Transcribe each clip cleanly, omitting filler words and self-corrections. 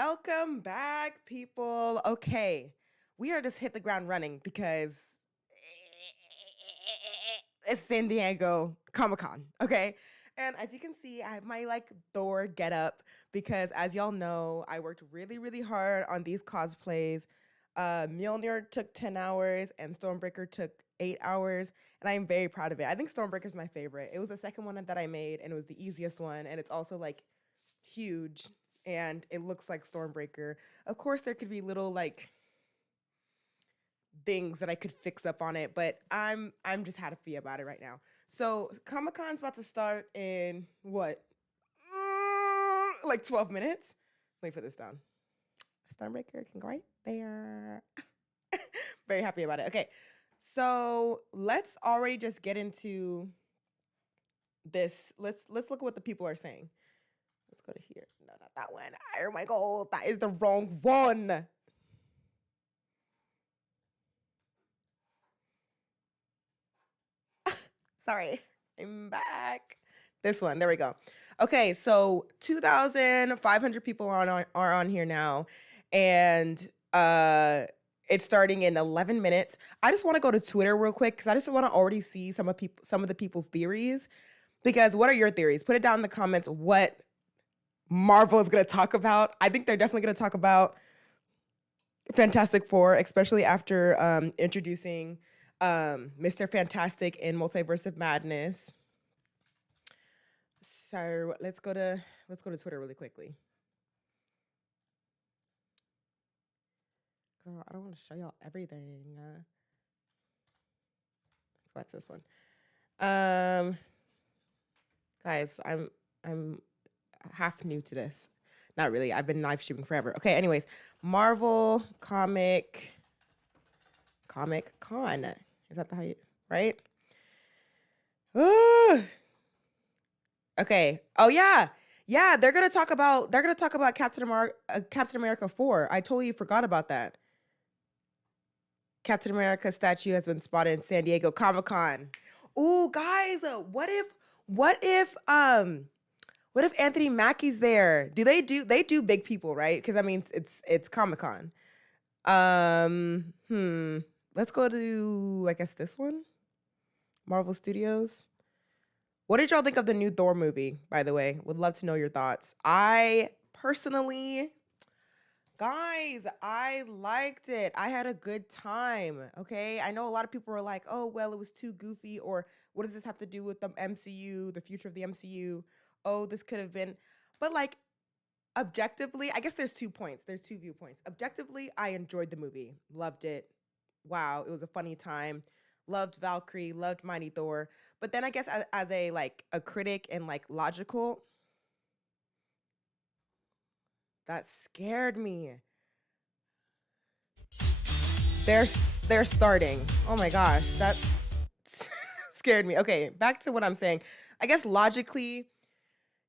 Welcome back, people. Okay, we are just hit the ground running because it's San Diego Comic Con. Okay, and as you can see, I have my Thor get up because, as y'all know, I worked really, really hard on these cosplays. Mjolnir took 10 hours and Stormbreaker took 8 hours, and I'm very proud of it. I think Stormbreaker's my favorite. It was the second one that I made, and it was the easiest one, and it's also huge and it looks like Stormbreaker. Of course, there could be little things that I could fix up on it, but I'm just happy about it right now. So Comic Con's about to start in what? 12 minutes. Let me put this down. Stormbreaker can go right there. Very happy about it. Okay, so let's already just get into this. Let's look at what the people are saying. Let's go to here. No, not that one. Oh my god, that is the wrong one. Sorry, I'm back. This one, there we go. Okay, so 2,500 people are on here now, and it's starting in 11 minutes. I just want to go to Twitter real quick because I just want to already see some of the people's theories. Because what are your theories? Put it down in the comments. What Marvel is going to talk about. I think they're definitely going to talk about Fantastic Four, especially after introducing Mr. Fantastic in Multiverse of Madness. So let's go to Twitter really quickly. Girl, I don't want to show y'all everything. What's this one? Guys, I'm half new to this. Not really. I've been live streaming forever. Okay, anyways, Marvel Comic Con. Is that how you right? Ooh. Okay. Oh yeah. Yeah, they're gonna talk about Captain America 4. I totally forgot about that. Captain America statue has been spotted in San Diego Comic Con. Ooh, guys, what if Anthony Mackie's there? They do big people, right? Because I mean it's Comic Con. Let's go to I guess this one. Marvel Studios. What did y'all think of the new Thor movie, by the way? Would love to know your thoughts. I personally, guys, I liked it. I had a good time, okay? I know a lot of people were like, oh, well, it was too goofy, or what does this have to do with the MCU, the future of the MCU? Oh, this could have been, but objectively, I guess there's 2 points. There's 2 viewpoints. Objectively, I enjoyed the movie. Loved it. Wow, it was a funny time. Loved Valkyrie, loved Mighty Thor. But then I guess as a critic and logical, that scared me. They're starting. Oh my gosh, that scared me. Okay, back to what I'm saying. I guess logically,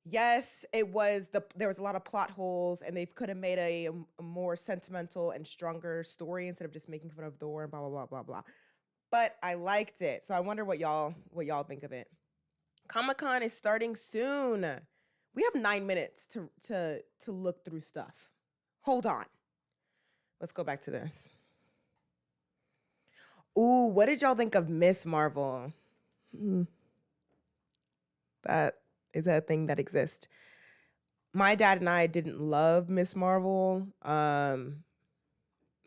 yes, there was a lot of plot holes, and they could have made a more sentimental and stronger story instead of just making fun of Thor and blah blah blah blah blah. But I liked it, so I wonder what y'all think of it. Comic-Con is starting soon. We have 9 minutes to look through stuff. Hold on. Let's go back to this. Ooh, what did y'all think of Miss Marvel? That is a thing that exists. My dad and I didn't love Miss Marvel,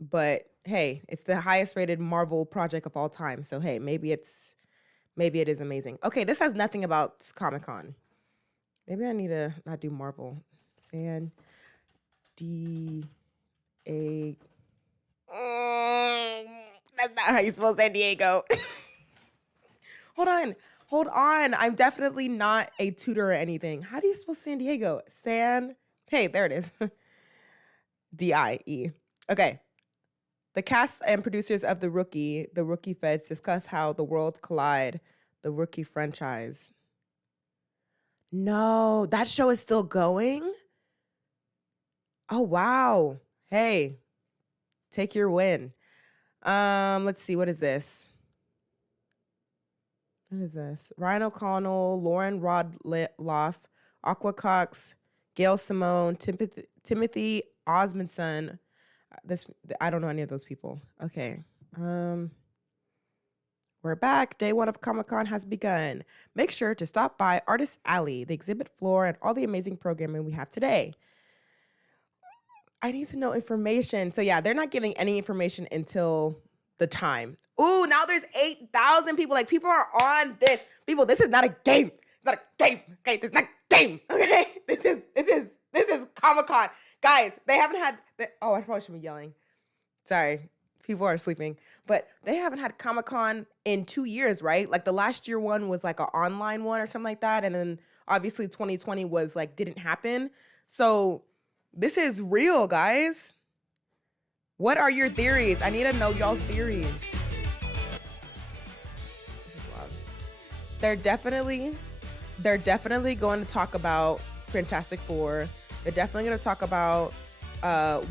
but hey, it's the highest rated Marvel project of all time. So hey, maybe it is amazing. Okay, this has nothing about Comic-Con. Maybe I need to not do Marvel. San D A. That's not how you spell San Diego. Hold on. I'm definitely not a tutor or anything. How do you spell San Diego? Hey, there it is. D-I-E. Okay. The cast and producers of The Rookie Feds discuss how the worlds collide, the Rookie franchise. No, that show is still going? Oh, wow. Hey, take your win. Let's see, what is this? What is this? Ryan O'Connell, Lauren Rodloff, Aqua Cox, Gail Simone, Timothy Osmondson. This I don't know any of those people. Okay. We're back. Day one of Comic-Con has begun. Make sure to stop by Artist Alley, the exhibit floor, and all the amazing programming we have today. I need to know information. So yeah, they're not giving any information until the time. Ooh, now there's 8,000 people. Like, people are on this. People, this is not a game. It's not a game. Okay, this is not a game. Okay, this is Comic-Con. Guys, they haven't had. Oh, I probably should be yelling. Sorry, people are sleeping. But they haven't had Comic-Con in 2 years, right? Like, the last year one was like an online one or something like that, and then obviously 2020 was like didn't happen. So this is real, guys. What are your theories? I need to know y'all's theories. This is loud. They're definitely going to talk about Fantastic Four. They're definitely going to talk about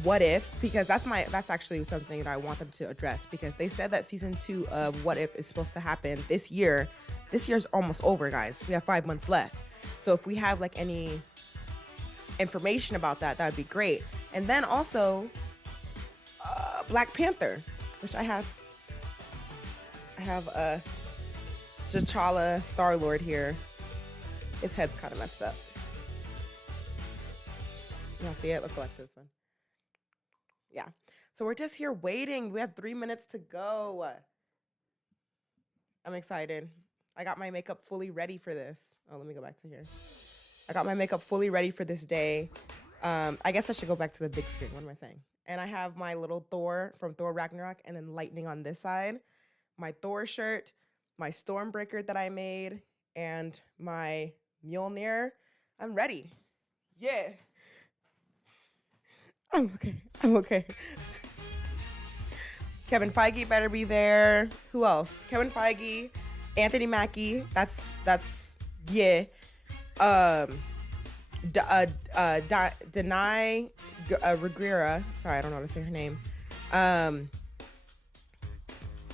What If, because that's actually something that I want them to address, because they said that season 2 of What If is supposed to happen this year. This year's almost over, guys. We have 5 months left. So if we have like any information about that, that'd be great. And then also Black Panther, which I have T'Challa Star-Lord here. His head's kind of messed up. Y'all see it? Let's go back to this one. Yeah. So we're just here waiting. We have 3 minutes to go. I'm excited. I got my makeup fully ready for this. Oh, let me go back to here. I got my makeup fully ready for this day. I guess I should go back to the big screen. What am I saying? And I have my little Thor from Thor Ragnarok, and then lightning on this side. My Thor shirt, my Stormbreaker that I made, and my Mjolnir. I'm ready. Yeah. I'm okay. Kevin Feige better be there. Who else? Kevin Feige, Anthony Mackie. That's yeah. Denai Reguera. Sorry, I don't know how to say her name.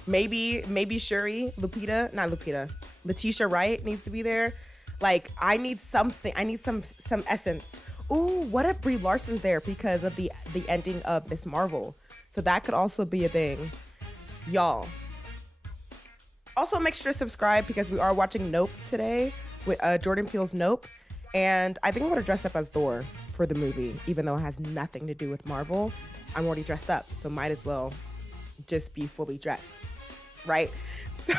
Maybe Shuri, Letitia Wright needs to be there. Like, I need something. I need some essence. Ooh, what if Brie Larson's there because of the ending of Miss Marvel? So that could also be a thing, y'all. Also, make sure to subscribe, because we are watching Nope today with Jordan Peele's Nope. And I think I'm going to dress up as Thor for the movie, even though it has nothing to do with Marvel. I'm already dressed up, so might as well just be fully dressed, right? So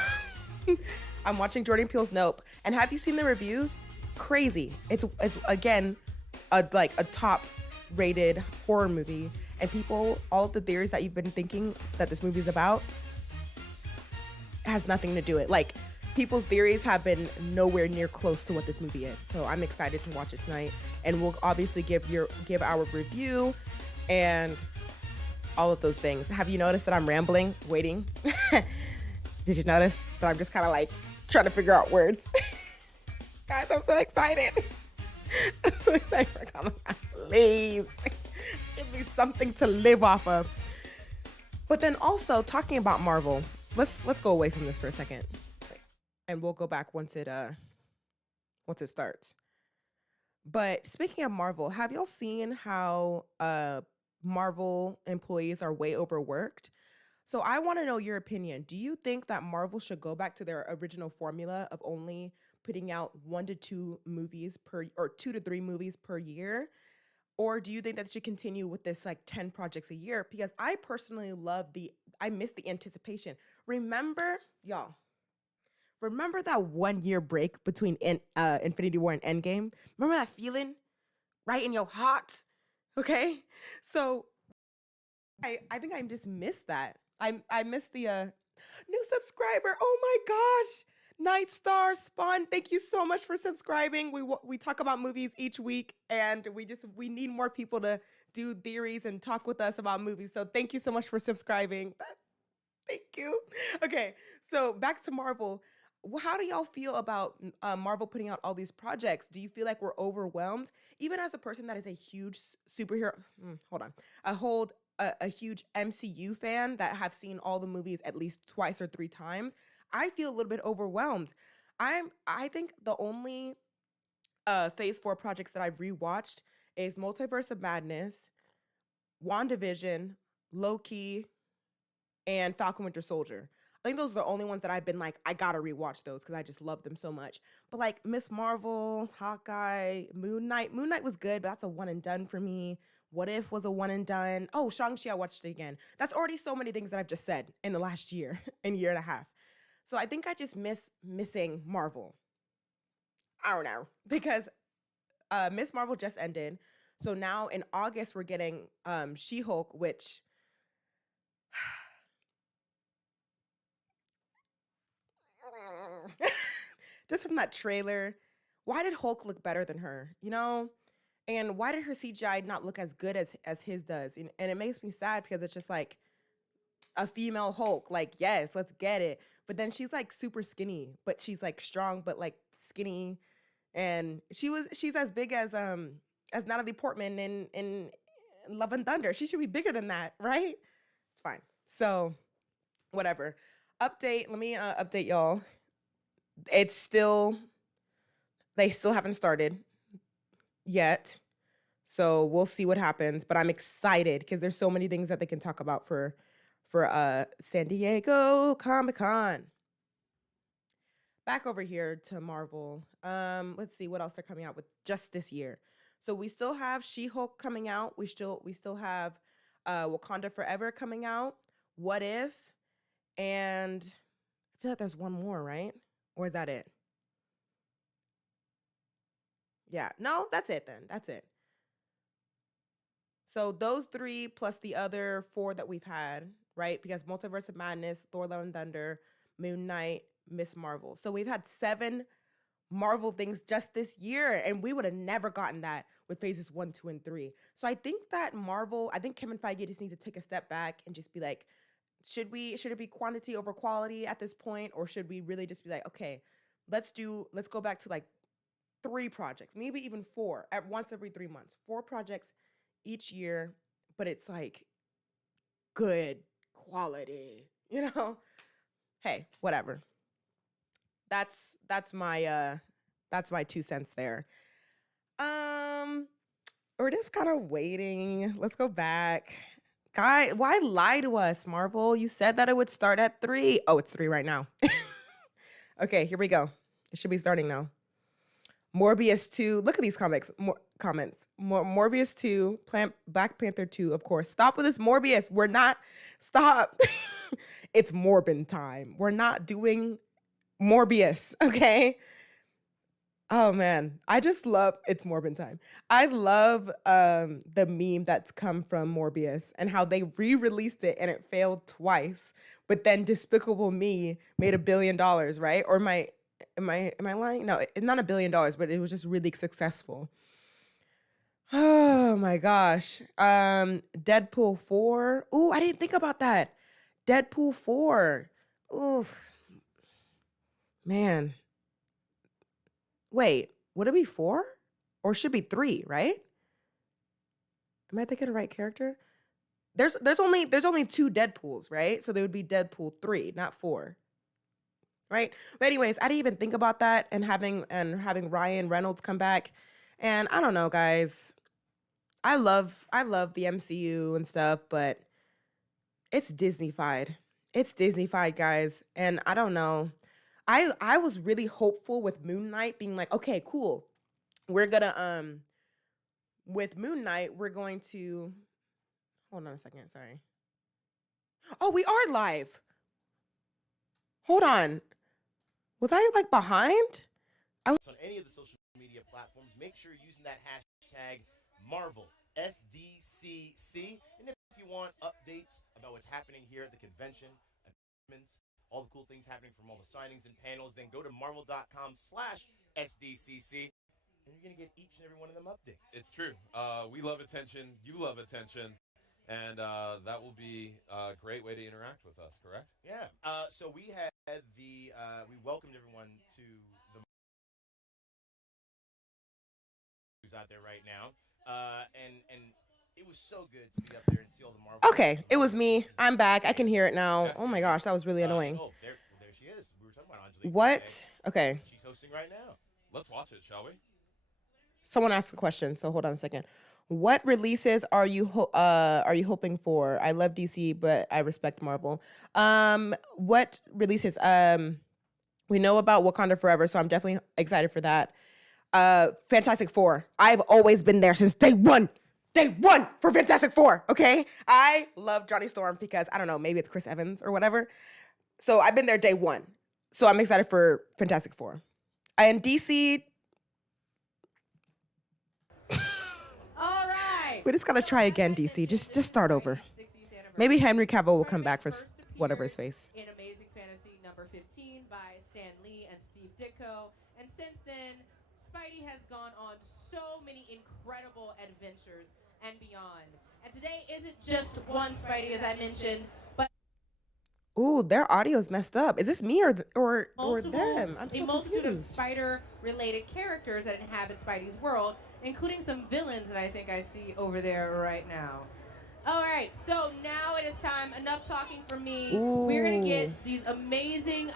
I'm watching Jordan Peele's Nope. And have you seen the reviews? Crazy. It's again, a top rated horror movie. And people, all of the theories that you've been thinking that this movie is about has nothing to do with it. Like, people's theories have been nowhere near close to what this movie is. So I'm excited to watch it tonight, and we'll obviously give our review and all of those things. Have you noticed that I'm rambling, waiting? Did you notice that I'm just kind of like trying to figure out words? Guys, I'm so excited. I'm so excited for Comic-Con. Please give me something to live off of. But then also, talking about Marvel, let's go away from this for a second, and we'll go back once it starts. But speaking of Marvel, have y'all seen how Marvel employees are way overworked? So I want to know your opinion. Do you think that Marvel should go back to their original formula of only putting out 1 to 2 movies per, or 2 to 3 movies per year? Or do you think that it should continue with this like 10 projects a year? Because I personally I miss the anticipation. Remember that 1 year break between Infinity War and Endgame? Remember that feeling right in your heart? Okay? So I think I just missed that. I missed the new subscriber. Oh my gosh. Night Star Spawn, thank you so much for subscribing. We talk about movies each week, and we need more people to do theories and talk with us about movies. So thank you so much for subscribing. Thank you. Okay, so back to Marvel. How do y'all feel about Marvel putting out all these projects? Do you feel like we're overwhelmed? Even as a person that is a huge superhero, a huge MCU fan that have seen all the movies at least twice or 3 times, I feel a little bit overwhelmed. I think the only Phase 4 projects that I've rewatched is Multiverse of Madness, WandaVision, Loki, and Falcon Winter Soldier. I think those are the only ones that I've been like, I gotta rewatch those because I just love them so much. But like Miss Marvel, Hawkeye, Moon Knight. Moon Knight was good, but that's a one and done for me. What If was a one and done. Oh, Shang-Chi, I watched it again. That's already so many things that I've just said in the last year and year and a half. So I think I just missing Marvel. I don't know. Because Miss Marvel just ended. So now in August, we're getting She-Hulk, which just from that trailer, why did Hulk look better than her? You know? And why did her CGI not look as good as his does? And it makes me sad because it's just like a female Hulk. Like, yes, let's get it. But then she's like super skinny, but she's like strong, but like skinny. And she's as big as Natalie Portman in Love and Thunder. She should be bigger than that, right? It's fine. So whatever. Update. Let me update y'all. It's still, they still haven't started yet. So we'll see what happens. But I'm excited because there's so many things that they can talk about for San Diego Comic-Con. Back over here to Marvel. Let's see what else they're coming out with just this year. So we still have She-Hulk coming out. We still have Wakanda Forever coming out. What If? And I feel like there's one more, right? Or is that it? Yeah. No, that's it then. That's it. So those three plus the other four that we've had, right? Because Multiverse of Madness, Thor: Love and Thunder, Moon Knight, Miss Marvel. So we've had 7 Marvel things just this year, and we would have never gotten that with phases 1, 2, and 3. So I think that Marvel, I think Kevin Feige just needs to take a step back and just be like, should it be quantity over quality at this point, or should we really just be like, okay, let's go back to like 3 projects, maybe even 4 at once every 3 months, 4 projects each year, but it's like good quality, you know? Hey, whatever. That's my 2 cents there. We're just kind of waiting. Let's go back. Guy, why lie to us, Marvel? You said that it would start at 3. Oh, it's 3 right now. Okay, here we go. It should be starting now. Morbius 2. Look at these comments. Morbius 2, Black Panther 2, of course. Stop with this Morbius. We're not. Stop. It's Morbin time. We're not doing Morbius, okay? Oh man, I just love it's Morbin time. I love the meme that's come from Morbius and how they re-released it and it failed twice, but then Despicable Me made $1 billion, right? Or am I lying? No, it's not $1 billion, but it was just really successful. Oh my gosh. Deadpool 4. Ooh, I didn't think about that. Deadpool 4. Oof. Man. Wait, would it be 4? Or should be 3, right? Am I thinking of the right character? There's only 2 Deadpools, right? So there would be Deadpool 3, not 4. Right? But anyways, I didn't even think about that and having Ryan Reynolds come back. And I don't know, guys. I love the MCU and stuff, but it's Disney-fied. It's Disney-fied, guys. And I don't know. I was really hopeful with Moon Knight being like, okay, cool. We're gonna with Moon Knight, we're going to hold on a second, sorry. Oh, we are live. Hold on. Was I like behind? On any of the social media platforms, make sure you're using that hashtag Marvel SDCC. And if you want updates about what's happening here at the convention, all the cool things happening from all the signings and panels, then go to marvel.com/SDCC. And you're going to get each and every one of them updates. It's true. We love attention. You love attention. And that will be a great way to interact with us, correct? Yeah. So we had we welcomed everyone to the who's out there right now. And it was so good to be up there and see all the Marvel. Okay, it was me. I'm back. I can hear it now. Oh my gosh, that was really annoying. Oh, there she is. We were talking about Angelique. What? Okay. She's hosting right now. Let's watch it, shall we? Someone asked a question, so hold on a second. What releases are you hoping for? I love DC, but I respect Marvel. What releases? We know about Wakanda Forever, so I'm definitely excited for that. Fantastic Four. I've always been there since day one. Day one for Fantastic Four. Okay, I love Johnny Storm because I don't know, maybe it's Chris Evans or whatever. So I've been there day one. So I'm excited for Fantastic Four. And DC. All right. We just gotta try again, DC. Just start over. Maybe Henry Cavill will come back for whatever his face. In Amazing Fantasy number 15 by Stan Lee and Steve Ditko. And since then, Spidey has gone on so many incredible adventures and beyond. And today isn't just one Spidey, as I mentioned, but Ooh, their audio's messed up. Is this me or multiple, them? I'm a so multitude of confused. spider-related characters that inhabit Spidey's world, including some villains that I think I see over there right now. All right, so now it is time. Enough talking from me. We're gonna get these amazing.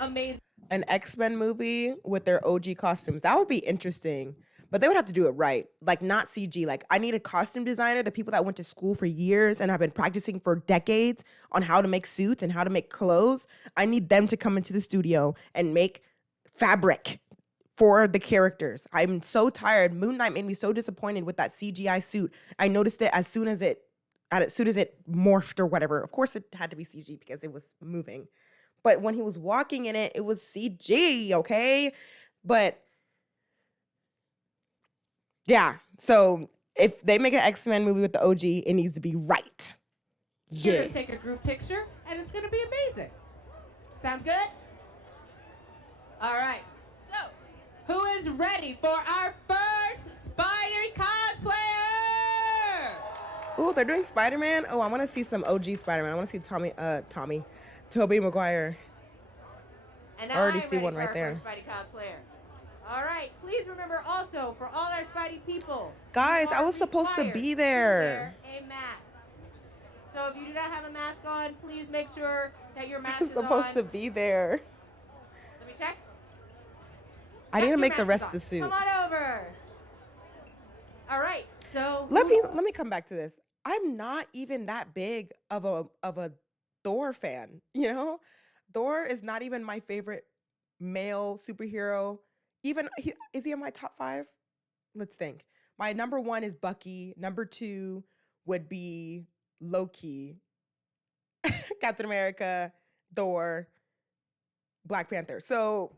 An X-Men movie with their OG costumes. That would be interesting. But they would have to do it right. Like, not CG. Like, I need a costume designer, the people that went to school for years and have been practicing for decades on how to make suits and how to make clothes. I need them to come into the studio and make fabric for the characters. I'm so tired. Moon Knight made me so disappointed with that CGI suit. I noticed it as soon as it morphed or whatever. Of course, it had to be CG because it was moving. But when he was walking in it, it was CG, okay? But yeah, so if they make an X-Men movie with the OG, it needs to be right. You're Yeah. gonna take a group picture, and it's gonna be amazing. Sounds good? All right. So, who is ready for our first Spider cosplayer? Oh, they're doing Spider-Man? Oh, I want to see some OG Spider-Man. I want to see Tobey Maguire. And I already I'm see ready one for right our there. first Spidey cosplayer. All right, please remember also for all our Spidey people, Guys, you I are was supposed to required be there. wear a mask. So if you do not have a mask on, please make sure that your I mask was is on. supposed to be there. Let me check. I Yep, need to your make the mask rest is of the on. suit. Come on over. All right, so Let me come back to this. I'm not even that big of a Thor fan, you know? Thor is not even my favorite male superhero. Is he in my top 5? Let's think. My number 1 is Bucky. Number 2 would be Loki, Captain America, Thor, Black Panther. So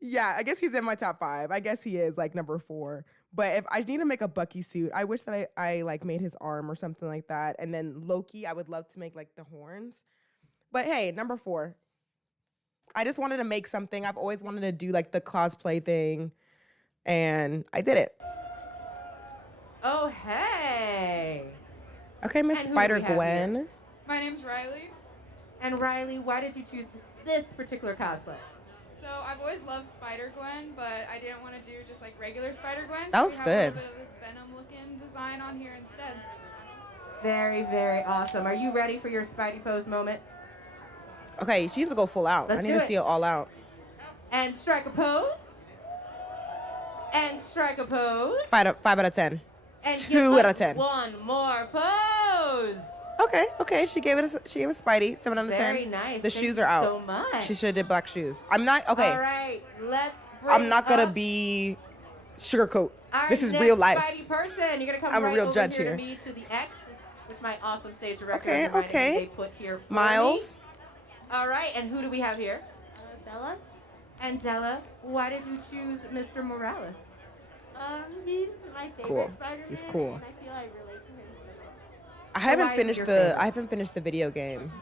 yeah, I guess he's in my top 5. I guess he is like number 4. But if I need to make a Bucky suit, I wish that I like made his arm or something like that. And then Loki, I would love to make like the horns. But hey, number 4. I just wanted to make something. I've always wanted to do like the cosplay thing. And I did it. Oh, hey. Okay, Miss And who do we have Spider-Gwen. My name's Riley. And Riley, why did you choose this particular cosplay? So I've always loved Spider-Gwen, but I didn't want to do just like regular Spider-Gwen. That so looks we have a good. little bit of this Venom-looking design on here instead. Very, very awesome. Are you ready for your Spidey pose moment? Okay, she needs to go full out. Let's I need do to it. see it all out. And strike a pose. And strike a pose. 5 out of 10. And 2 give out us of 10. One more pose. Okay. She gave us Spidey. 7 out of 10. Very nice. The Thank shoes you are out. so much. She should have did black shoes. I'm not okay. All right, let's bring I'm not gonna up be sugarcoat. our This is next real life. Spidey person. You're gonna come I'm a right real over judge here here. to me to the X, which my awesome stage director Okay, has reminded me okay. they put here for Miles. me. All right, and who do we have here? Bella. And Della, why did you choose Mr. Morales? He's my favorite Cool. Spider-Man. He's cool. And I feel I relate to him the most. I why haven't is finished your the favorite? I haven't finished the video game.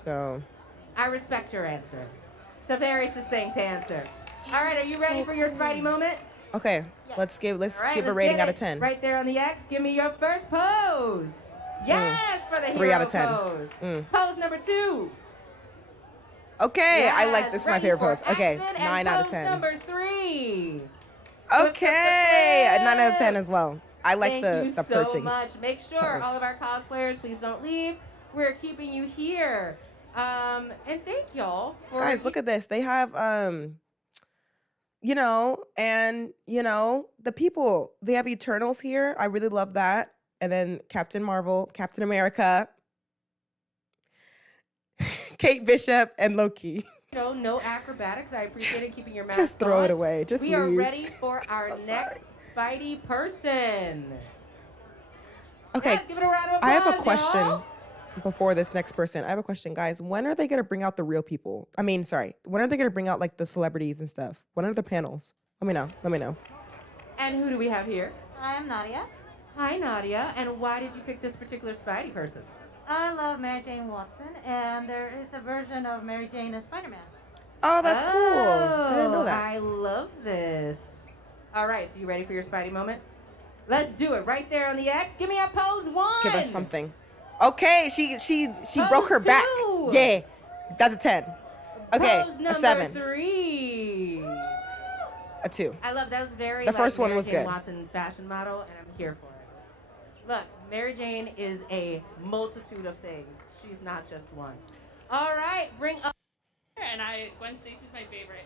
So I respect your answer. It's a very succinct answer. All right, are you ready for your Spidey moment? okay. Yes. Let's give All right, a let's rating get out of it. 10. Right there on the X. Give me your first pose. Yes, for the 3 hero out of 10. pose. Mm. Pose number 2. Okay, I like Yes, this my ready favorite for pose. Okay, action, and 9 out of pose 10. Number 3. Okay, a 9 out of 10 as well. I like Thank you the so perching. much. Make sure pose. all of our cosplayers, please don't leave. We're keeping you here. And thank y'all for Guys, look at this. They have and the people, they have Eternals here. I really love that. And then Captain Marvel, Captain America, Kate Bishop, and Loki. No acrobatics. I appreciate it keeping your mask Just throw it on. away. Just We are leave. ready for our next Spidey person. Okay, Yes, give it a round of I have a applause, question y'all. before this next person. I have a question, guys. When are they going to bring out the real people? I mean, sorry. When are they going to bring out like the celebrities and stuff? When are the panels? Let me know. Let me know. And who do we have here? I'm Nadia. Hi, Nadia. And why did you pick this particular Spidey person? I love Mary Jane Watson, and there is a version of Mary Jane as Spider-Man. Oh, that's cool. I didn't know that. I love this. All right, so you ready for your Spidey moment? Let's do it right there on the X. Give me a pose 1. Give us something. Okay, she broke her Pose back. 2. Yeah, that's a 10. Okay, Pose a number 7, 3. a 2. I love that. Was very The like first one Mary was Jane good. Watson fashion model, and I'm here for it. Look, Mary Jane is a multitude of things. She's not just one. All right, bring up. And Gwen Stacy's my favorite.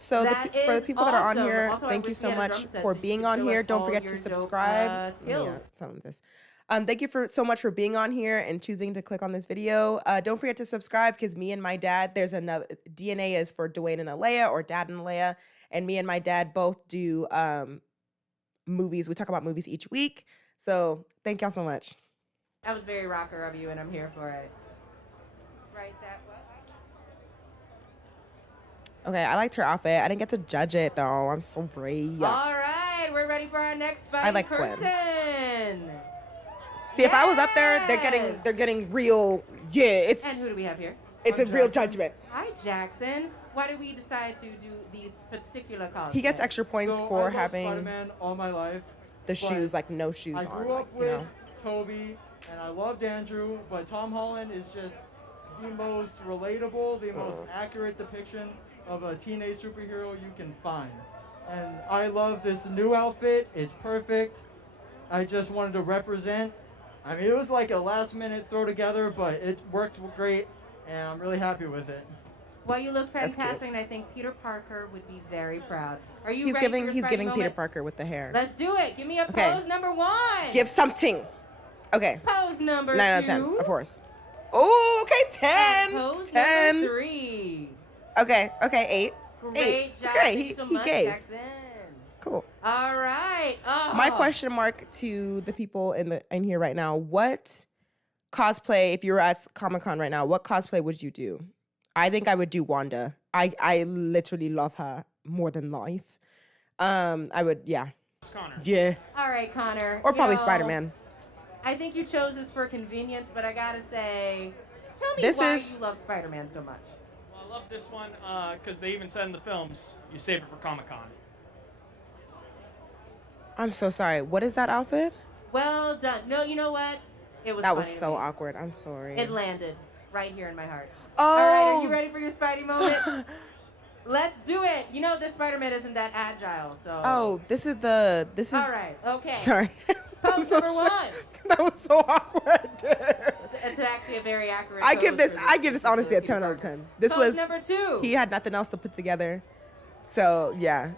So That for the is people that are on awesome. here, Also, I thank you wish so we had a much drum set for so you being could on show here. us Don't all forget your to dope, subscribe. skills. Some of this. Thank you so much for being on here and choosing to click on this video. Don't forget to subscribe because me and my dad, there's another DNA is for Dwayne and Alea or Dad and Alea, and me and my dad both do movies. We talk about movies each week. So thank y'all so much. That was very rocker of you, and I'm here for it. Right that way. Okay, I liked her outfit. I didn't get to judge it though. I'm sorry. All right, we're ready for our next Spidey I like person. Gwen. See, if I was up there, they're getting real. Yeah, it's And who do we have here? it's a real judgment. Hi, Jackson. Why did we decide to do these particular cosplays? He gets extra points So I for loved having Spider-Man all my life. the but shoes, like no shoes I on. grew Like, up with Toby, and I loved Andrew, but Tom Holland is just the most relatable, the most accurate depiction of a teenage superhero you can find. And I love this new outfit. It's perfect. I just wanted to represent. I mean, it was like a last-minute throw together, but it worked great, and I'm really happy with it. Well, you look That's cute. fantastic, and I think Peter Parker would be very proud. Are you he's ready giving for your he's Spidey giving Peter moment? Parker with the hair. Let's do it. Give me a Okay. pose number 1. Give something. Okay. Pose number 9 out of 2. 10, of course. Oh, okay, And 10. pose 10. number 3. Okay, 8. Great 8. job. Okay, Thank you so he much, gave. Jackson. Cool. All right. Oh. My question mark to the people in here right now: what cosplay, if you were at Comic-Con right now, what cosplay would you do? I think I would do Wanda. I literally love her more than life. I would, yeah. Connor. Yeah. All right, Connor. Or You probably know, Spider-Man. I think you chose this for convenience, but I gotta say, tell me This why is- you love Spider-Man so much. Well, I love this one because they even said in the films, you save it for Comic-Con. I'm so sorry. What is that outfit? Well done. No, you know what? It was That was funny to so me. awkward. I'm sorry. It landed right here in my heart. Oh. All right, are you ready for your Spidey moment? Let's do it. You know this Spider-Man isn't that agile, so. Oh, this is. All right. Okay. Sorry. I'm Pose so number sorry. 1. That was so awkward. It's actually a very accurate. I give pose this. for I give this honestly a Peter 10 out of Parker. 10. This Pose was. number 2. He had nothing else to put together. So yeah.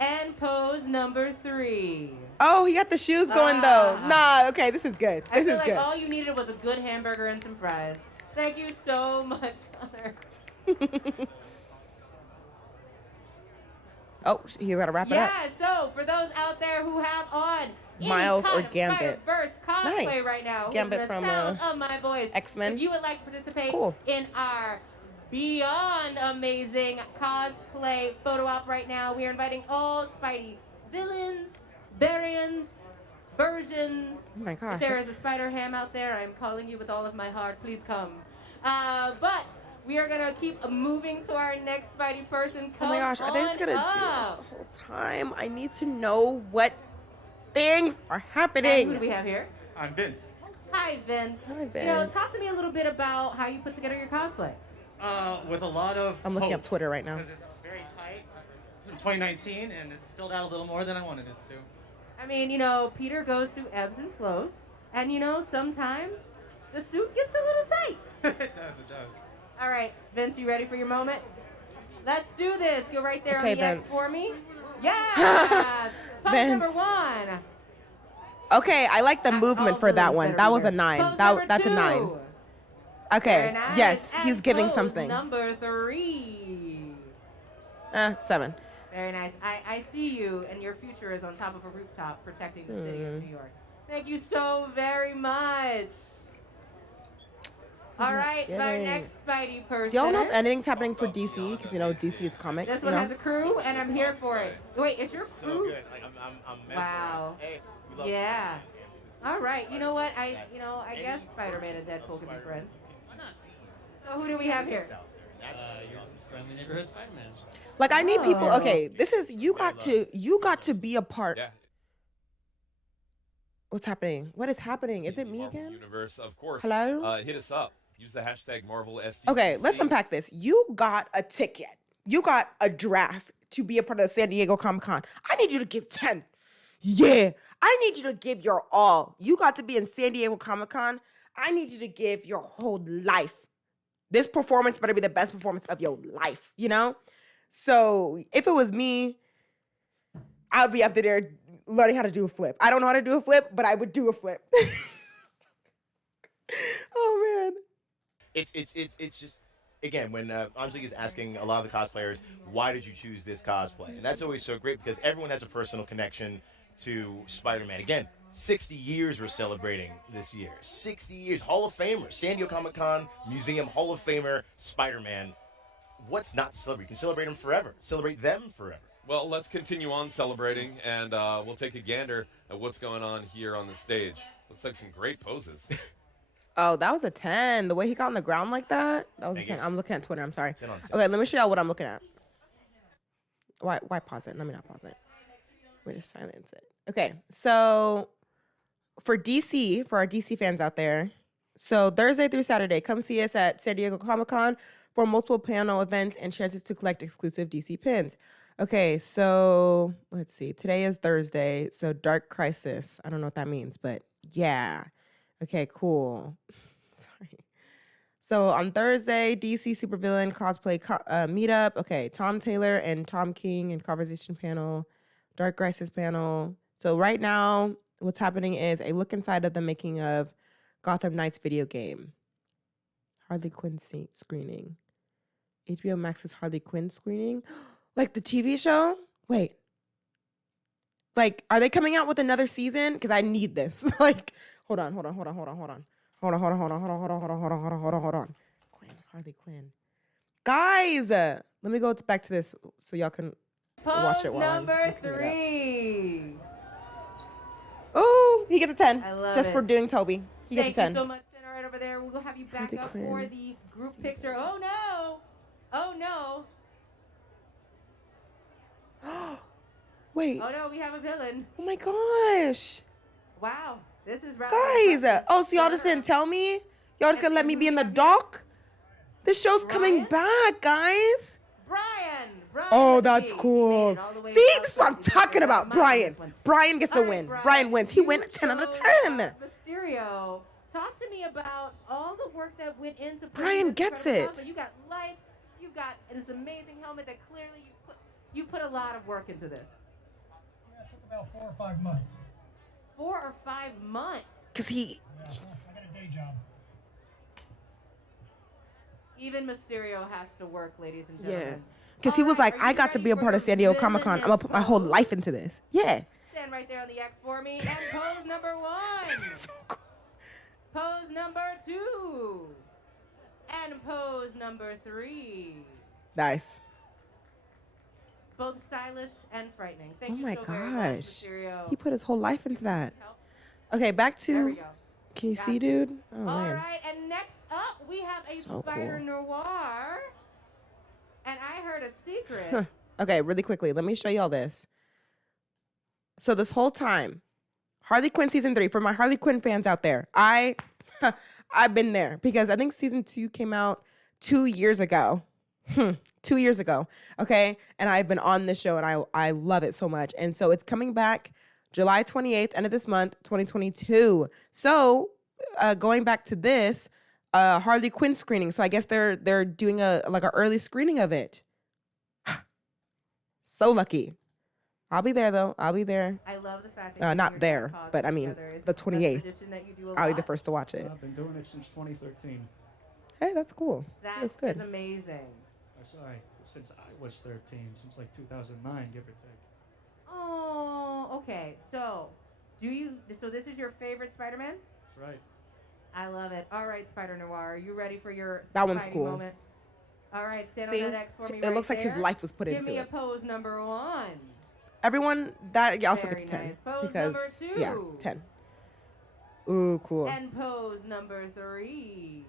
And pose number 3. Oh, he got the shoes going though. Nah, okay, this is good. I This feel is like good. all you needed was a good hamburger and some fries. Thank you so much, Connor. Oh, he's got to wrap it up. Yeah, so for those out there who have on any Miles kind or of Gambit. Spider-Verse cosplay Nice. right now, Gambit who's in from, the sound of my voice, X-Men. if you would like to participate Cool. in our beyond amazing cosplay photo op right now, we are inviting all Spidey villains, variants, versions. Oh my If gosh. there is a Spider Ham out there, I'm calling you with all of my heart. Please come. But we are gonna keep moving to our next Spidey person. Oh my Come gosh, are they just on gonna do this up. the whole time? I need to know what things are And who do happening. we have here? I'm Vince. Hi, Vince. Hi, You know, Vince. talk to me a little bit about how you put together your cosplay. With a lot of I'm looking hope, up Twitter right now. because it's very tight. It's from 2019, and it's filled out a little more than I wanted it to. I mean, you know, Peter goes through ebbs and flows, and you know, sometimes the suit gets a little tight. It does. All right, Vince, you ready for your moment? Let's do this. Go right there Okay, on the X Vince. for me. Yeah. Pose number Vince. 1. Okay, I like the movement for that one. That was a 9. Pose number That's a 9. 2. Okay. Very nice. Yes, And he's giving pose something. Number 3. 7. Very nice. I see you, and your future is on top of a rooftop protecting the city of New York. Thank you so very much. All right, our kidding. next Spidey person. Do y'all know if anything's happening for DC? Because, DC is comics, This you one know? has a crew, and I'm here for it. Wait, is your So crew? good. Like, I'm mesmerized. Wow. Hey, we love Yeah. Spider-Man. All right, you know what? I guess Spider-Man and Deadpool can be friends. So who do we have here? Your friendly neighborhood Spider-Man. Like, I need people. Oh. Okay, this is you got to be a part. Yeah. What's happening? What is happening? Is it me Marvel again? Universe, of course. Hello? Hit us up. Use the hashtag Marvel SDCC. Okay, let's unpack this. You got a ticket. You got a draft to be a part of the San Diego Comic-Con. I need you to give 10. Yeah. I need you to give your all. You got to be in San Diego Comic-Con. I need you to give your whole life. This performance better be the best performance of your life, you know? So if it was me, I'd be up there learning how to do a flip. I don't know how to do a flip, but I would do a flip. Oh, man. It's just, again, when Angelique is asking a lot of the cosplayers, why did you choose this cosplay? And that's always so great because everyone has a personal connection to Spider-Man. Again, 60 years we're celebrating this year. 60 years. Hall of Famer. San Diego Comic-Con Museum Hall of Famer Spider-Man. What's not to celebrate? You can celebrate him forever. Celebrate them forever. Well, let's continue on celebrating, and we'll take a gander at what's going on here on the stage. Looks like some great poses. Oh, that was a 10. The way he got on the ground like that was a Thank 10. you. I'm looking at Twitter. I'm sorry. 10 on 10. Okay, let me show y'all what I'm looking at. Why pause it? Let me not pause it. Let me just silence it. Okay, so for DC, for our DC fans out there, so Thursday through Saturday, come see us at San Diego Comic-Con for multiple panel events and chances to collect exclusive DC pins. Okay, so let's see. Today is Thursday, so Dark Crisis. I don't know what that means, but yeah. Okay, cool. Sorry. So on Thursday, DC Supervillain Cosplay meetup. Okay, Tom Taylor and Tom King and conversation panel, Dark Crisis panel. So right now, what's happening is a look inside of the making of Gotham Knights video game. Harley Quinn screening. HBO Max's Harley Quinn screening. Like the TV show? Wait. Like, are they coming out with another season? Because I need this. Like, hold on. Quinn, Harley Quinn. Guys, let me go back to this so y'all can watch it Pose while I'm number looking it up. 3. Oh, he gets a 10. I love just it. for doing Toby. He gets Thank a 10. you so much, Jenna, right over there. We'll have you back Harley up Quinn. for the group picture. Oh, no. Oh, no. Wait. Oh, no, we have a villain. Oh my gosh. Wow. This is rather Guys. impressive. Oh, so y'all just didn't tell me? Y'all just gonna let me be in the dark? This show's coming back, guys. Brian. Oh, that's Lee, cool. made it all the way See, out this is what I'm to the talking about. mountains Brian. this one. Brian gets a All right, win. Brian wins. He you wins 10 out of chose, 10. Mysterio, talk to me about all the work that went into putting Brian this gets incredible it. outfit. You got lights. You got this amazing helmet that clearly you put a lot of work into this. Yeah, it took about 4 or 5 months. 4 or 5 months. Because he. Yeah, I got a day job. Even Mysterio has to work, ladies and gentlemen. Yeah. Because he was All right, like, are I you got to ready be a for part of the San Diego Comic-Con. I'm going to put my whole villainous life into this. Yeah. Stand right there on the X for me. And pose number 1. So cool. Pose number 2. And pose number 3. Nice. Both stylish and frightening. Thank Oh you my so very much, gosh. Mysterio. He put his whole life into that. Okay, back There we to. go. Can you Got see, it. dude? Oh, All man. right, and next up we have a So Spider cool. Noir. And I heard a secret. Huh. Okay, really quickly, let me show y'all this. So this whole time, Harley Quinn season 3, for my Harley Quinn fans out there, I've been there because I think season 2 came out 2 years ago. 2 years ago, okay? And I've been on this show and I love it so much. And so it's coming back July 28th, end of this month, 2022. So going back to this, Harley Quinn screening. So I guess they're doing a early screening of it. So lucky. I'll be there though. I'll be there. I love the fact that Not there, but I mean the 28th. I'll be the first to watch it. I've been doing it since 2013. Hey, that's cool. That looks good. is amazing. Since I was 13, since like 2009, give or take. Oh, okay. So this is your favorite Spider-Man? That's right. I love it. All right, Spider Noir, are you ready for your That one's Spidey cool. moment? All right, stand See? on that X for me. It looks like his life was put Give into me a it. pose number 1. Everyone that also Very gets a 10 nice. Pose because number 2. yeah, 10. Ooh, cool. And pose number 3.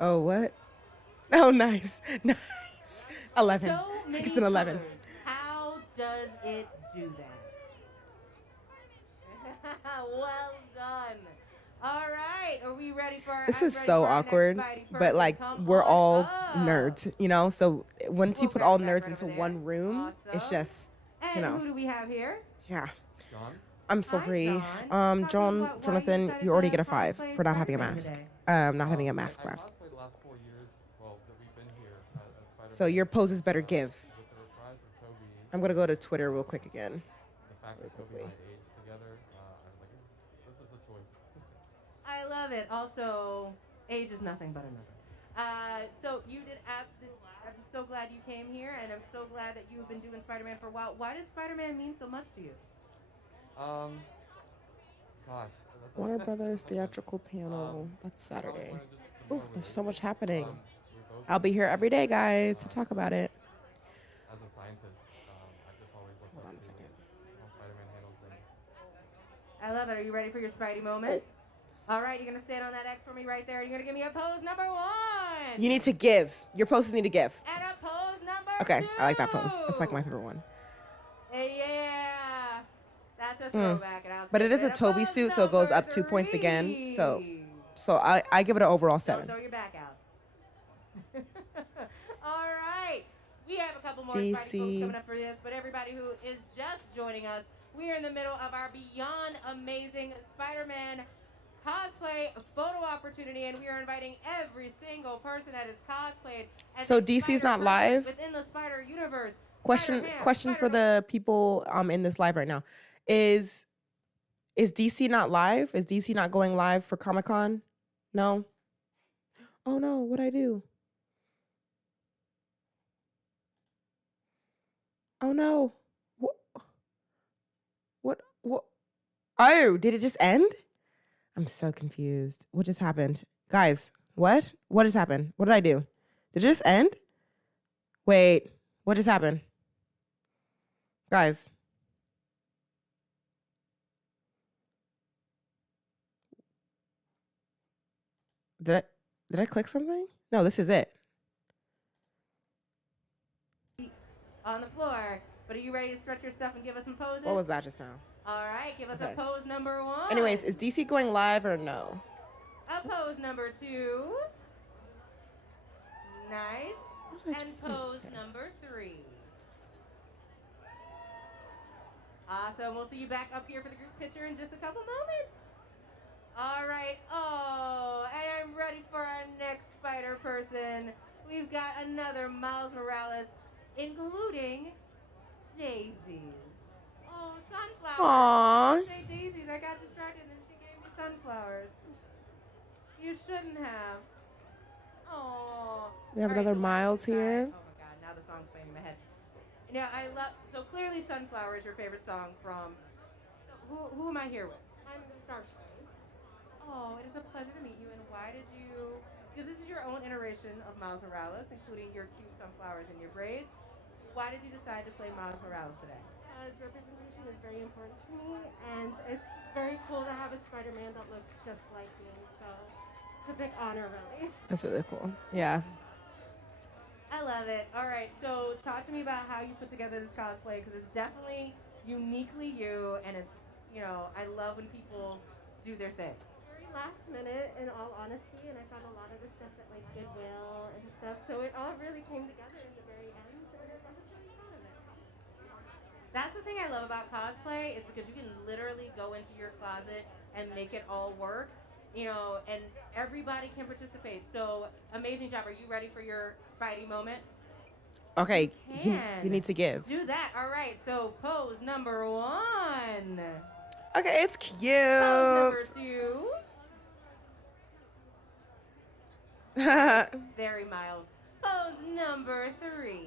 Oh, what? Oh, nice. Nice. 11. So many It's an 11. colors. How does it do that? Well done. All right, are we ready for our This is ready so for our next awkward, Spidey but person? like Come we're on all up. nerds, you know? So once you We'll put grab all that nerds right into over one there. room, it's Awesome. just, And you know, who do we have here? yeah. John? I'm so Hi, free. John. Talk to us Jonathan, about why you decided you already to get a 5 cosplay for not having a Spider-Man mask. today. Not having a mask. I cosplayed the last 4 years, well, that we've been here as Spider-Man. So your poses better give. With the reprise of Toby, I'm gonna go to Twitter real quick again. the fact that Toby and I aged together, I was like, this is a choice. I love it. Also, age is nothing but a number. So you did I'm so glad you came here, and I'm so glad that you've been doing Spider-Man for a while. Why does Spider-Man mean so much to you? Gosh. Warner Brothers theatrical panel. That's Saturday. Oh, there's so much happening. I'll be here every day, guys, to talk about it. As a scientist, I just always look Hold on up a to second. how Spider-Man handles things. I love it. Are you ready for your Spidey moment? All right, you're going to stand on that X for me right there. You're going to give me a pose number 1. You need to give. Your poses need to give. And a pose number 2. Okay, I like that pose. That's like my favorite one. Yeah. That's a throwback. And I'll But it take is a Toby pose suit, so it goes number up 2 points again. 3. So I give it an overall Don't 7. throw your back out. All right. We have a couple more DC. Spidey folks coming up for this, but everybody who is just joining us, we are in the middle of our Beyond Amazing Spider-Man cosplay photo opportunity, and we are inviting every single person that is cosplayed as So a DC's not Spider-Person live? within the Spider Universe. Question for the people in this live right now. Is DC not live? Is DC not going live for Comic-Con? No? Oh no, what'd I do? Oh no. What? Oh, did it just end? I'm so confused. What just happened? Guys, what? What just happened? What did I do? Did it just end? Wait, what just happened? Guys. Did I click something? No, this is it. On the floor. But are you ready to stretch your stuff and give us some poses? What was that just now? All right, give us Okay. a pose number 1. Anyways, is DC going live or no? A pose number 2. Nice. What did I And just do? pose Okay. number 3. Awesome. We'll see you back up here for the group picture in just a couple moments. All right. Oh, and I'm ready for our next spider person. We've got another Miles Morales, including daisies. Oh, sunflowers. Aww. I say daisies. I got distracted and she gave me sunflowers. You shouldn't have. Oh. We have another Miles here. Oh my God! Now the song's playing in my head. Now I love. So clearly, "Sunflower" is your favorite song from. Who am I here with? I'm Starshine. Oh, it is a pleasure to meet you. And why did you? Because this is your own iteration of Miles Morales, including your cute sunflowers and your braids. Why did you decide to play Miles Morales today? As representation is very important to me, and it's very cool to have a Spider-Man that looks just like me. So it's a big honor, really. That's really cool. Yeah. I love it. All right, so talk to me about how you put together this cosplay, because it's definitely uniquely you, and it's, you know, I love when people do their thing. Very last minute, in all honesty, and I found a lot of the stuff at like Goodwill and stuff, so it all really came together in the very end, and I'm just really proud of it. That's the thing I love about cosplay, is because you can literally go into your closet and make it all work, you know, and everybody can participate. So amazing job. Are you ready for your Spidey moment? Okay, you can need to give. do that. All right, so pose number 1. Okay, it's cute. Pose number 2. Very mild. Pose number 3.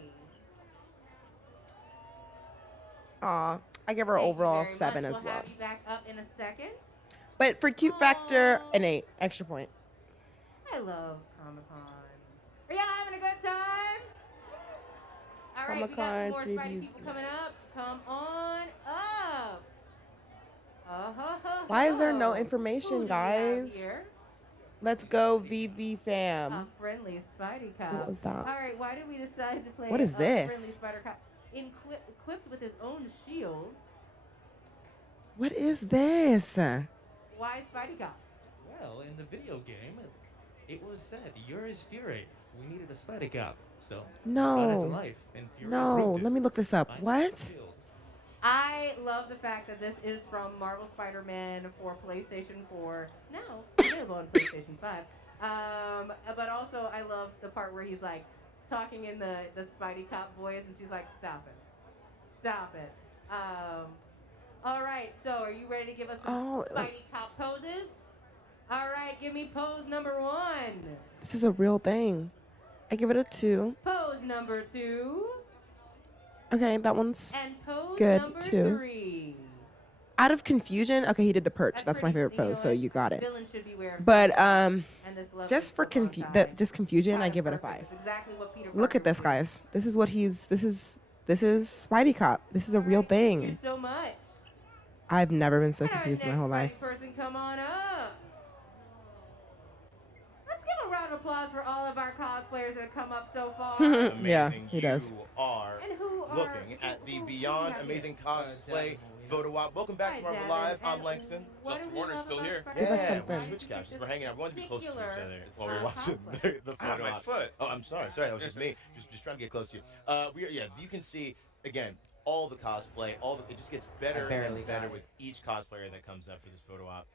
Aw, I give her Thank you overall very 7 much. as We'll well. have you back up in a second. But for cute factor, an 8, extra point. I love Comic-Con. Are y'all having a good time? All right, we got some more Comic-Con Spidey preview. people coming up. Come on up. Why is there no Who information, do we have guys? here? Let's go, VV A fam. friendly Spidey cop. What was that? All right, why did we decide to play What is a friendly this? Spider cop? Equipped with his own shield. What is this? Why Spidey cop? Well, in the video game, it was said, "You're his Fury." We needed a Spider Cop, so brought it to No. life, and Fury No, proved it. let me look this up. Find What? the shield. I love the fact that this is from Marvel Spider-Man for PlayStation 4, now available on PlayStation 5. But also, I love the part where he's like talking in the Spidey cop voice, and she's like, "Stop it, stop it." All right, so are you ready to give us some Spidey cop poses? All right, give me pose number 1. This is a real thing. I give it a 2. Pose number 2. Okay, that one's And pose good number too. 3. Out of confusion, okay, he did the perch. That's my favorite pose, so you got it. Villain should beware of But and this lovely just for confusion, I give it a 5. It's exactly what Peter Look at Parker this, would do. guys. This is what he's. This is Spidey Cop. This is a real Thank you thing. so much. I've never been so And our confused in my next whole life. Spidey person, come on up. Let's give a round of applause for all of our cosplayers that have come up so far. Amazing. Yeah, he does. You are And who are- looking at the who Beyond have Amazing here? Cosplay photo op. Welcome back to Hi, Marvel Devin. Live. I'm And Langston. what Justin do we Warner's love still about here. Spider-Man? Give us Yeah, something. we switch couches. We're hanging out. We want to be close to each Particular, other while we're uh, watching cosplay. the Ah, photo my op. foot. Oh, I'm sorry. Sorry, that was just me. Just trying to get close to you. You can see again all the cosplay. It just gets better and better with each cosplayer that comes up for this photo op.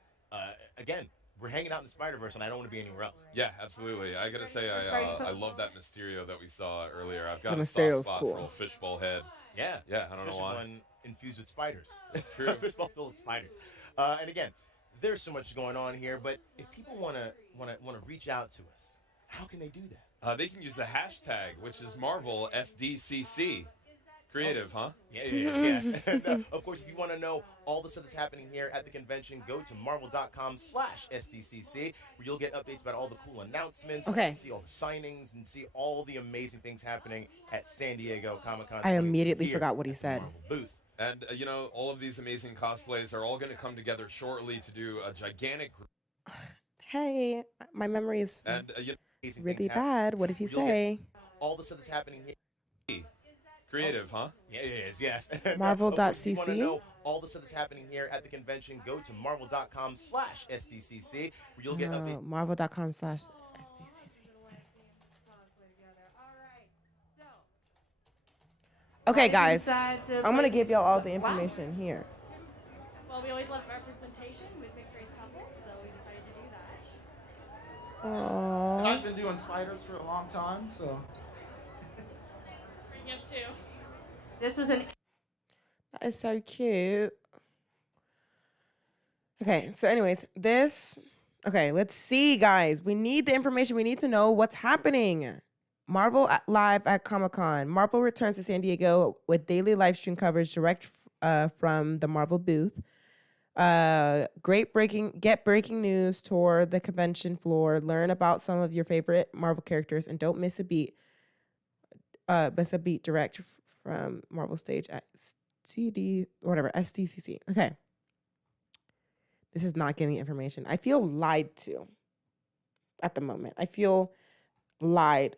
Again, we're hanging out in the Spider-Verse, and I don't want to be anywhere else. Yeah, absolutely. I gotta say, I love that Mysterio that we saw earlier. I've got The a soft Mysterio's spot cool. for old fishbowl head. Yeah, Yeah, I don't know especially why. one infused with spiders. True. Fishbowl filled with spiders. And again, there's so much going on here. But if people want to reach out to us, how can they do that? They can use the hashtag, which is Marvel SDCC. Creative, huh? Yes. And, of course, if you want to know all the stuff that's happening here at the convention, go to marvel.com/SDCC, where you'll get updates about all the cool announcements. Okay. See all the signings and see all the amazing things happening at San Diego Comic-Con. I 20 immediately here forgot what he at the said. Marvel booth. And, all of these amazing cosplays are all going to come together shortly to do a gigantic group. Hey, my memory is And, Amazing really things happening. bad. What did he You'll get say? all the stuff that's happening here. creative, huh? Yeah, it is, yes. And, Marvel.cc? of course, if you want to know all the stuff that's happening here at the convention, go to marvel.com/SDCC, where you'll get updates. Marvel.com/SDCC. Okay, guys. I'm going to give y'all all the information here. Well, we always love representation with mixed race couples, so we decided to do that. Aww. And I've been doing spiders for a long time, so. Bring up two. This was an. That is so cute. Okay, so anyways, okay, let's see, guys. We need the information. We need to know what's happening. Marvel Live at Comic-Con. Marvel returns to San Diego with daily live stream coverage direct from the Marvel booth. Get breaking news, tour the convention floor, learn about some of your favorite Marvel characters, and don't miss a beat. Direct from Marvel stage at SDCC. Okay. This is not giving information. I feel lied to at the moment. I feel lied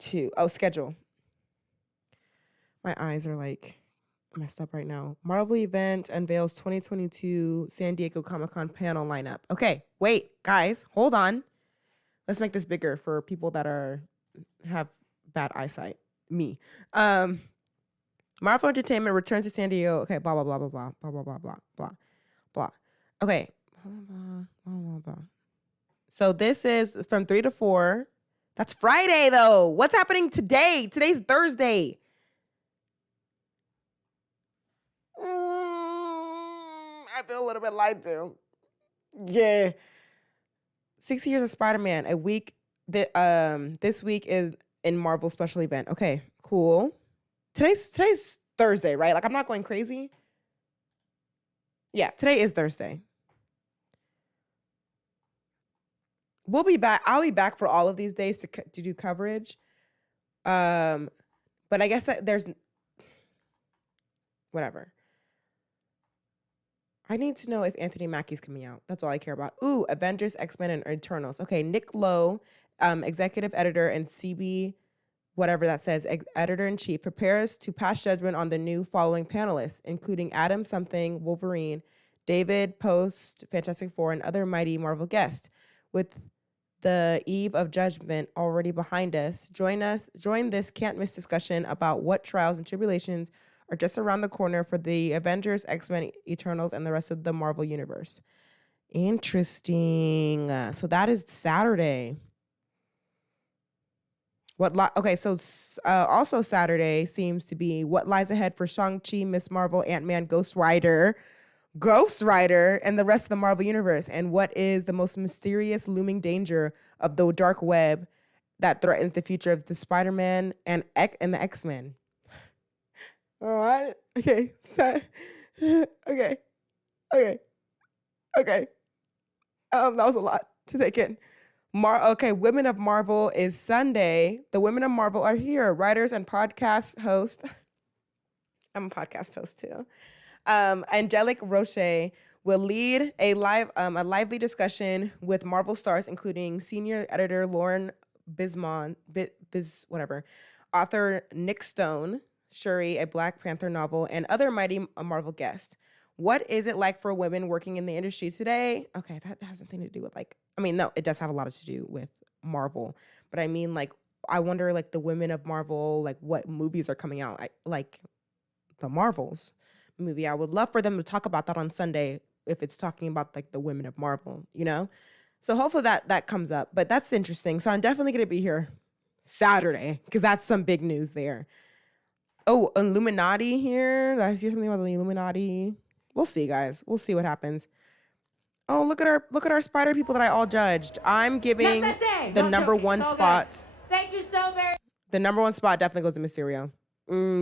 to. Oh, schedule. My eyes are like messed up right now. Marvel event unveils 2022 San Diego Comic-Con panel lineup. Okay, wait, guys, hold on. Let's make this bigger for people that have bad eyesight. Me. Marvel Entertainment returns to San Diego. Okay, blah blah blah blah blah blah blah blah blah blah blah. Okay. Blah, blah, blah, blah. So this is from 3 to 4, That's Friday, though. What's happening today? Today's Thursday. I feel a little bit lied to. Yeah. 60 years of Spider-Man. A week. This week is in Marvel special event. Okay, cool. Today's Thursday, right? Like, I'm not going crazy. Yeah, today is Thursday. We'll be back. I'll be back for all of these days to do coverage. But I guess that there's whatever. I need to know if Anthony Mackie's coming out. That's all I care about. Ooh, Avengers, X-Men, and Eternals. Okay, Nick Lowe, executive editor and CB, whatever that says, editor-in-chief, prepares to pass judgment on the new following panelists, including Adam Something, Wolverine, David Post, Fantastic Four, and other mighty Marvel guests. With the eve of judgment already behind us, join this can't-miss discussion about what trials and tribulations are just around the corner for the Avengers, X-Men, Eternals, and the rest of the Marvel Universe. Interesting. So that is Saturday. Also Saturday seems to be what lies ahead for Shang-Chi, Miss Marvel, Ant-Man, Ghost Rider, and the rest of the Marvel Universe. And what is the most mysterious looming danger of the dark web that threatens the future of the Spider-Man and the X-Men? All right. Okay. Okay. That was a lot to take in. Women of Marvel is Sunday. The Women of Marvel are here. Writers and podcast host. I'm a podcast host too. Angelique Roche will lead a lively discussion with Marvel stars, including senior editor Lauren Bismon, author Nick Stone, Shuri, a Black Panther novel, and other mighty Marvel guests. What is it like for women working in the industry today? Okay, that has nothing to do with no, it does have a lot to do with Marvel, but I mean, I wonder, the women of Marvel, what movies are coming out, the Marvels movie. I would love for them to talk about that on Sunday if it's talking about, the women of Marvel, So hopefully that comes up, but that's interesting. So I'm definitely going to be here Saturday because that's some big news there. Oh, Illuminati here. I hear something about the Illuminati. We'll see, guys. We'll see what happens. Oh, look at our spider people that I all judged. I'm giving the number one spot. Thank you so very. The number one spot definitely goes to Mysterio.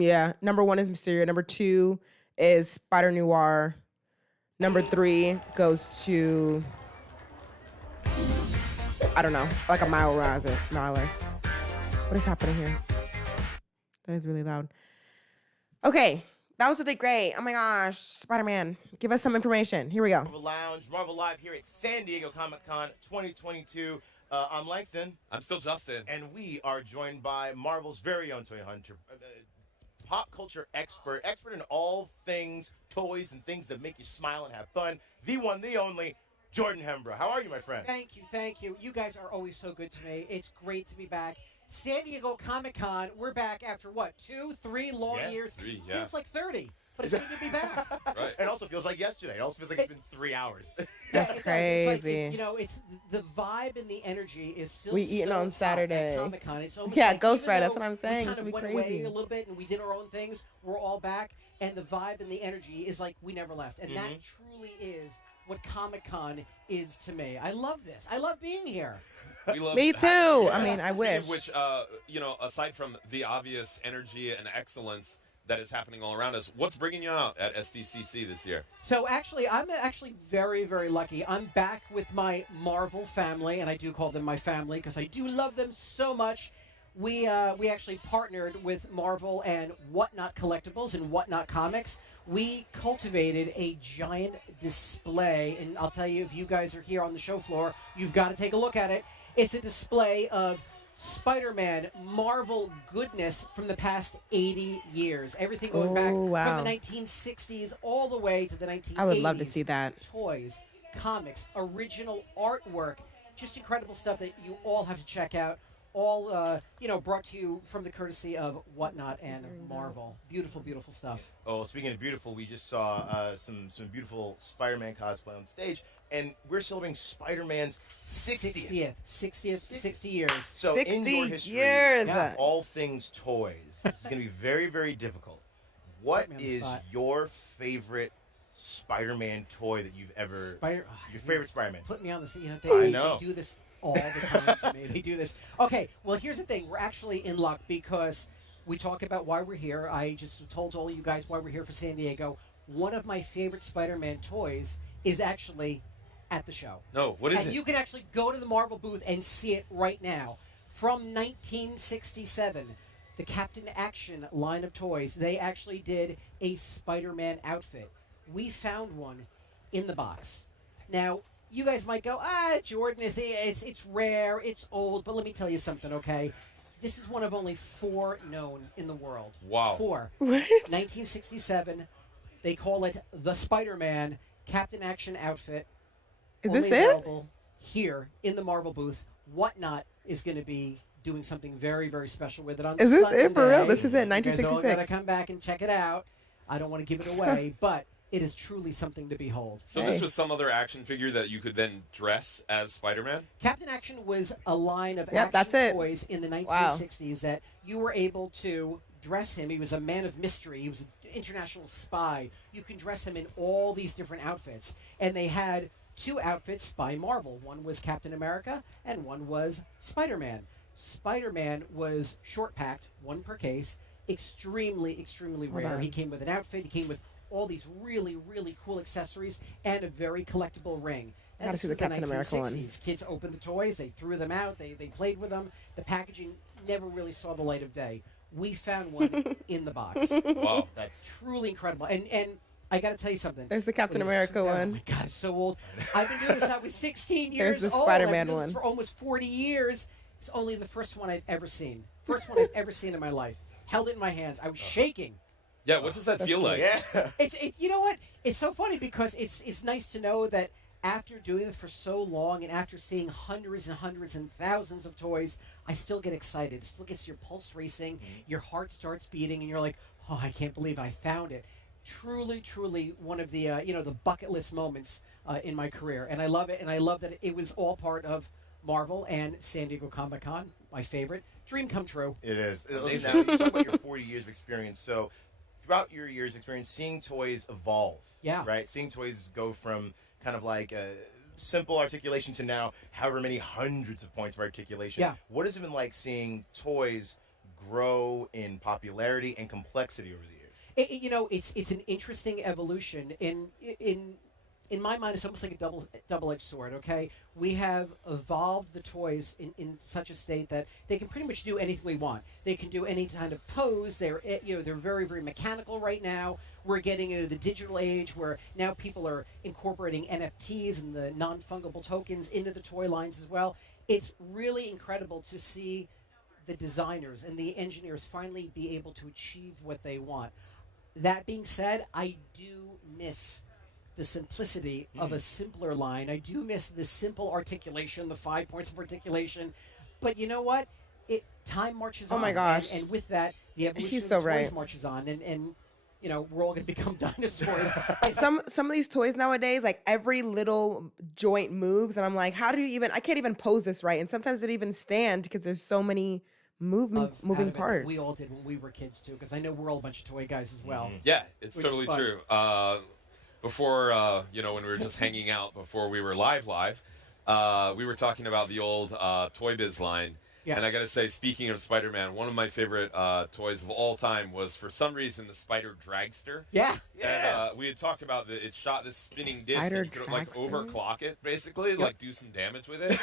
Yeah, number one is Mysterio. Number two is Spider Noir. Number three goes to, I don't know, a Miles. What is happening here? That is really loud. Okay, that was really great. Oh my gosh, Spider-Man, give us some information. Here we go. Marvel Lounge, Marvel Live here at San Diego Comic-Con 2022. I'm Langston. I'm still Justin. And we are joined by Marvel's very own Toy Hunter, pop culture expert in all things toys and things that make you smile and have fun. The one, the only, Jordan Hembrough. How are you, my friend? Thank you. You guys are always so good to me. It's great to be back. San Diego Comic-Con, we're back after what, 2-3 long years? Feels like 30, but it's good to be back. Right. It also feels like yesterday. It also feels like it's been 3 hours. That's crazy. It's the vibe and the energy is still. We eating on Saturday. At Comic-Con. It's almost Ghost Rider. That's what I'm saying. We kind of went crazy. away a little bit and we did our own things. We're all back, and the vibe and the energy is like we never left, and that truly is what Comic-Con is to me. I love this. I love being here. We love Me too. I mean, I wish. Which, aside from the obvious energy and excellence that is happening all around us, what's bringing you out at SDCC this year? So actually, I'm very, very lucky. I'm back with my Marvel family, and I do call them my family because I do love them so much. We actually partnered with Marvel and Whatnot Collectibles and Whatnot Comics. We cultivated a giant display, and I'll tell you, if you guys are here on the show floor, you've got to take a look at it. It's a display of Spider-Man Marvel goodness from the past 80 years. Everything going back from the 1960s all the way to the 1980s. I would love to see that. Toys, comics, original artwork, just incredible stuff that you all have to check out. All, brought to you from the courtesy of Whatnot and Marvel. Beautiful, beautiful stuff. Oh, speaking of beautiful, we just saw some beautiful Spider-Man cosplay on stage. and we're celebrating Spider-Man's 60th. 60 years. So 60 in your history, years. all things toys. This is going to be very, very difficult. What is your favorite Spider-Man toy that you've ever... your favorite Spider-Man? Put me on the... I know. They do this all the time to me. They do this. Okay, well, here's the thing. We're actually in luck because we talk about why we're here. I just told all you guys why we're here for San Diego. One of my favorite Spider-Man toys is actually at the show. No, what is it? You can actually go to the Marvel booth and see it right now. From 1967, the Captain Action line of toys, they actually did a Spider-Man outfit. We found one in the box. Now, you guys might go, Jordan, it's rare, it's old, but let me tell you something, okay? This is one of only 4 known in the world. Wow. 4. What? 1967. They call it the Spider-Man Captain Action outfit. Is only this it? available here in the Marvel booth. Whatnot is going to be doing something very, very special with it on Is this Sunday. it for real? This is it, You guys all 1966. got to come back and check it out. I don't want to give it away, but it is truly something to behold. So this was some other action figure that you could then dress as Spider-Man? Captain Action was a line of Yep, that's action it. toys in the Wow. 1960s that you were able to dress him. He was a man of mystery. He was an international spy. You can dress him in all these different outfits. And they had 2 outfits by Marvel. One was Captain America, and one was Spider-Man. Spider-Man was short-packed, 1 per case, extremely, extremely rare. on. He came with an outfit. He came with all these really, really cool accessories and a very collectible ring. I gotta this see the was Captain America one. 1960s. Kids opened the toys, they threw them out, they played with them. The packaging never really saw the light of day. We found one in the box. Wow. That's truly incredible. And I got to tell you something. There's the Captain It is America Oh one. my God, it's so old. I've been doing this now. I was 16 years There's the old. Spider-Man I've been doing one. this for almost 40 years. It's only the first one I've ever seen. First one I've ever seen in my life. Held it in my hands. I was shaking. Yeah, what does that feel like? Yeah. You know what? It's so funny because it's nice to know that after doing it for so long and after seeing hundreds and hundreds and thousands of toys, I still get excited. It still gets your pulse racing, your heart starts beating, and you're like, oh, I can't believe I found it. Truly, truly one of the the bucket list moments in my career, and I love it. And I love that it was all part of Marvel and San Diego Comic-Con, my favorite. Dream come true. It is. Listen, now, you talk about your 40 years of experience. So, throughout your years of experience, seeing toys evolve. Yeah. Right? Seeing toys go from kind of like a simple articulation to now however many hundreds of points of articulation. Yeah. What has it been like seeing toys grow in popularity and complexity over the years? It's an interesting evolution. In my mind, it's almost like a double-edged sword. Okay, we have evolved the toys in such a state that they can pretty much do anything we want. They can do any kind of pose. They're very, very mechanical right now. We're getting into the digital age where now people are incorporating NFTs and the non-fungible tokens into the toy lines as well. It's really incredible to see the designers and the engineers finally be able to achieve what they want. That being said, I do miss the simplicity of a simpler line. I do miss the simple articulation, the 5 points of articulation. But you know what? Time marches on. Oh my gosh. And with that, the evolution He's of so toys right. marches on. And we're all going to become dinosaurs. Some of these toys nowadays, like every little joint moves, and I'm like, how do you even? I can't even pose this right, and sometimes it even stand because there's so many moving Adamant, parts. we all did when we were kids too, because I know we're all a bunch of toy guys as well. Yeah, it's Which is totally fun. true. Before, when we were just hanging out before we were live, we were talking about the old Toy Biz line. Yeah. And I got to say, speaking of Spider-Man, one of my favorite toys of all time was, for some reason, the Spider Dragster. Yeah. And we had talked about that it shot this spinning disc Spider and you could like Dragster? overclock it, basically, like do some damage with it.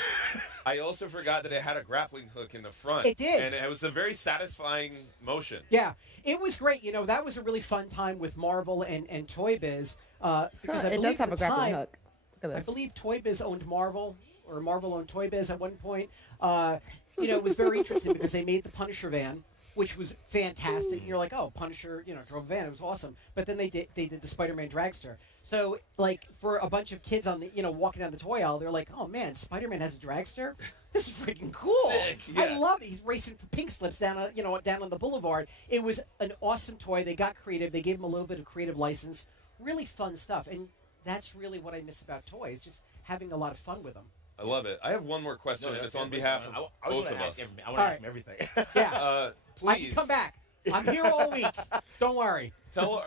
I also forgot that it had a grappling hook in the front. It did. And it was a very satisfying motion. Yeah, it was great. That was a really fun time with Marvel and Toy Biz. Because I It believe does have at a the grappling time, hook. Look at I this. believe Toy Biz owned Marvel, or Marvel owned Toy Biz at one point. It was very interesting because they made the Punisher van, which was fantastic. And you're like, oh, Punisher, drove a van. It was awesome. But then they did the Spider-Man Dragster. So, like, for a bunch of kids on the, walking down the toy aisle, they're like, oh, man, Spider-Man has a dragster? This is freaking cool. Sick, yeah. I love it. He's racing for pink slips down on the boulevard. It was an awesome toy. They got creative. They gave him a little bit of creative license. Really fun stuff. And that's really what I miss about toys, just having a lot of fun with them. I love it. I have one more question, and it's on behalf of I was both gonna of us. ask I want to ask him everything. Yeah. Please. I can come back. I'm here all week. Don't worry. Tell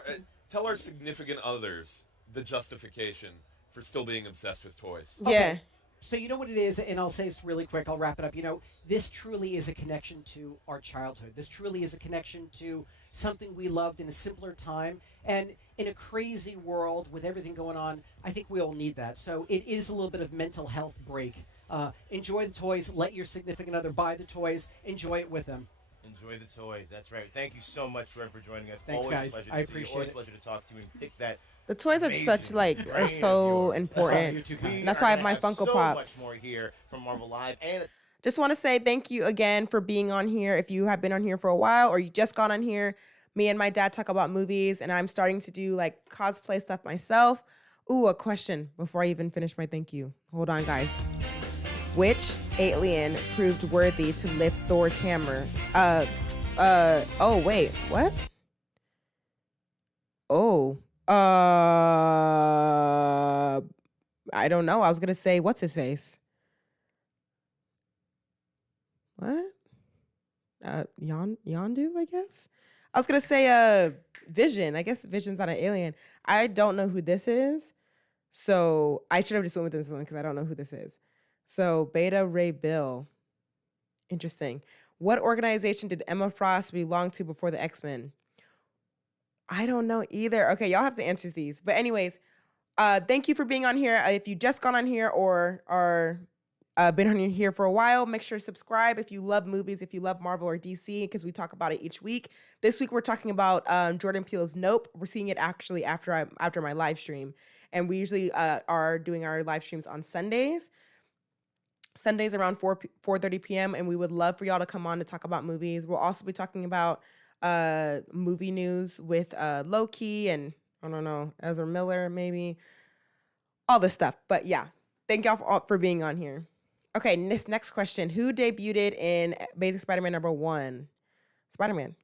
our significant others the justification for still being obsessed with toys. Yeah. Okay. So you know what it is, and I'll say this really quick. I'll wrap it up. You know, this truly is a connection to our childhood. This truly is a connection to something we loved in a simpler time. And in a crazy world with everything going on, I think we all need that. So it is a little bit of mental health break. Enjoy the toys. Let your significant other buy the toys. Enjoy it with them. Enjoy the toys. That's right. Thank you so much, Rev, for joining us. Thanks, always guys. A pleasure to I see you. appreciate Always it. a pleasure to talk to you and pick that. The toys are amazing such like are brain of so yours. important. You're too kind. That's We why I are have my gonna Funko so Pops. much more here from Marvel Live, and Just want to say thank you again for being on here. If you have been on here for a while or you just got on here, me and my dad talk about movies, and I'm starting to do like cosplay stuff myself. Ooh, a question before I even finish my thank you. Hold on, guys. Which alien proved worthy to lift Thor's hammer? Oh, wait, what? Oh, I don't know. I was gonna say, what's his face? What? Yondu, I guess? I was gonna say, Vision. I guess Vision's not an alien. I don't know who this is. So I should have just went with this one because I don't know who this is. So Beta Ray Bill. Interesting. What organization did Emma Frost belong to before the X-Men? I don't know either. Okay, y'all have to answer these. But anyways, thank you for being on here. If you just got on here or are been on here for a while, make sure to subscribe if you love movies, if you love Marvel or DC, because we talk about it each week. This week we're talking about Jordan Peele's Nope. We're seeing it actually after my live stream, and we usually are doing our live streams on Sundays around 4:30 p.m. and we would love for y'all to come on to talk about movies. We'll also be talking about movie news with Loki and I don't know, Ezra Miller, maybe all this stuff. But yeah, thank y'all for being on here. Okay, this next question. Who debuted in Amazing Spider-Man #1? Spider-Man.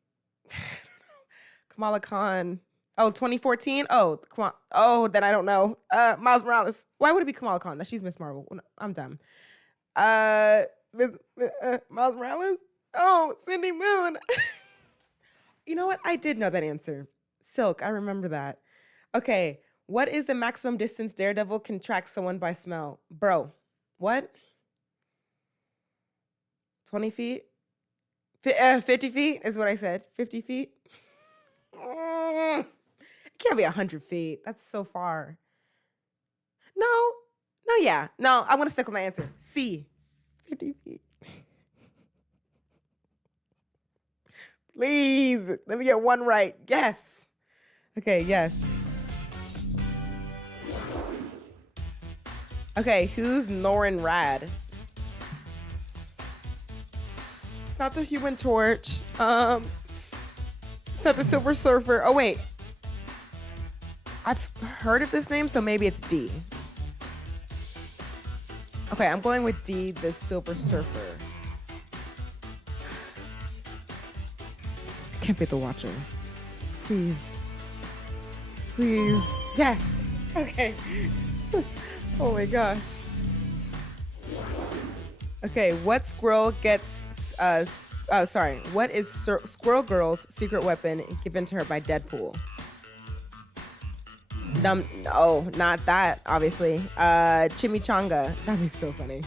Kamala Khan. Oh, 2014? Oh, come on. Oh, then I don't know. Miles Morales. Why would it be Kamala Khan? She's Miss Marvel. I'm dumb. Miles Morales? Oh, Cindy Moon. You know what? I did know that answer. Silk. I remember that. Okay. What is the maximum distance Daredevil can track someone by smell? Bro, what? 20 feet? 50 feet is what I said. 50 feet? It can't be 100 feet. That's so far. No, I'm going to stick with my answer. C, 50 feet. Please, let me get one right. Yes. Okay, yes. Okay, who's Norrin Rad? It's not the Human Torch. It's not the Silver Surfer. Oh, wait. I've heard of this name, so maybe it's D. Okay, I'm going with D, the Silver Surfer. I can't be the Watcher. Please. Please. Yes. Okay. Oh my gosh. Okay, what squirrel gets, what is Squirrel Girl's secret weapon given to her by Deadpool? No, not that, obviously. Chimichanga. That'd be so funny.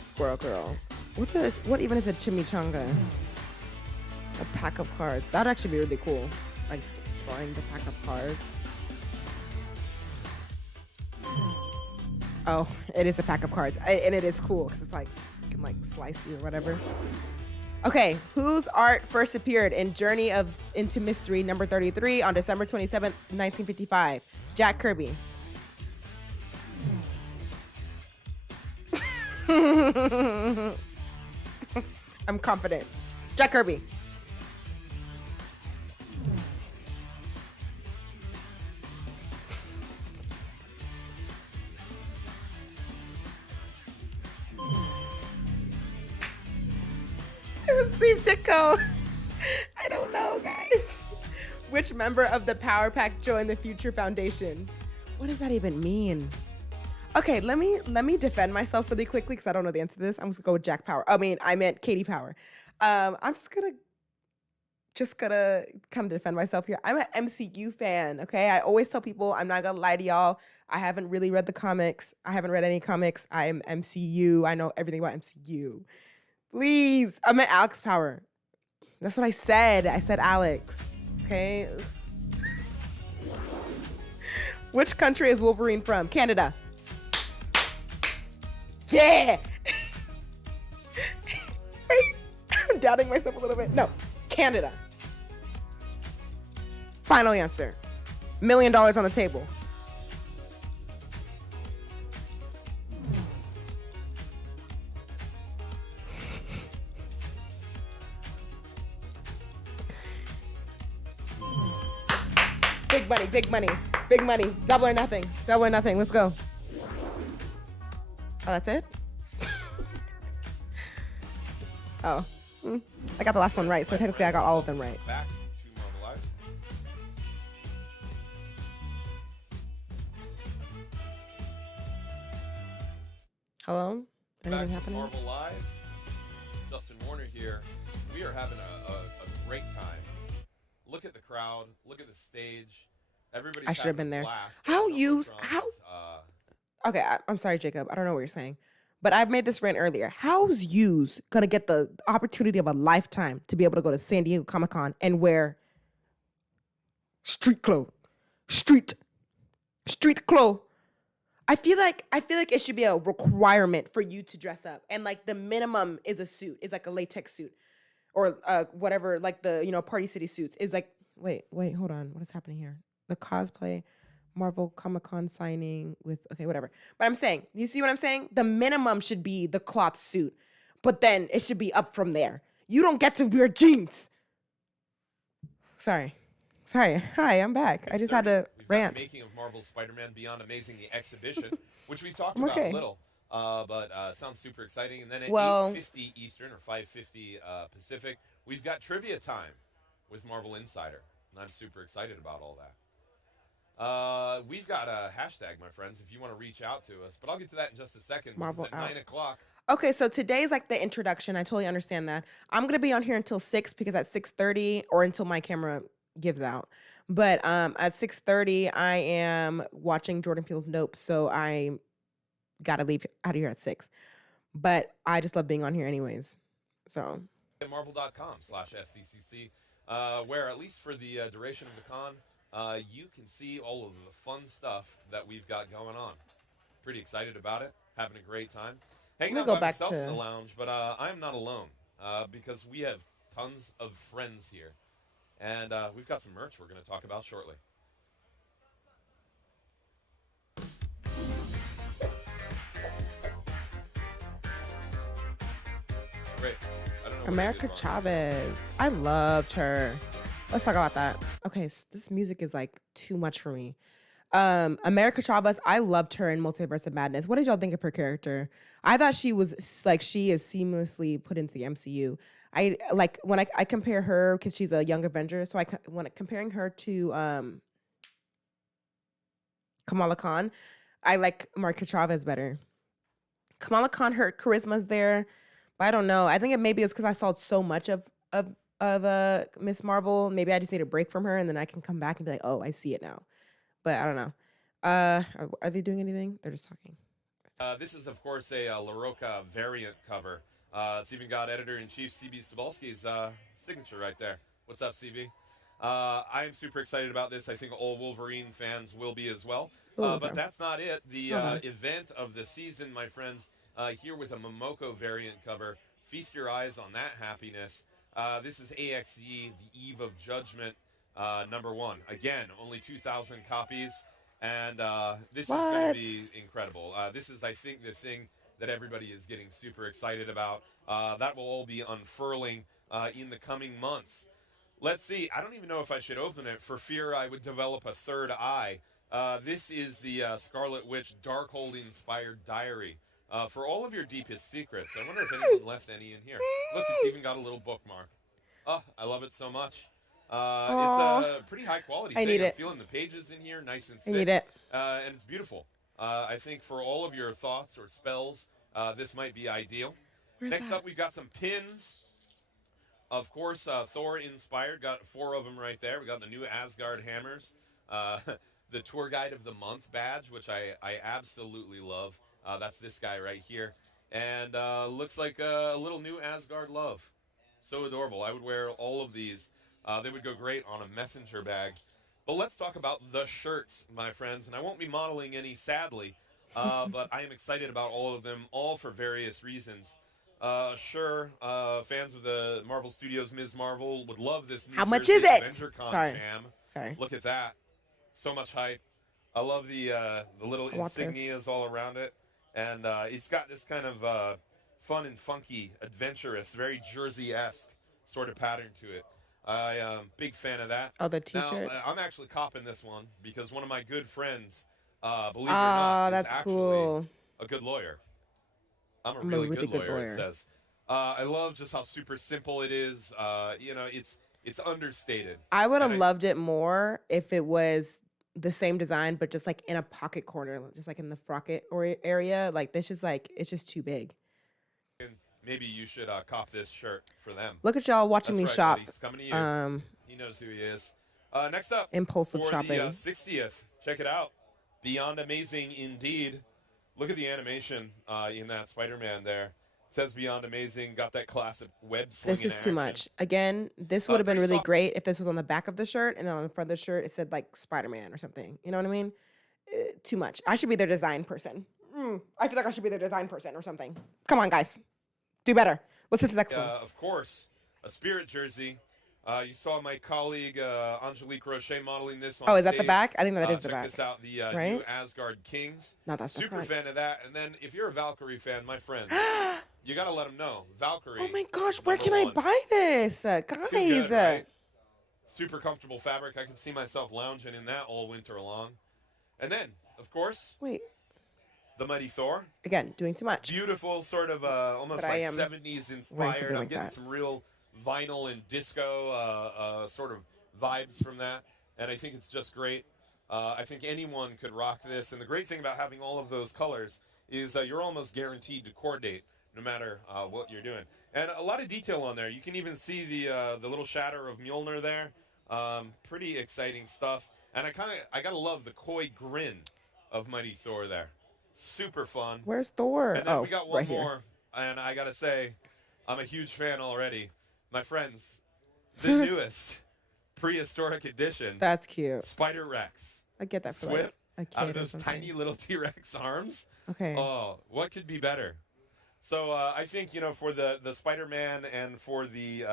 Squirrel Girl. What even is a chimichanga? A pack of cards. That'd actually be really cool. Like drawing the pack of cards. Oh, it is a pack of cards. And it is cool because it's like, you can like slice you or whatever. Okay, whose art first appeared in Journey into Mystery number 33 on December 27th, 1955? Jack Kirby. I'm confident. Jack Kirby. It was Steve Ditko. I don't know, guys. Which member of the Power Pack joined the Future Foundation? What does that even mean? Okay, let me defend myself really quickly because I don't know the answer to this. I'm just gonna go with Jack Power. I meant Katie Power. I'm just gonna kind of defend myself here. I'm an MCU fan. Okay, I always tell people I'm not gonna lie to y'all. I haven't really read the comics. I haven't read any comics. I am MCU. I know everything about MCU. Please, I meant Alex Power. That's what I said. I said Alex. Okay. Which country is Wolverine from? Canada. Yeah. I'm doubting myself a little bit. No, Canada. Final answer. $1 million on the table. Big money, big money, big money. Double or nothing. Double or nothing. Let's go. Oh, that's it? Oh. I got the last one right, so technically I got all of them right. Back to Marvel Live. Hello? Back Anything to happening? Marvel Live. Justin Warner here. We are having a great time. Look at the crowd. Look at the stage. Everybody's I should have been there. blast. Okay, I'm sorry, Jacob. I don't know what you're saying. But I made this rant earlier. How's yous gonna get the opportunity of a lifetime to be able to go to San Diego Comic-Con and wear street clothes? Street clothes. I feel like it should be a requirement for you to dress up. And like the minimum is a suit, is like a latex suit. Or whatever, like the, Party City suits is like, wait, hold on. What is happening here? The cosplay, Marvel Comic-Con signing with, okay, whatever. But I'm saying, you see what I'm saying? The minimum should be the cloth suit, but then it should be up from there. You don't get to wear jeans. Sorry. Hi, I'm back. I just had to rant. The making of Marvel's Spider-Man Beyond Amazing, the exhibition, which we've talked about a little. But sounds super exciting. And then at 8:50 Eastern or 5:50 Pacific, we've got trivia time with Marvel Insider. And I'm super excited about all that. We've got a hashtag, my friends, if you want to reach out to us. But I'll get to that in just a second. Marvel at 9 o'clock. Okay, so today's like the introduction. I totally understand that. I'm going to be on here until 6 because at 6:30 or until my camera gives out. But at 6:30, I am watching Jordan Peele's Nope. So I got to leave out of here at 6. But I just love being on here anyways. So Marvel.com/SDCC, where at least for the duration of the con, you can see all of the fun stuff that we've got going on. Pretty excited about it. Having a great time. Hanging out by myself in the lounge, but I'm not alone because we have tons of friends here. And we've got some merch we're going to talk about shortly. Great. I don't know America Chavez. I loved her. Let's talk about that. Okay, so this music is like too much for me. America Chavez, I loved her in Multiverse of Madness. What did y'all think of her character? I thought she was like, she is seamlessly put into the MCU. I like when I compare her because she's a young Avenger. So when comparing her to Kamala Khan, I like America Chavez better. Kamala Khan, her charisma's there, but I don't know. I think maybe it's because I saw so much of Miss Marvel. Maybe I just need a break from her, and then I can come back and be like, oh, I see it now. But I don't know. Are they doing anything? They're just talking. This is, of course, a La Roca variant cover. It's even got editor-in-chief CB Cebulski's signature right there. What's up, CB? I'm super excited about this. I think all Wolverine fans will be as well. But that's not it. The event of the season, my friends, here with a Momoko variant cover. Feast your eyes on that happiness. This is AXE, The Eve of Judgment, #1. Again, only 2,000 copies. And this is going to be incredible. This is, I think, the thing that everybody is getting super excited about. That will all be unfurling in the coming months. Let's see. I don't even know if I should open it for fear I would develop a third eye. This is the Scarlet Witch Darkhold-inspired diary. For all of your deepest secrets. I wonder if anyone left any in here. Look, it's even got a little bookmark. Oh, I love it so much. It's a pretty high quality thing. Need it. I'm feeling the pages in here, nice and thick. I need it. And it's beautiful. I think for all of your thoughts or spells, this might be ideal. Where's Next that? up, we've got some pins. Of course, Thor inspired. Got 4 of them right there. We got the new Asgard hammers. The Tour Guide of the Month badge, which I absolutely love. That's this guy right here. And looks like a little new Asgard love. So adorable. I would wear all of these. They would go great on a messenger bag. But let's talk about the shirts, my friends. And I won't be modeling any, sadly. But I am excited about all of them, all for various reasons. Sure, fans of the Marvel Studios Ms. Marvel would love this New How much Jersey is it? AvengerCon Sorry. jam. Sorry. Look at that. So much hype. I love the little I want this. insignias all around it. And it's got this kind of fun and funky, adventurous, very Jersey-esque sort of pattern to it. I am a big fan of that. Oh, the Now, t-shirts. I'm actually copping this one because one of my good friends, believe it or not, is that's actually cool. a good lawyer. I'm a I'm a really, really good good lawyer, it lawyer. says. I love just how super simple it is. It's understated. I would have And loved it more if it was the same design, but just like in a pocket corner, just like in the frocket or area. Like this is like it's just too big. Maybe you should cop this shirt for them. Look at y'all watching That's me right, shop. buddy. It's coming to you. He knows who he is. Next up, Impulsive for shopping. the 60th, check it out. Beyond amazing indeed. Look at the animation in that Spider-Man there. It says Beyond Amazing. Got that classic web slinging This is too action. much. Again, this would have been pretty really soft. great if this was on the back of the shirt and then on the front of the shirt it said like Spider-Man or something. You know what I mean? Too much. I should be their design person. I feel like I should be their design person or something. Come on, guys. Do better. What's this next one? Of course, a Spirit jersey. You saw my colleague Angelique Rocher modeling this on Oh, is that the stage. back? I think that is the check back. this out, the Right? new Asgard Kings. No, that's the Super front. fan of that. And then if you're a Valkyrie fan, my friend, you got to let them know. Valkyrie. Oh my gosh, where number can I one. buy this? Too Guys. good, right? Super comfortable fabric. I can see myself lounging in that all winter long. And then, of course, Wait, the Mighty Thor. again, doing too much. Beautiful, sort of almost But I like am 70s wearing inspired. something I'm like getting that. some real vinyl and disco sort of vibes from that. And I think it's just great. I think anyone could rock this. And the great thing about having all of those colors is you're almost guaranteed to coordinate no matter what you're doing. And a lot of detail on there. You can even see the little shatter of Mjolnir there. Pretty exciting stuff. And I gotta love the coy grin of Mighty Thor there. Super fun. Where's Thor? And then Oh, we got one right here. more, and I gotta say, I'm a huge fan already. My friends, the newest prehistoric edition, That's cute. Spider Rex. I get that for Whip like a out kid of or those something. tiny little T-Rex arms. Okay. Oh, what could be better? So I think for the Spider-Man and for the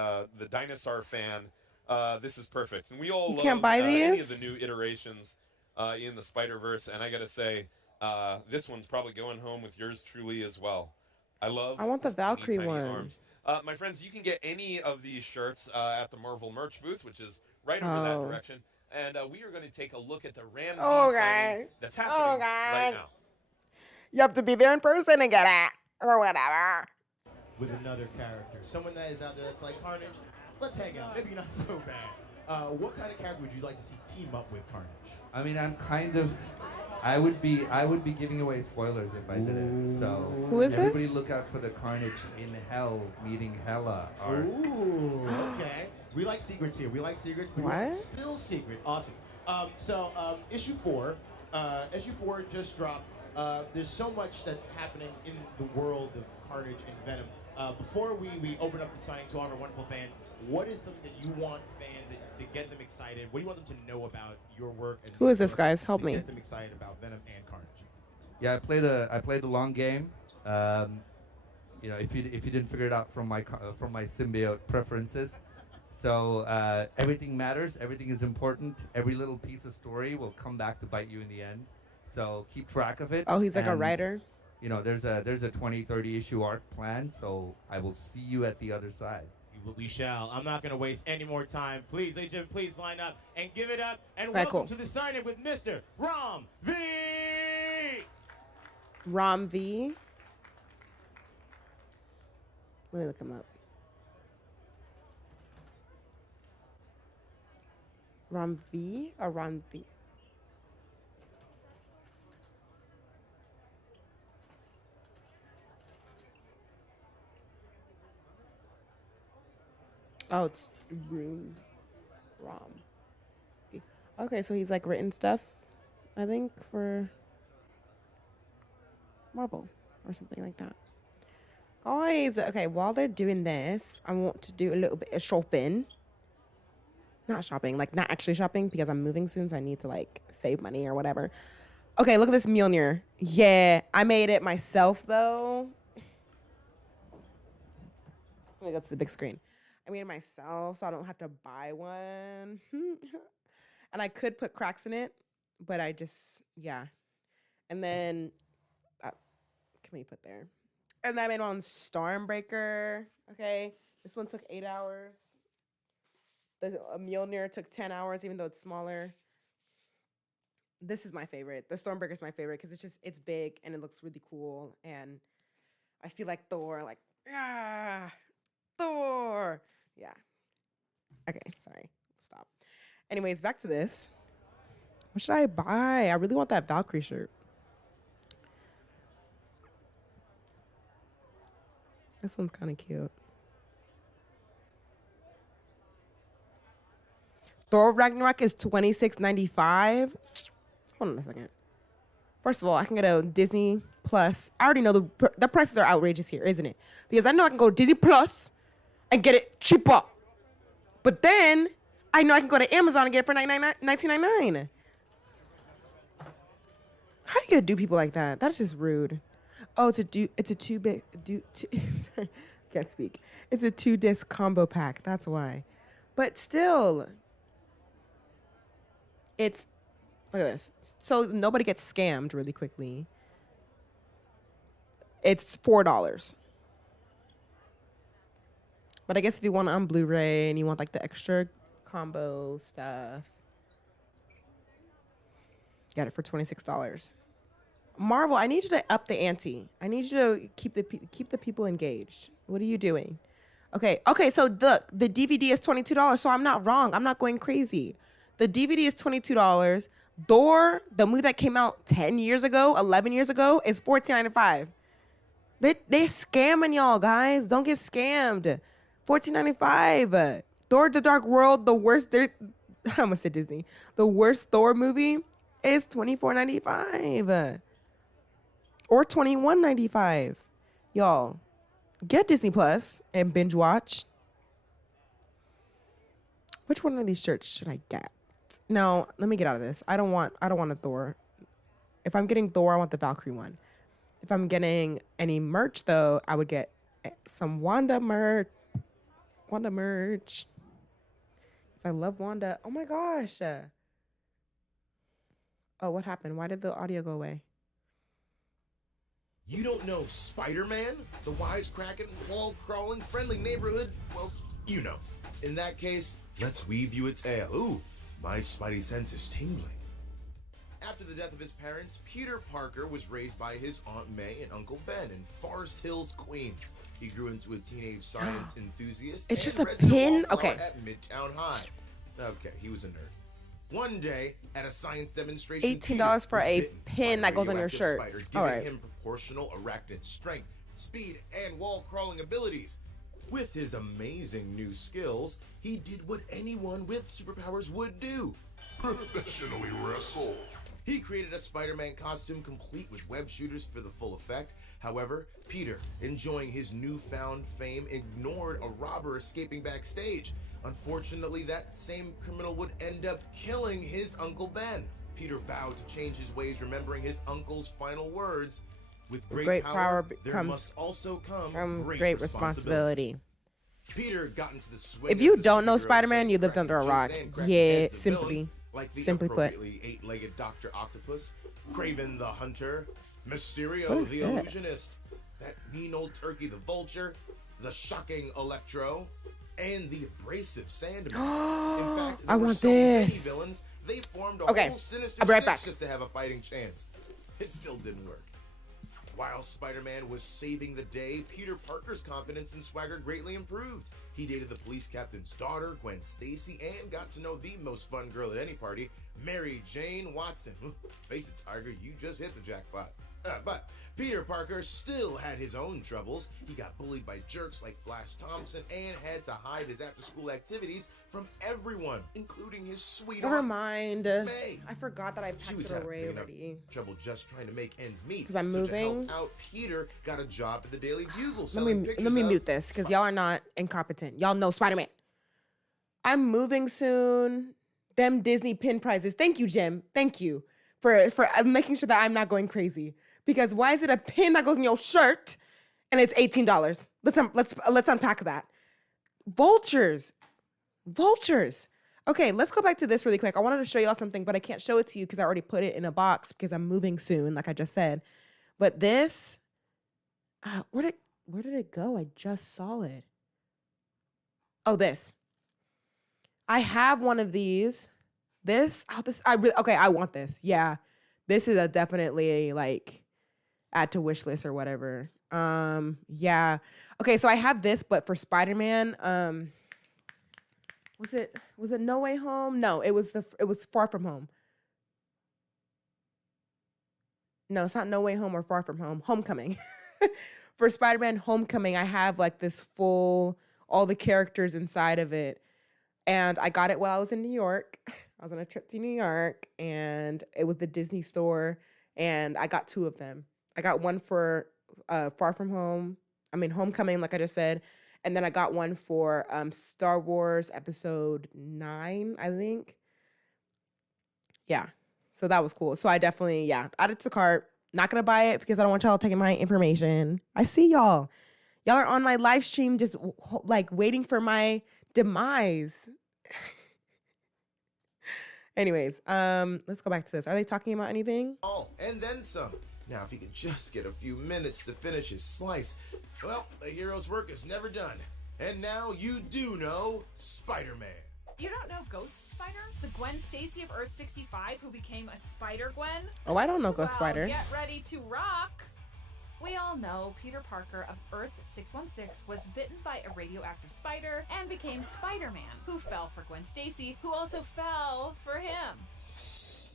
dinosaur fan, this is perfect. And we all You love can't buy any of these? the new iterations in the Spider-Verse, and I gotta say, this one's probably going home with yours truly as well. I want the those teeny Valkyrie tiny one. arms. My friends, you can get any of these shirts at the Marvel merch booth, which is right over that Oh. direction. And we are going to take a look at the Ram V Oh, signing God. that's happening Oh, right God. now. You have to be there in person to get it or whatever. With another character, someone that is out there that's like Carnage. Let's hang out. Maybe not so bad. What kind of character would you like to see team up with Carnage? I mean, I would be giving away spoilers if I did it. So Who is everybody this? look out for the Carnage in Hell meeting Hela arc. Ooh, okay. We like secrets here. We like secrets, but we What? don't spill secrets. Awesome. Issue 4. Issue 4 just dropped. There's so much that's happening in the world of Carnage and Venom. Before we open up the signing to all of our wonderful fans, what is something that you want fans to get them excited? What do you want them to know about your work? And Who is this, work guys? Help to me. Get them excited about Venom and Carnage. Yeah, I played the long game. If you didn't figure it out from my symbiote preferences, so everything matters. Everything is important. Every little piece of story will come back to bite you in the end. So keep track of it. Oh, he's like a and, writer. There's a 20, 30 issue arc planned. So I will see you at the other side. We shall. I'm not going to waste any more time. Please, ladies and gentlemen, please line up and give it up. And All right, welcome cool. to the sign-in with Mr. Ram V. Ram V. Let me look him up. Ram V or Ram V? Oh, it's Rune Rom. Okay, so he's like written stuff, I think, for Marvel or something like that. Guys, okay, while they're doing this, I want to do a little bit of shopping. Not shopping, like not actually shopping because I'm moving soon, so I need to like save money or whatever. Okay, look at this Mjolnir. Yeah, I made it myself though. Let me go to the big screen. I made it myself, so I don't have to buy one. And I could put cracks in it, but I just, yeah. And then, can we put there? And then I made one on Stormbreaker. Okay, this one took 8 hours. The Mjolnir took 10 hours, even though it's smaller. This is my favorite. The Stormbreaker is my favorite because it's big and it looks really cool. And I feel like Thor, like, Thor. Yeah. Okay, sorry. Stop. Anyways, back to this. What should I buy? I really want that Valkyrie shirt. This one's kind of cute. Thor Ragnarok is $26.95. Hold on a second. First of all, I can get a Disney Plus. I already know the prices are outrageous here, isn't it? Because I know I can go to Disney Plus and get it cheaper. But then I know I can go to Amazon and get it for $19.99. How you gonna do people like that? That's just rude. Oh, it's a two big sorry, can't speak. It's a 2-disc combo pack. That's why. But still, it's, look at this. So nobody gets scammed really quickly. It's $4. But I guess if you want it on Blu-ray and you want like the extra combo stuff, get it for $26. Marvel, I need you to up the ante. I need you to keep the people engaged. What are you doing? Okay, so the DVD is $22, so I'm not wrong. I'm not going crazy. The DVD is $22. Thor, the movie that came out 10 years ago, 11 years ago, is $14.95. They scamming y'all, guys. Don't get scammed. $14.95. Thor: The Dark World, the worst. I almost said Disney. The worst Thor movie is $24.95 or $21.95. Y'all, get Disney Plus and binge watch. Which one of these shirts should I get? No, let me get out of this. I don't want a Thor. If I'm getting Thor, I want the Valkyrie one. If I'm getting any merch though, I would get some Wanda merch. Wanda merch. Because I love Wanda. Oh my gosh. Oh, what happened? Why did the audio go away? You don't know Spider-Man? The wisecracking, wall-crawling, friendly neighborhood? Well, you know. In that case, let's weave you a tale. Ooh, my spidey sense is tingling. After the death of his parents, Peter Parker was raised by his Aunt May and Uncle Ben in Forest Hills, Queens. He grew into a teenage science enthusiast. It's and just a resident pin? wallflower Okay. At Midtown High. Okay, he was a nerd. One day, at a science demonstration, $18 for Peter a was bitten pin by a that goes on your radioactive shirt. Spider, giving All right. him proportional arachnid strength, speed, and wall-crawling abilities. With his amazing new skills, he did what anyone with superpowers would do. Professionally wrestle. He created a Spider-Man costume complete with web shooters for the full effect. However, Peter, enjoying his newfound fame, ignored a robber escaping backstage. Unfortunately, that same criminal would end up killing his Uncle Ben. Peter vowed to change his ways, remembering his uncle's final words. With great power, there must also come great responsibility. Peter got into the swing. If you don't know Spider-Man, you lived under a rock. Yeah, simply put. Appropriately eight-legged Dr. Octopus, Kraven the Hunter, Mysterio What is the this? Illusionist, that mean old turkey the Vulture, the shocking Electro, and the abrasive Sandman. In fact, there I were want so many this. villains, they formed a Okay, whole Sinister I'll be right Six back. just to have a fighting chance. It still didn't work. While Spider-Man was saving the day, Peter Parker's confidence and swagger greatly improved. He dated the police captain's daughter, Gwen Stacy, and got to know the most fun girl at any party, Mary Jane Watson. Face it, Tiger, you just hit the jackpot. But Peter Parker still had his own troubles. He got bullied by jerks like Flash Thompson and had to hide his after-school activities from everyone, including his sweetheart. Never mind. May. I forgot that I She packed was it away having already. trouble just trying to make ends meet. 'Cause I'm so moving. to help out, Peter got a job at the Daily Bugle Let selling me pictures let me of mute this because y'all are not incompetent. Y'all know Spider-Man. I'm moving soon. Them Disney pin prizes. Thank you, Jim. Thank you for making sure that I'm not going crazy. Because why is it a pin that goes in your shirt and it's $18? Let's unpack that. Vultures. Okay, let's go back to this really quick. I wanted to show y'all something, but I can't show it to you because I already put it in a box because I'm moving soon, like I just said. But this, where did it go? I just saw it. Oh, this. I have one of these. I want this. Yeah. This is definitely like add to wish list or whatever. Yeah. Okay, so I have this, but for Spider-Man, was it No Way Home? No, it was Far From Home. No, it's not No Way Home or Far From Home. Homecoming. For Spider-Man Homecoming, I have like this full, all the characters inside of it. And I got it while I was in New York. I was on a trip to New York and it was the Disney store and I got 2 of them. I got one for Homecoming, like I just said. And then I got one for Star Wars Episode 9, I think. Yeah, so that was cool. So I definitely, added to cart. Not going to buy it because I don't want y'all taking my information. I see y'all. Y'all are on my live stream just like waiting for my demise. Anyways, let's go back to this. Are they talking about anything? Oh, and then some. Now, if he could just get a few minutes to finish his slice, well, the hero's work is never done. And now you do know Spider-Man. You don't know Ghost Spider? The Gwen Stacy of Earth 65 who became a Spider-Gwen? Oh, I don't know Ghost Well, Spider. Get ready to rock! We all know Peter Parker of Earth 616 was bitten by a radioactive spider and became Spider-Man, who fell for Gwen Stacy, who also fell for him.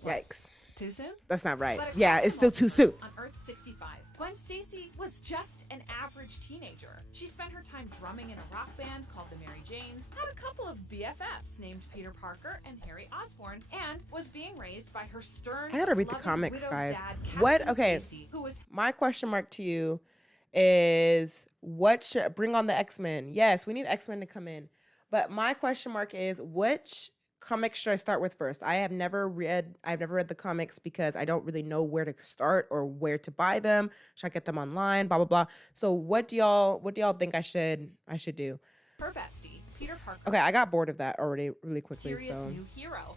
Yikes. Too soon? That's not right. But Yeah, across it's the still too multiverse, soon. On Earth 65, Gwen Stacy was just an average teenager. She spent her time drumming in a rock band called the Mary Janes, had a couple of BFFs named Peter Parker and Harry Osborn, and was being raised by her stern, I gotta read the loving comics, widow guys. dad, What? Captain Okay. Stacy, who was My question mark to you is what should bring on the X-Men? Yes, we need X-Men to come in. But my question mark is which comics should I start with first? I've never read the comics because I don't really know where to start or where to buy them. Should I get them online? Blah blah blah. So what do y'all think I should do? her bestie, Peter Parker. Okay, I got bored of that already really quickly. Curious So new hero.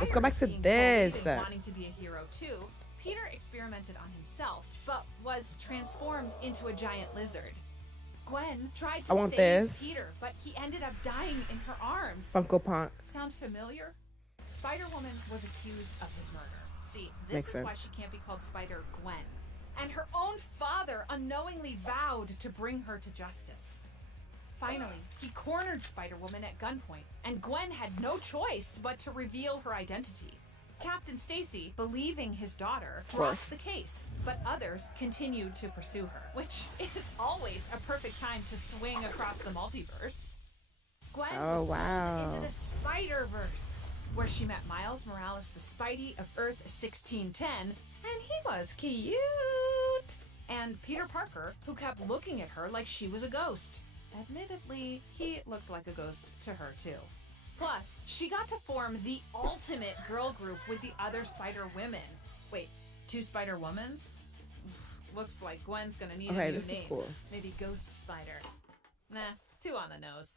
let's go back to Tired of being bullied this. and wanting to be a hero too, Peter experimented on himself, but was transformed into a giant lizard. Gwen tried to I want save this. Peter, but he ended up dying in her arms. Funko Pop. Sound familiar? Spider-Woman was accused of his murder. See, this Makes is sense. why she can't be called Spider-Gwen. And her own father unknowingly vowed to bring her to justice. Finally, he cornered Spider-Woman at gunpoint, and Gwen had no choice but to reveal her identity. Captain Stacy, believing his daughter, Of course. drops the case, but others continued to pursue her, which is always a perfect time to swing across the multiverse. Gwen Oh, was wow. pulled into the Spider-Verse, where she met Miles Morales, the Spidey of Earth 1610, and he was cute. And Peter Parker, who kept looking at her like she was a ghost. Admittedly, he looked like a ghost to her too. Plus, she got to form the ultimate girl group with the other Spider-Women. Wait, 2 Spider-Womans? Looks like Gwen's gonna need Okay, a new this is name. cool. Maybe Ghost Spider. Nah, 2 on the nose.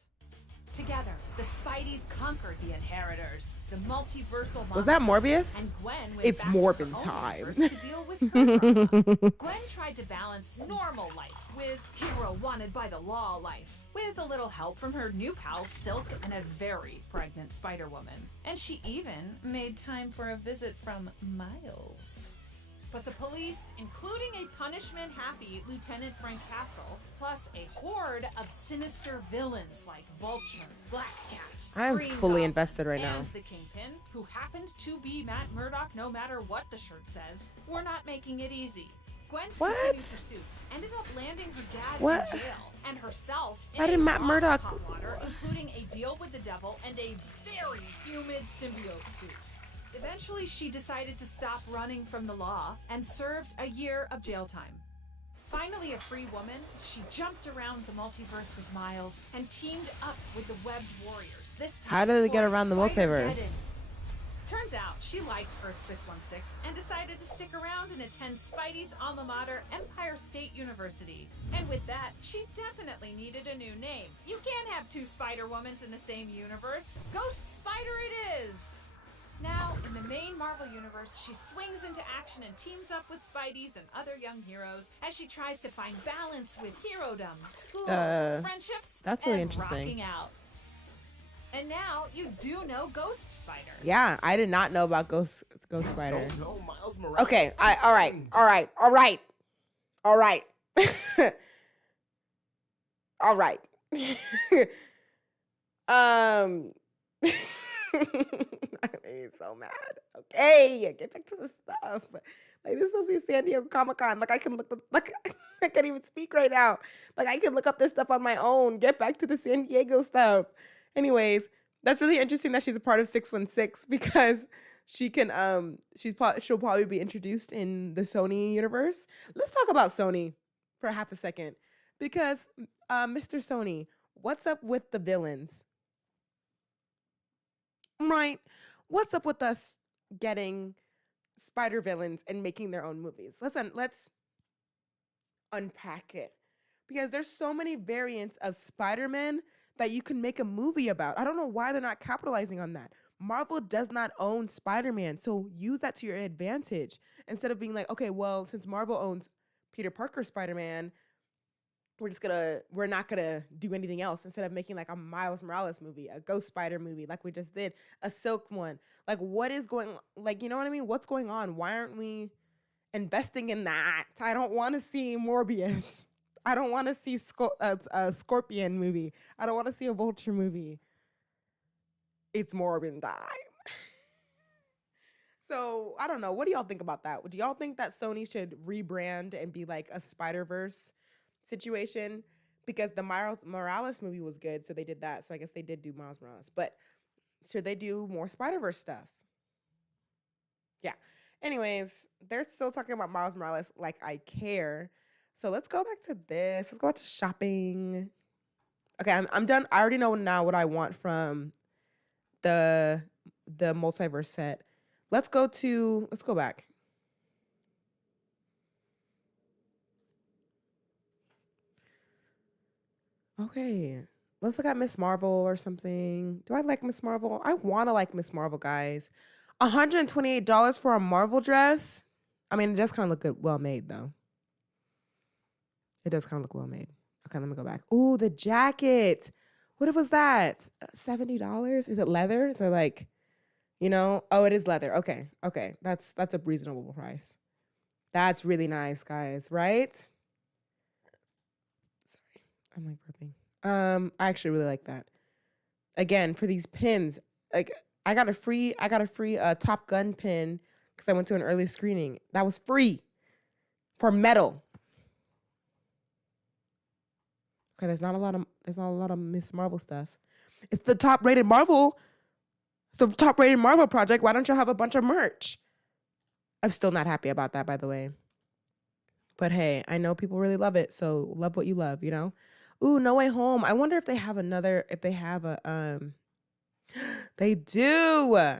Together, the Spideys conquered the Inheritors, the multiversal Was that monsters, Morbius? and Gwen went It's back to her Morbin own time. universe to deal with her drama. Gwen tried to balance normal life with hero wanted by the law life, with a little help from her new pals Silk and a very pregnant Spider-Woman. And she even made time for a visit from Miles. But the police, including a punishment-happy Lieutenant Frank Castle, plus a horde of sinister villains like Vulture, Black Cat, I am Green fully Goblin, invested right now. and the Kingpin, who happened to be Matt Murdock no matter what the shirt says, were not making it easy. Gwen's What? continued pursuits ended up landing her dad What? in jail and herself Why in did a Matt lot Murdock- of hot water, including a deal with the devil and a very humid symbiote suit. Eventually, she decided to stop running from the law and served a year of jail time. Finally a free woman, she jumped around the multiverse with Miles and teamed up with the Webbed Warriors. This time How did it get for around the Spider-Geddon. multiverse? Turns out she liked Earth 616 and decided to stick around and attend Spidey's alma mater, Empire State University. And with that, she definitely needed a new name. You can't have two Spider-Womans in the same universe. Ghost Spider it is! Now, in the main Marvel universe, she swings into action and teams up with Spideys and other young heroes as she tries to find balance with herodom, school, friendships, that's really and interesting. rocking out. And now you do know Ghost Spider. Yeah, I did not know about Ghost Spider. Don't know Miles Morales. Okay, all right. All right. I made so mad. Okay, get back to the stuff. Like, this is supposed to be San Diego Comic-Con. Like, I can look, like, I can't even speak right now. Like, I can look up this stuff on my own. Get back to the San Diego stuff. Anyways, that's really interesting that she's a part of 616 because she can, she'll probably be introduced in the Sony universe. Let's talk about Sony for half a second because, Mr. Sony, what's up with the villains? Right. What's up with us getting spider villains and making their own movies? Let's unpack it. Because there's so many variants of Spider-Man that you can make a movie about. I don't know why they're not capitalizing on that. Marvel does not own Spider-Man, so use that to your advantage. Instead of being like, okay, well, since Marvel owns Peter Parker Spider-Man, we're not gonna do anything else instead of making like a Miles Morales movie, a Ghost Spider movie, like we just did, a Silk one. Like, what is going, like, you know what I mean? What's going on? Why aren't we investing in that? I don't want to see Morbius. I don't want to see a Scorpion movie. I don't want to see a Vulture movie. It's Morbin time. So I don't know. What do y'all think about that? Do y'all think that Sony should rebrand and be like a Spider-Verse situation? Because the Miles Morales movie was good, so they did that. So I guess they did do Miles Morales. But should they do more Spider-Verse stuff? Yeah. Anyways, they're still talking about Miles Morales like I care. So let's go back to this. Let's go back to shopping. Okay, I'm done. I already know now what I want from the multiverse set. Let's go back. Okay, let's look at Miss Marvel or something. Do I like Miss Marvel? I want to like Miss Marvel, guys. $128 for a Marvel dress. I mean, it does kind of look good, well made though. It does kind of look well made. Okay, let me go back. Ooh, the jacket. What was that? $70? Is it leather? Is it like, you know? Oh, it is leather. Okay. That's a reasonable price. That's really nice, guys, right? Sorry, I'm like burping. I actually really like that. Again, for these pins, like I got a free Top Gun pin because I went to an early screening. That was free for metal. Okay, there's not a lot of Miss Marvel stuff. It's the top-rated Marvel. It's the top-rated Marvel project. Why don't you have a bunch of merch? I'm still not happy about that, by the way. But hey, I know people really love it, so love what you love, you know? Ooh, No Way Home. I wonder if they have they do.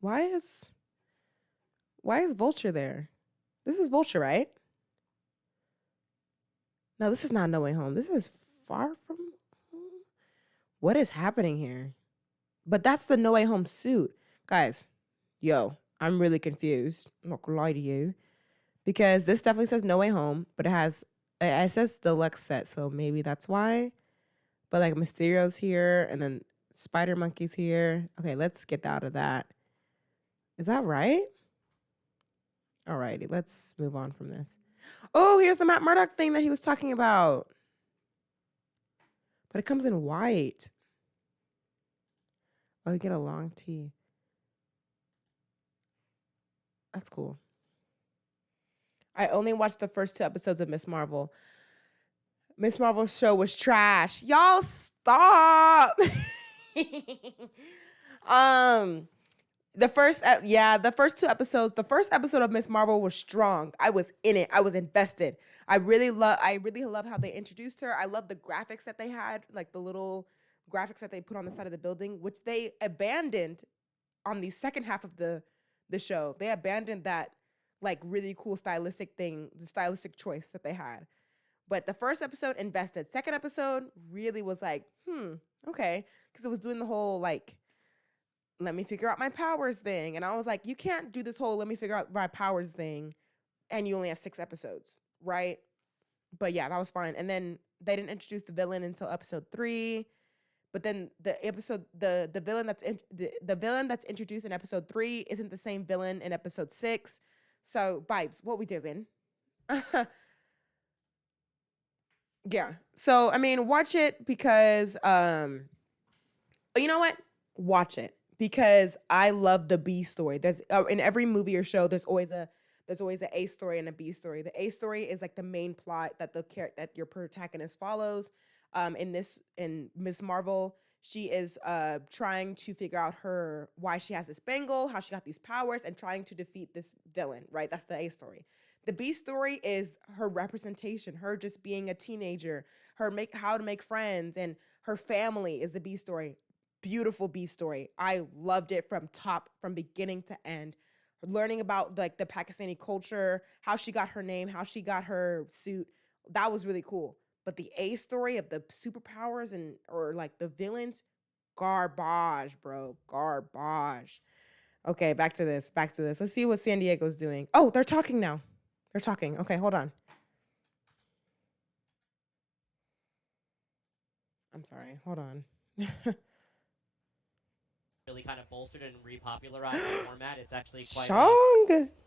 Why is Vulture there? This is Vulture, right? No, this is not No Way Home. This is Far From Home. What is happening here? But that's the No Way Home suit. Guys, yo, I'm really confused. I'm not gonna lie to you. Because this definitely says No Way Home, but it says deluxe set, so maybe that's why. But like Mysterio's here, and then Spider Monkey's here. Okay, let's get out of that. Is that right? Alrighty, let's move on from this. Oh, here's the Matt Murdock thing that he was talking about. But it comes in white. Oh, you get a long tee. That's cool. I only watched the first 2 episodes of Miss Marvel. Miss Marvel's show was trash. Y'all stop. The first 2 episodes, the first episode of Miss Marvel was strong. I was in it. I was invested. I really love how they introduced her. I love the graphics that they had, like the little graphics that they put on the side of the building, which they abandoned on the second half of the show. They abandoned that like really cool stylistic thing, the stylistic choice that they had. But the first episode invested. Second episode really was like, okay. Because it was doing the whole like, let me figure out my powers thing. And I was like, you can't do this whole let me figure out my powers thing and you only have 6 episodes, right? But yeah, that was fine. And then they didn't introduce the villain until episode 3. But then the villain that's introduced in episode 3 isn't the same villain in episode 6. So, Bibes, what we doing? Yeah. So, I mean, watch it because you know what? Watch it because I love the B story. There's in every movie or show, there's always an A story and a B story. The A story is like the main plot that that your protagonist follows. In Miss Marvel, she is trying to figure out why she has this bangle, how she got these powers, and trying to defeat this villain, right? That's the A story. The B story is her representation, her just being a teenager, how to make friends, and her family is the B story. Beautiful B story. I loved it from beginning to end. Learning about like the Pakistani culture, how she got her name, how she got her suit, that was really cool. But the A story of the superpowers or like the villains, garbage, bro. Garbage. Okay, back to this. Let's see what San Diego's doing. Oh, they're talking now. They're talking. Okay, hold on. I'm sorry. Hold on. Really kind of bolstered and repopularized the format. It's actually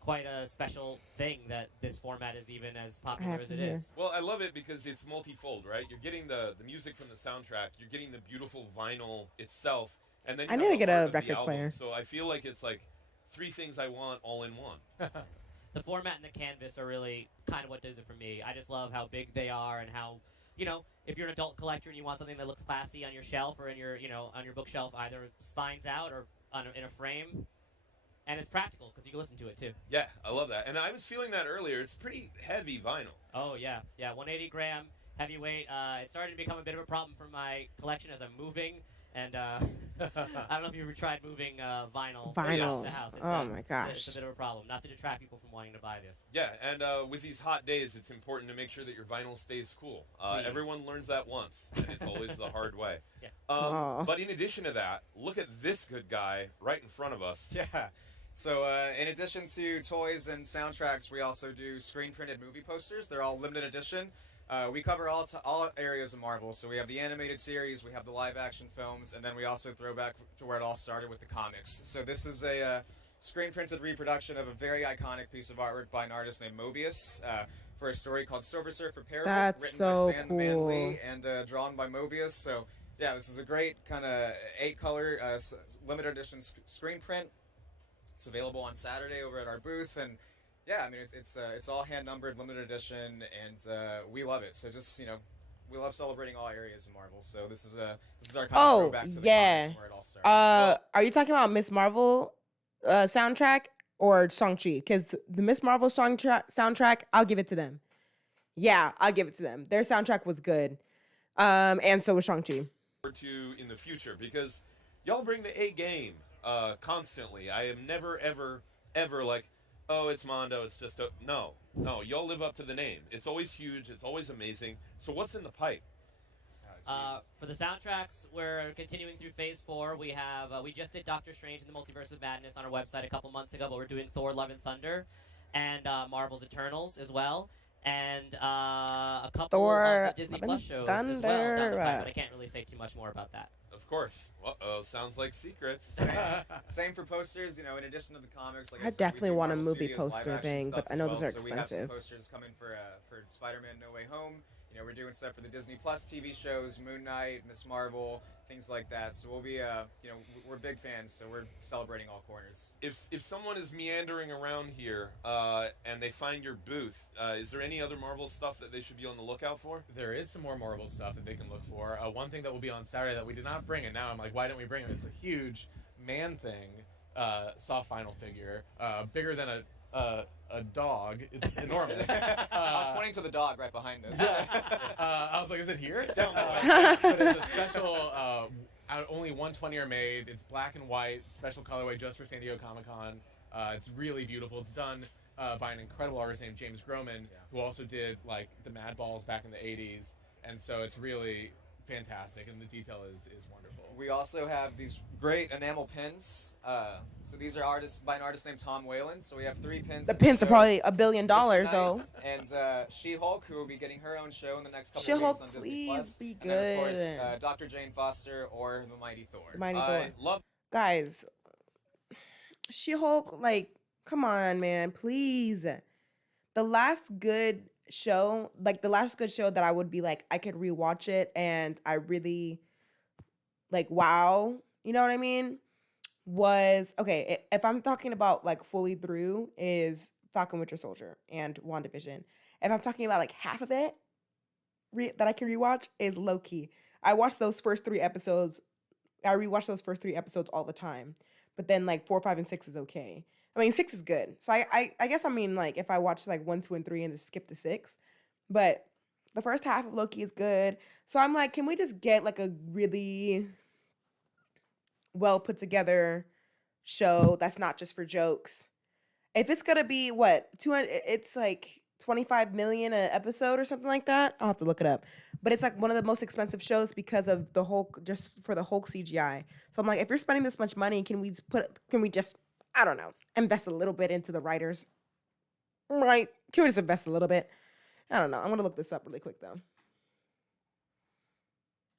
quite a special thing that this format is even as popular as it is. Well, I love it because it's multifold, right? You're getting the music from the soundtrack, you're getting the beautiful vinyl itself, and then you I need to get a the record album. player. So I feel like it's like 3 things I want all in one. The format and the canvas are really kind of what does it for me. I just love how big they are and how, if you're an adult collector and you want something that looks classy on your shelf or in your, on your bookshelf, either spines out or in a frame, and it's practical because you can listen to it too. Yeah, I love that. And I was feeling that earlier. It's pretty heavy vinyl. Oh, yeah. Yeah, 180 gram, heavyweight. It's starting to become a bit of a problem for my collection as I'm moving. And I don't know if you've ever tried moving vinyl across the house. My gosh. It's a bit of a problem. Not to detract people from wanting to buy this. Yeah, and with these hot days, it's important to make sure that your vinyl stays cool. Everyone learns that once, and it's always the hard way. Yeah. But in addition to that, look at this good guy right in front of us. Yeah. So in addition to toys and soundtracks, we also do screen-printed movie posters. They're all limited edition. We cover all areas of Marvel. So we have the animated series, we have the live-action films, and then we also throw back to where it all started with the comics. So this is a screen-printed reproduction of a very iconic piece of artwork by an artist named Mobius for a story called Silver Surfer Parable, written by Stan the Man Lee and drawn by Mobius. So yeah, this is a great kind of 8-color limited edition screen print. It's available on Saturday over at our booth, and yeah, I mean it's all hand numbered, limited edition, and we love it. So just we love celebrating all areas of Marvel. So this is our kind of throwback to the comics where it all started. Are you talking about Miss Marvel soundtrack or Shang-Chi? Because the Miss Marvel soundtrack, I'll give it to them. Yeah, I'll give it to them. Their soundtrack was good, and so was Shang-Chi. To in the future because y'all bring the A game constantly. I am never ever like, oh, it's Mondo, it's just no, y'all live up to the name. It's always huge, it's always amazing. So what's in the pipe? For the soundtracks, we're continuing through Phase 4. We have we just did Doctor Strange and the Multiverse of Madness on our website a couple months ago, but we're doing Thor: Love and Thunder and Marvel's Eternals as well, and a couple of Disney Plus shows as well down the pipe, but I can't really say too much more about that. Of course. Uh-oh, sounds like secrets. Same for posters, in addition to the comics. Like I definitely want a movie poster thing, but I know those are expensive. So we have some posters coming for Spider-Man No Way Home, You know, we're doing stuff for the Disney Plus TV shows, Moon Knight, Miss Marvel, things like that. So we'll be, you know, we're big fans, so we're celebrating all corners. If someone is meandering around here and they find your booth, is there any other Marvel stuff that they should be on the lookout for? There is some more Marvel stuff that they can look for. One thing that will be on Saturday that we did not bring, and now I'm like, why didn't we bring it? It's a huge Man-Thing soft vinyl figure, bigger than a dog. It's enormous. I was pointing to the dog right behind us. I was like, is it here? Don't but it's a special, only 120 are made. It's black and white, special colorway just for San Diego Comic-Con. It's really beautiful. It's done by an incredible artist named James Groman, who also did like the Mad Balls back in the 80s. And so it's really fantastic, and the detail is wonderful. We also have these great enamel pins. So these are artists by an artist named Tom Whalen. So we have 3 pins. The pins are probably $1 billion though. And She-Hulk, who will be getting her own show in the next couple She-Hulk, of weeks on Disney Plus. please be And then, of good. course, Dr. Jane Foster or the Mighty Thor. The Mighty Thor. Love. Guys, She-Hulk, like, come on, man, please. The last good show that I would be like, I could rewatch it and I really, like, wow, you know what I mean? Was, okay, if I'm talking about, like, fully through, is Falcon Winter Soldier and WandaVision. If I'm talking about, like, half of it that I can rewatch is Loki. I watched those first 3 episodes. I rewatch those first 3 episodes all the time. But then, like, 4, 5, and 6 is okay. I mean, 6 is good. So I guess I mean, like, if I watch, like, 1, 2, and 3 and just skip the 6. But the first half of Loki is good. So I'm like, can we just get, like, a really well put together show that's not just for jokes? If it's gonna be what 200, it's like 25 million an episode or something like that. I'll have to look it up. But it's like one of the most expensive shows because of the Hulk, just for the Hulk CGI. So I'm like, if you're spending this much money, can we just I don't know, invest a little bit into the writers? Right? Can we just invest a little bit? I don't know. I'm gonna look this up really quick though.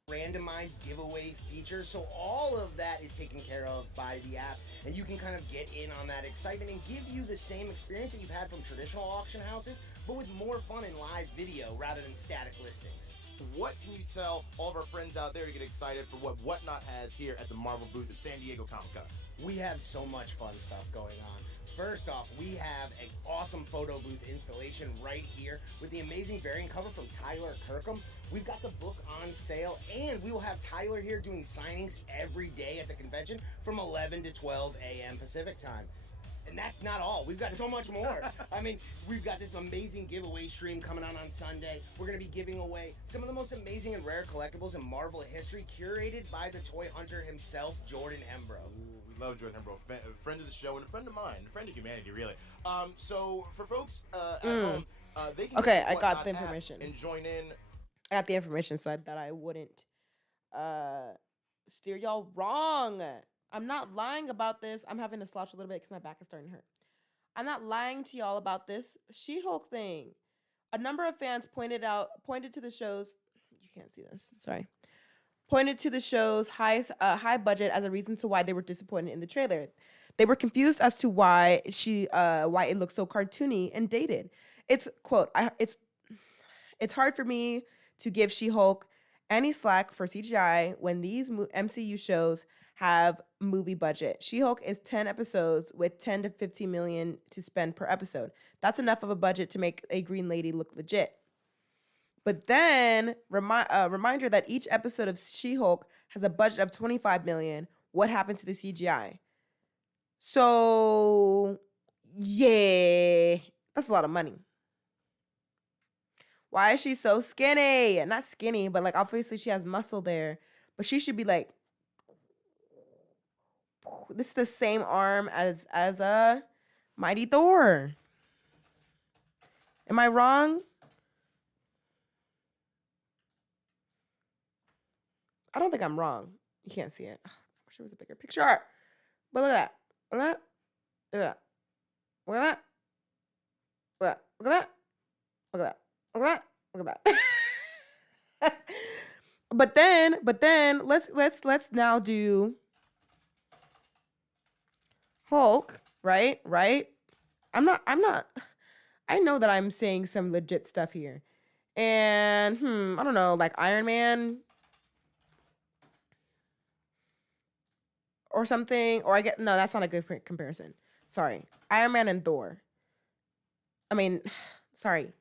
Randomized giveaway feature, so all of that is taken care of by the app, and you can kind of get in on that excitement and give you the same experience that you've had from traditional auction houses, but with more fun and live video rather than static listings. What can you tell all of our friends out there to get excited for what Whatnot has here at the Marvel booth at San Diego Comic-Con? We have so much fun stuff going on. First off, we have an awesome photo booth installation right here with the amazing variant cover from Tyler Kirkham. We've got the book on sale, and we will have Tyler here doing signings every day at the convention from 11 to 12 a.m. Pacific time. And that's not all. We've got so much more. I mean, we've got this amazing giveaway stream coming on Sunday. We're going to be giving away some of the most amazing and rare collectibles in Marvel history, curated by the toy hunter himself, Jordan Hembrow. Ooh, we love Jordan Hembrow, a friend of the show and a friend of mine, a friend of humanity, really. So for folks at home, they can Okay, get the I got Whatnot the app information. and join in. I got the information so that I wouldn't steer y'all wrong. I'm not lying about this. I'm having to slouch a little bit because my back is starting to hurt. I'm not lying to y'all about this She-Hulk thing. A number of fans pointed to the show's, you can't see this, sorry. Pointed to the show's high budget as a reason to why they were disappointed in the trailer. They were confused as to why it looked so cartoony and dated. It's, quote, it's hard for me to give She-Hulk any slack for CGI when these MCU shows have movie budget. She-Hulk is 10 episodes with 10 to 15 million to spend per episode. That's enough of a budget to make a Green Lady look legit. But then, reminder that each episode of She-Hulk has a budget of 25 million. What happened to the CGI? So, yeah, that's a lot of money. Why is she so skinny? Not skinny, but like obviously she has muscle there. But she should be like, this is the same arm as a Mighty Thor. Am I wrong? I don't think I'm wrong. You can't see it. Ugh, I wish it was a bigger picture. But look at that. Look at that. Look at that. Look at that. Look at that. Look at that. Look at that. Look at that. But then let's now do Hulk, right? Right? I know that I'm saying some legit stuff here. And I don't know, like Iron Man or something. Or no, that's not a good comparison. Sorry, Iron Man and Thor. I mean, sorry,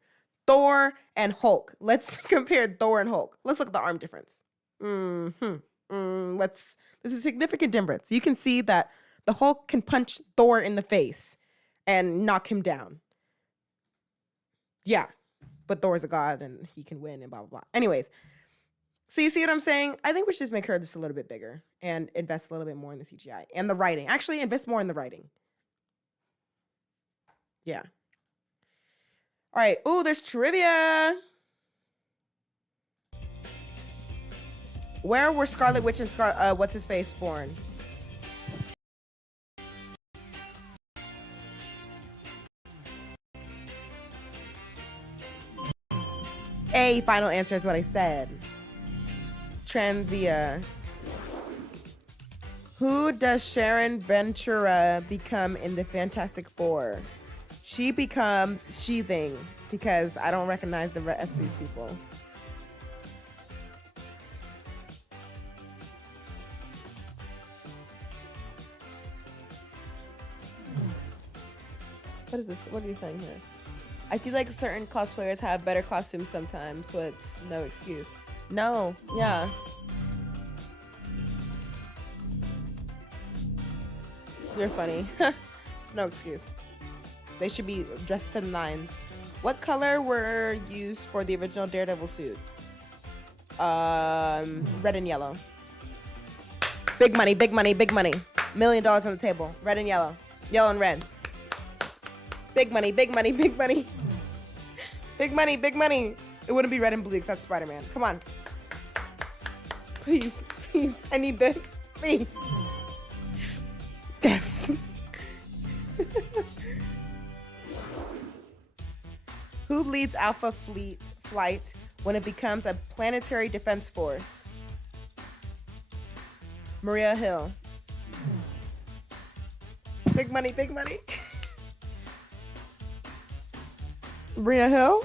Thor and Hulk. Let's compare Thor and Hulk. Let's look at the arm difference. There's a significant difference. You can see that the Hulk can punch Thor in the face and knock him down. Yeah, but Thor's a god and he can win and blah, blah, blah. Anyways, so you see what I'm saying? I think we should just make her just a little bit bigger and invest a little bit more in the CGI and the writing. Actually, invest more in the writing. Yeah. All right. Oh, there's trivia. Where were Scarlet Witch and what's his face born? A, final answer is what I said. Transia. Who does Sharon Ventura become in the Fantastic Four? She becomes She-Thing because I don't recognize the rest of these people. What is this? What are you saying here? I feel like certain cosplayers have better costumes sometimes, so it's no excuse. No, yeah. You're funny. It's no excuse. They should be dressed to the nines. What color were used for the original Daredevil suit? Red and yellow. Big money, big money, big money. $1 million on the table. Red and yellow. Yellow and red. Big money, big money, big money. Big money, big money. It wouldn't be red and blue because that's Spider-Man. Come on. Please, please. I need this. Please. Yes. Who leads Alpha Flight when it becomes a planetary defense force? Maria Hill. Big money, big money. Maria Hill?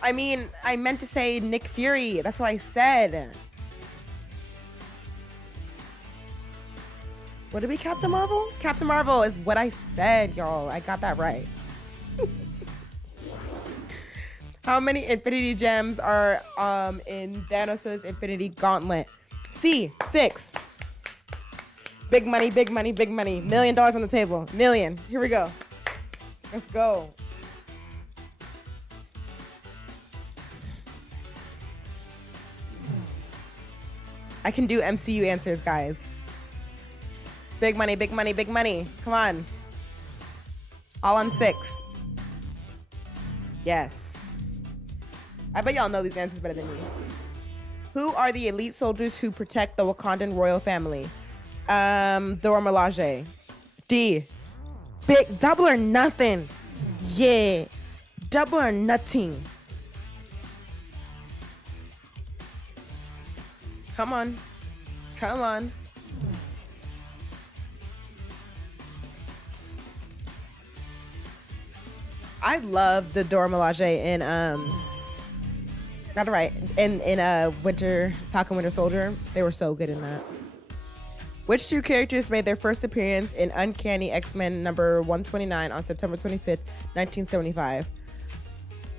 I mean, I meant to say Nick Fury. That's what I said. Would it be Captain Marvel? Captain Marvel is what I said, y'all. I got that right. How many Infinity Gems are in Thanos' Infinity Gauntlet? C, 6. Big money, big money, big money. $1 million on the table. Million. Here we go. Let's go. I can do MCU answers, guys. Big money, big money, big money. Come on. All on 6. Yes. I bet y'all know these answers better than me. Who are the elite soldiers who protect the Wakandan royal family? Dora Milaje. D. Big double or nothing. Yeah. Double or nothing. Come on. Come on. I love the Dora Milaje in got it right. In Falcon Winter Soldier. They were so good in that. Which two characters made their first appearance in Uncanny X-Men number 129 on September 25th, 1975?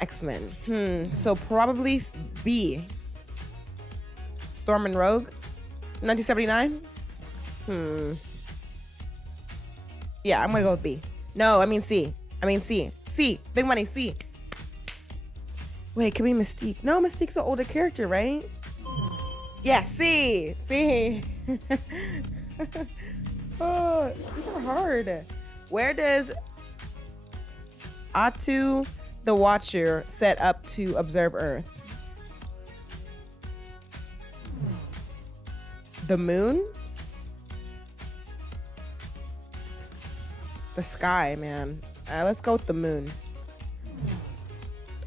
X-Men. So probably B. Storm and Rogue? 1979? Yeah, I'm gonna go with B. No, I mean C. C. Big money, C. Wait, could be Mystique. No, Mystique's an older character, right? Yeah, C. C. Oh, these are hard. Where does Atu the Watcher set up to observe Earth? The moon? The sky, man. Let's go with the moon.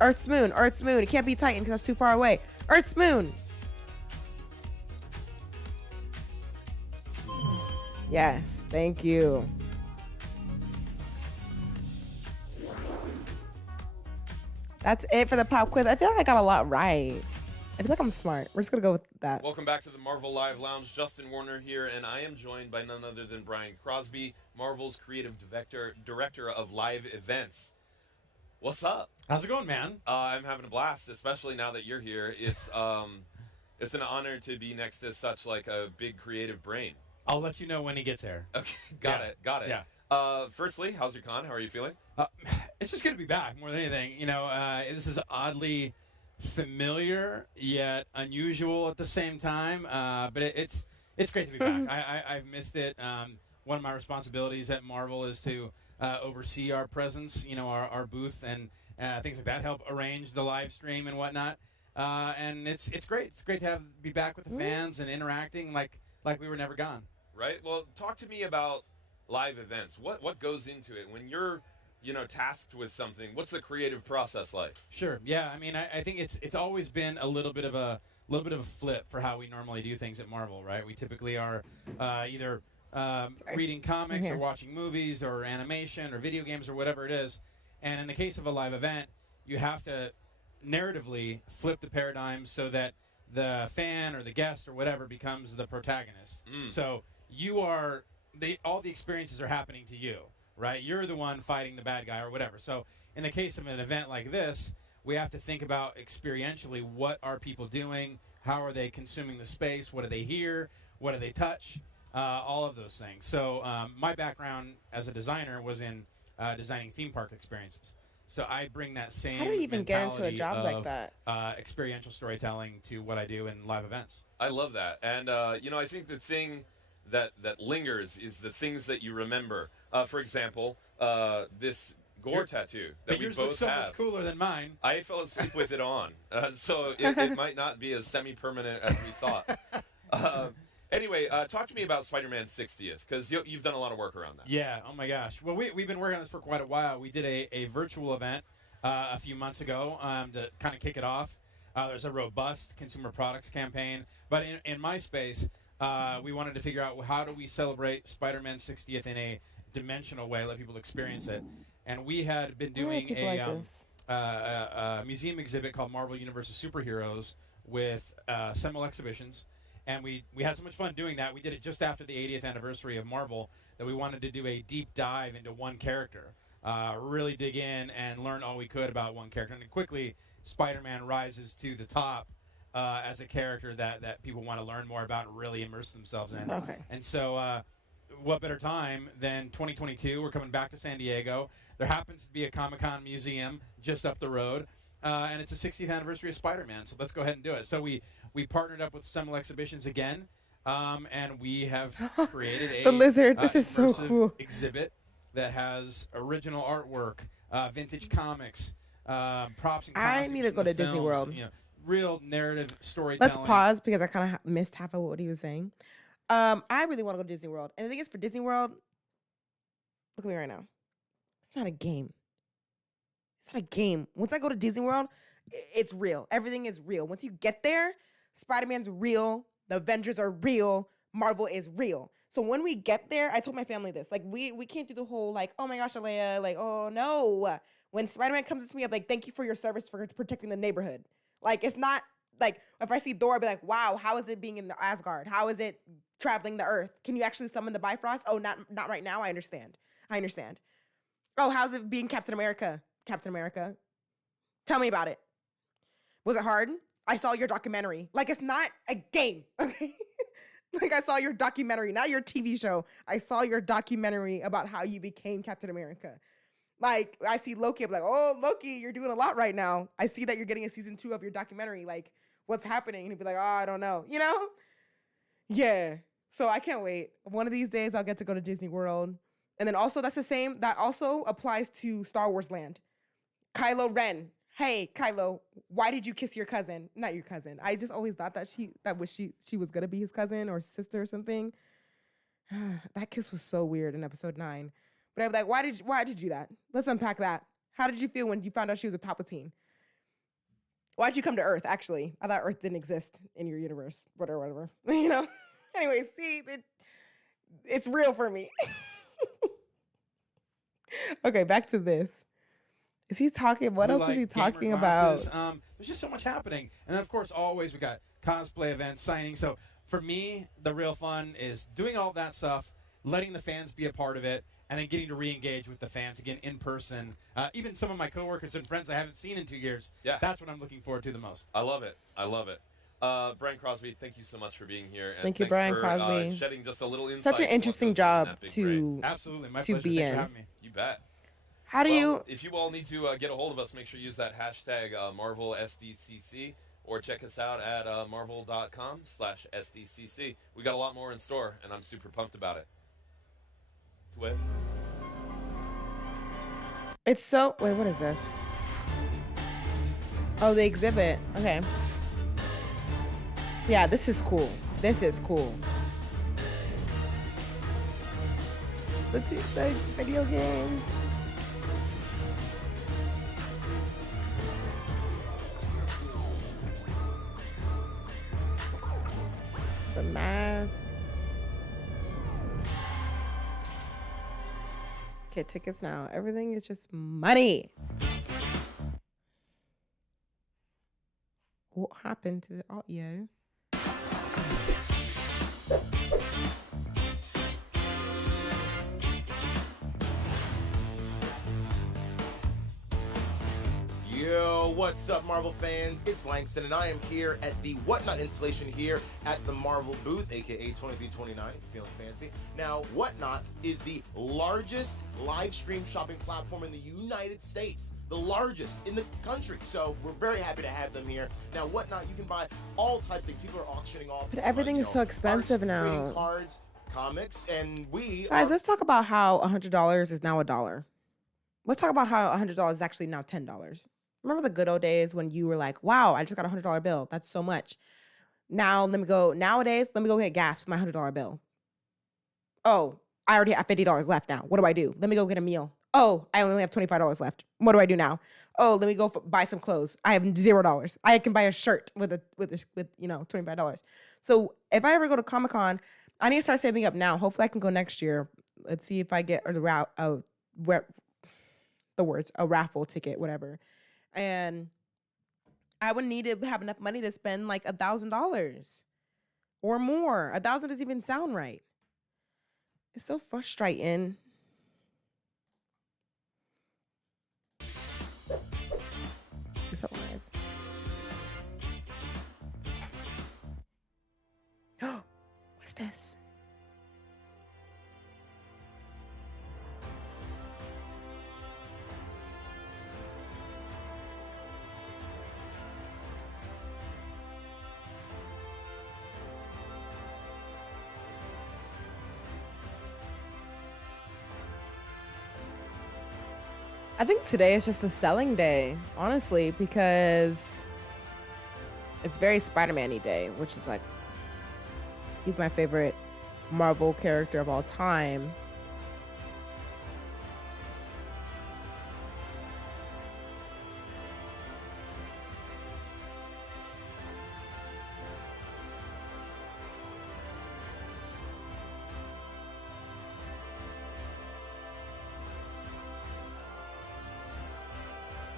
Earth's moon. Earth's moon. It can't be Titan because it's too far away. Earth's moon. Yes, thank you. That's it for the pop quiz. I feel like I got a lot right. I feel like I'm smart. We're just gonna go with that. Welcome back to the Marvel Live Lounge. Justin Warner here, and I am joined by none other than Brian Crosby, Marvel's creative director of live events. What's up? How's it going, man? I'm having a blast, especially now that you're here. It's an honor to be next to such like a big creative brain. I'll let you know when he gets here. Okay, got it. Yeah. Firstly, how's your con? How are you feeling? It's just good to be back more than anything. You know, this is oddly familiar yet unusual at the same time. But it's great to be back. I've missed it. One of my responsibilities at Marvel is to oversee our presence, you know, our booth and things like that, help arrange the live stream and whatnot. And it's great. It's great to be back with the fans and interacting like we were never gone. Right. Well, talk to me about live events. What goes into it when you're, you know, tasked with something? What's the creative process like? Sure. Yeah. I mean, I think it's always been a little bit of a flip for how we normally do things at Marvel, right? We typically are either reading comics or watching movies or animation or video games or whatever it is. And in the case of a live event, you have to narratively flip the paradigm so that the fan or the guest or whatever becomes the protagonist. So you are all the experiences are happening to you, right? You're the one fighting the bad guy or whatever. So in the case of an event like this, we have to think about experientially, what are people doing? How are they consuming the space? What do they hear? What do they touch? All of those things. So my background as a designer was in designing theme park experiences. So I bring that same How do you even get into a job of, like that? Experiential storytelling to what I do in live events. I love that. And, you know, I think the thing that lingers is the things that you remember. For example, this gore tattoo that we yours both looks so have. much cooler than mine. I fell asleep with it on, so it might not be as semi-permanent as we thought. Anyway, talk to me about Spider-Man 60th, because you've done a lot of work around that. Yeah, oh my gosh. Well, we've been working on this for quite a while. We did a virtual event a few months ago to kind of kick it off. There's a robust consumer products campaign. But in my space, we wanted to figure out, well, how do we celebrate Spider-Man 60th in a dimensional way, let people experience it. And we had been doing a museum exhibit called Marvel Universe of Superheroes with seminal exhibitions. And we had so much fun doing that. We did it just after the 80th anniversary of Marvel that we wanted to do a deep dive into one character, really dig in and learn all we could about one character. And quickly, Spider-Man rises to the top as a character that people want to learn more about and really immerse themselves in. Okay. And so what better time than 2022? We're coming back to San Diego. There happens to be a Comic-Con museum just up the road. And it's the 60th anniversary of Spider-Man, so let's go ahead and do it. So we partnered up with Seminole Exhibitions again, and we have created a The lizard. This is so cool. exhibit that has original artwork, vintage comics, props and costumes. I need to from go the to Disney films, World. You know, real narrative storytelling. Let's pause because I kind of missed half of what he was saying. I really want to go to Disney World. And the thing is, for Disney World, look at me right now. It's not a game. It's not a game. Once I go to Disney World, it's real. Everything is real. Once you get there, Spider-Man's real. The Avengers are real. Marvel is real. So when we get there, I told my family this. Like, we can't do the whole, like, oh my gosh, Alea, like, oh no. When Spider-Man comes to me, I'm like, thank you for your service for protecting the neighborhood. Like, it's not, like, if I see Thor, I'll be like, wow, how is it being in the Asgard? How is it traveling the Earth? Can you actually summon the Bifrost? Oh, not right now. I understand. Oh, how's it being Captain America? Captain America. Tell me about it. Was it hard? I saw your documentary. Like, it's not a game, okay? Like, I saw your documentary, not your TV show. I saw your documentary about how you became Captain America. Like, I see Loki, I'm like, oh, Loki, you're doing a lot right now. I see that you're getting a season 2 of your documentary. Like, what's happening? And he'd be like, oh, I don't know. You know? Yeah. So I can't wait. One of these days, I'll get to go to Disney World. And then also, that also applies to Star Wars Land. Kylo Ren. Hey, Kylo, why did you kiss your cousin? Not your cousin. I just always thought that she was gonna be his cousin or sister or something. That kiss was so weird in episode 9. But I'm like, why did you do that? Let's unpack that. How did you feel when you found out she was a Palpatine? Why did you come to Earth, actually? I thought Earth didn't exist in your universe. Whatever. You know? Anyway, see, it's real for me. Okay, back to this. Is he talking? What blue else is he light, gamer talking glasses. about? There's just so much happening. And then, of course, always we got cosplay events, signing. So for me, the real fun is doing all that stuff, letting the fans be a part of it, and then getting to re-engage with the fans again in person. Even some of my coworkers and friends I haven't seen in 2 years. Yeah. That's what I'm looking forward to the most. I love it. I love it. Brian Crosby, thank you so much for being here. And Thank you, thanks Brian for, Crosby. shedding just a little insight. Such an into what interesting goes on in job that big to brain. Absolutely. My to pleasure. be Thanks in. for having me. You bet. How do you? If you all need to get a hold of us, make sure you use that hashtag Marvel SDCC or check us out at marvel.com/SDCC. We got a lot more in store, and I'm super pumped about it. With It's so. Wait, what is this? Oh, the exhibit. Okay. Yeah, this is cool. This is cool. The video game. The mask. Get tickets now. Everything is just money. What happened to the audio? Yo, what's up, Marvel fans? It's Langston, and I am here at the Whatnot installation here at the Marvel booth, aka 2329, if you're feeling fancy. Now, Whatnot is the largest live stream shopping platform in the United States, the largest in the country. So we're very happy to have them here. Now, Whatnot, you can buy all types of things. People are auctioning off. But everything is so expensive now. Trading cards, comics, and we Guys, are let's talk about how $100 is now $1. Let's talk about how $100 is actually now $10. Remember the good old days when you were like, wow, I just got a $100 bill. That's so much. Nowadays, let me go get gas with my $100 bill. Oh, I already have $50 left now. What do I do? Let me go get a meal. Oh, I only have $25 left. What do I do now? Oh, let me go buy some clothes. I have $0. I can buy a shirt with $25. So if I ever go to Comic-Con, I need to start saving up now. Hopefully I can go next year. Let's see if I get a raffle ticket, whatever. And I would need to have enough money to spend like $1,000 or more. 1,000 doesn't even sound right. It's so frustrating. Is that live? What's this? I think today is just the selling day, honestly, because it's very Spider-Man-y day, which is like, he's my favorite Marvel character of all time.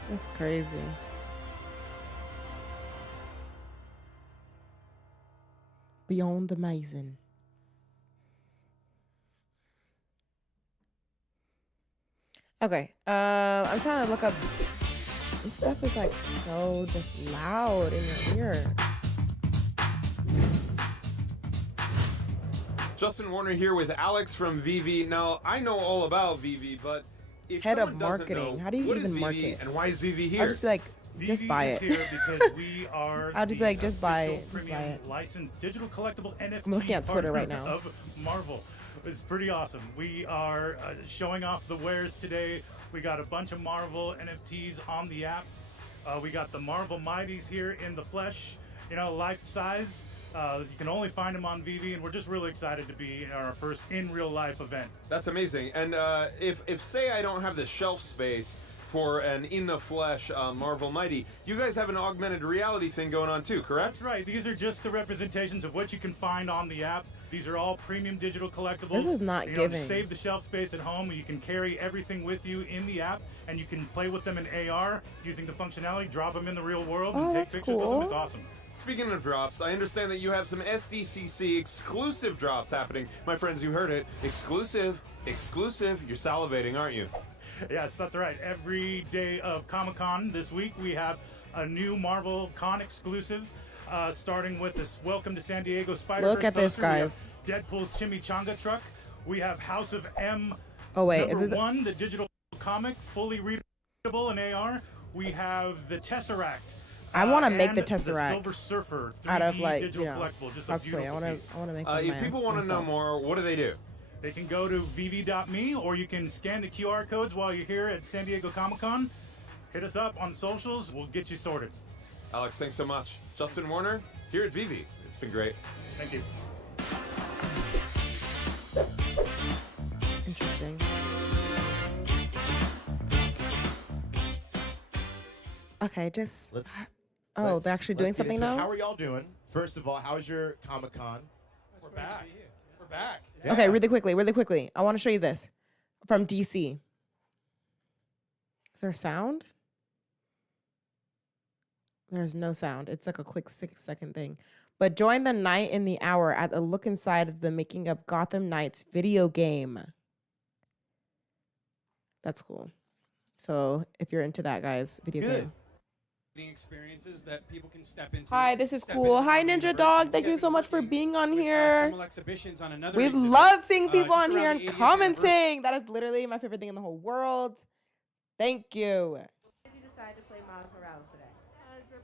That's crazy. Beyond amazing. Okay, I'm trying to look up. This stuff is like so just loud in your ear. Justin Warner here with Alex from VV. Now, I know all about VV, but if Head of someone doesn't marketing. know, How do you what even is VV market? and why is VV here? I'll just be like, just buy it. VV is here because we are I'll just be like, just buy it. Just buy premium it. licensed digital collectible NFT I'm looking at Twitter right partner now. of Marvel. It's pretty awesome. We are showing off the wares today. We got a bunch of Marvel NFTs on the app. We got the Marvel Mighties here in the flesh, life size. You can only find them on VV, and we're just really excited to be in our first in real life event. That's amazing. And if say I don't have the shelf space for an in the flesh Marvel Mighty, you guys have an augmented reality thing going on too, correct? That's right. These are just the representations of what you can find on the app. These are all premium digital collectibles. This is not to giving. save the shelf space at home. You can carry everything with you in the app, and you can play with them in AR using the functionality. Drop them in the real world and Oh, take that's pictures of them. cool. It's awesome. Speaking of drops, I understand that you have some SDCC exclusive drops happening. My friends, you heard it. Exclusive. Exclusive. You're salivating, aren't you? Yes, that's right. Every day of Comic-Con this week, we have a new Marvel Con exclusive, starting with this Welcome to San Diego Spider-Verse Look at this, poster. We have guys. Deadpool's Chimichanga truck. We have House of M Oh, wait, number is it- 1, the digital comic, fully readable in AR. We have the Tesseract. I want to make and the Tesseract Silver Surfer 3D out of like digital collectible. collectible. Just a Cosplay. beautiful I want piece. to make. If people want to know more, what do they do? They can go to vv.me, or you can scan the QR codes while you're here at San Diego Comic-Con. Hit us up on socials. We'll get you sorted. Alex, thanks so much. Justin Warner, here at VV. It's been great. Thank you. Interesting. Okay, just. Oh, they're actually doing something now? How are y'all doing? First of all, how's your Comic-Con? We're back. We're back. Okay, really quickly. I want to show you this from DC. Is there sound? There's no sound. It's like a quick 6-second thing. But join the night in the hour at a look inside of the making of Gotham Knights video game. That's cool. So if you're into that, guys, video game. Experiences that people can step into. Hi, this is step cool. into Hi, the Ninja universe Dog. and Thank get you so much for being on here. Similar exhibitions on another We exhibit, love seeing people just on here around and the 80th commenting. That is literally my favorite thing in the whole world. Thank you. Why did you decide to play Miles Morales today? What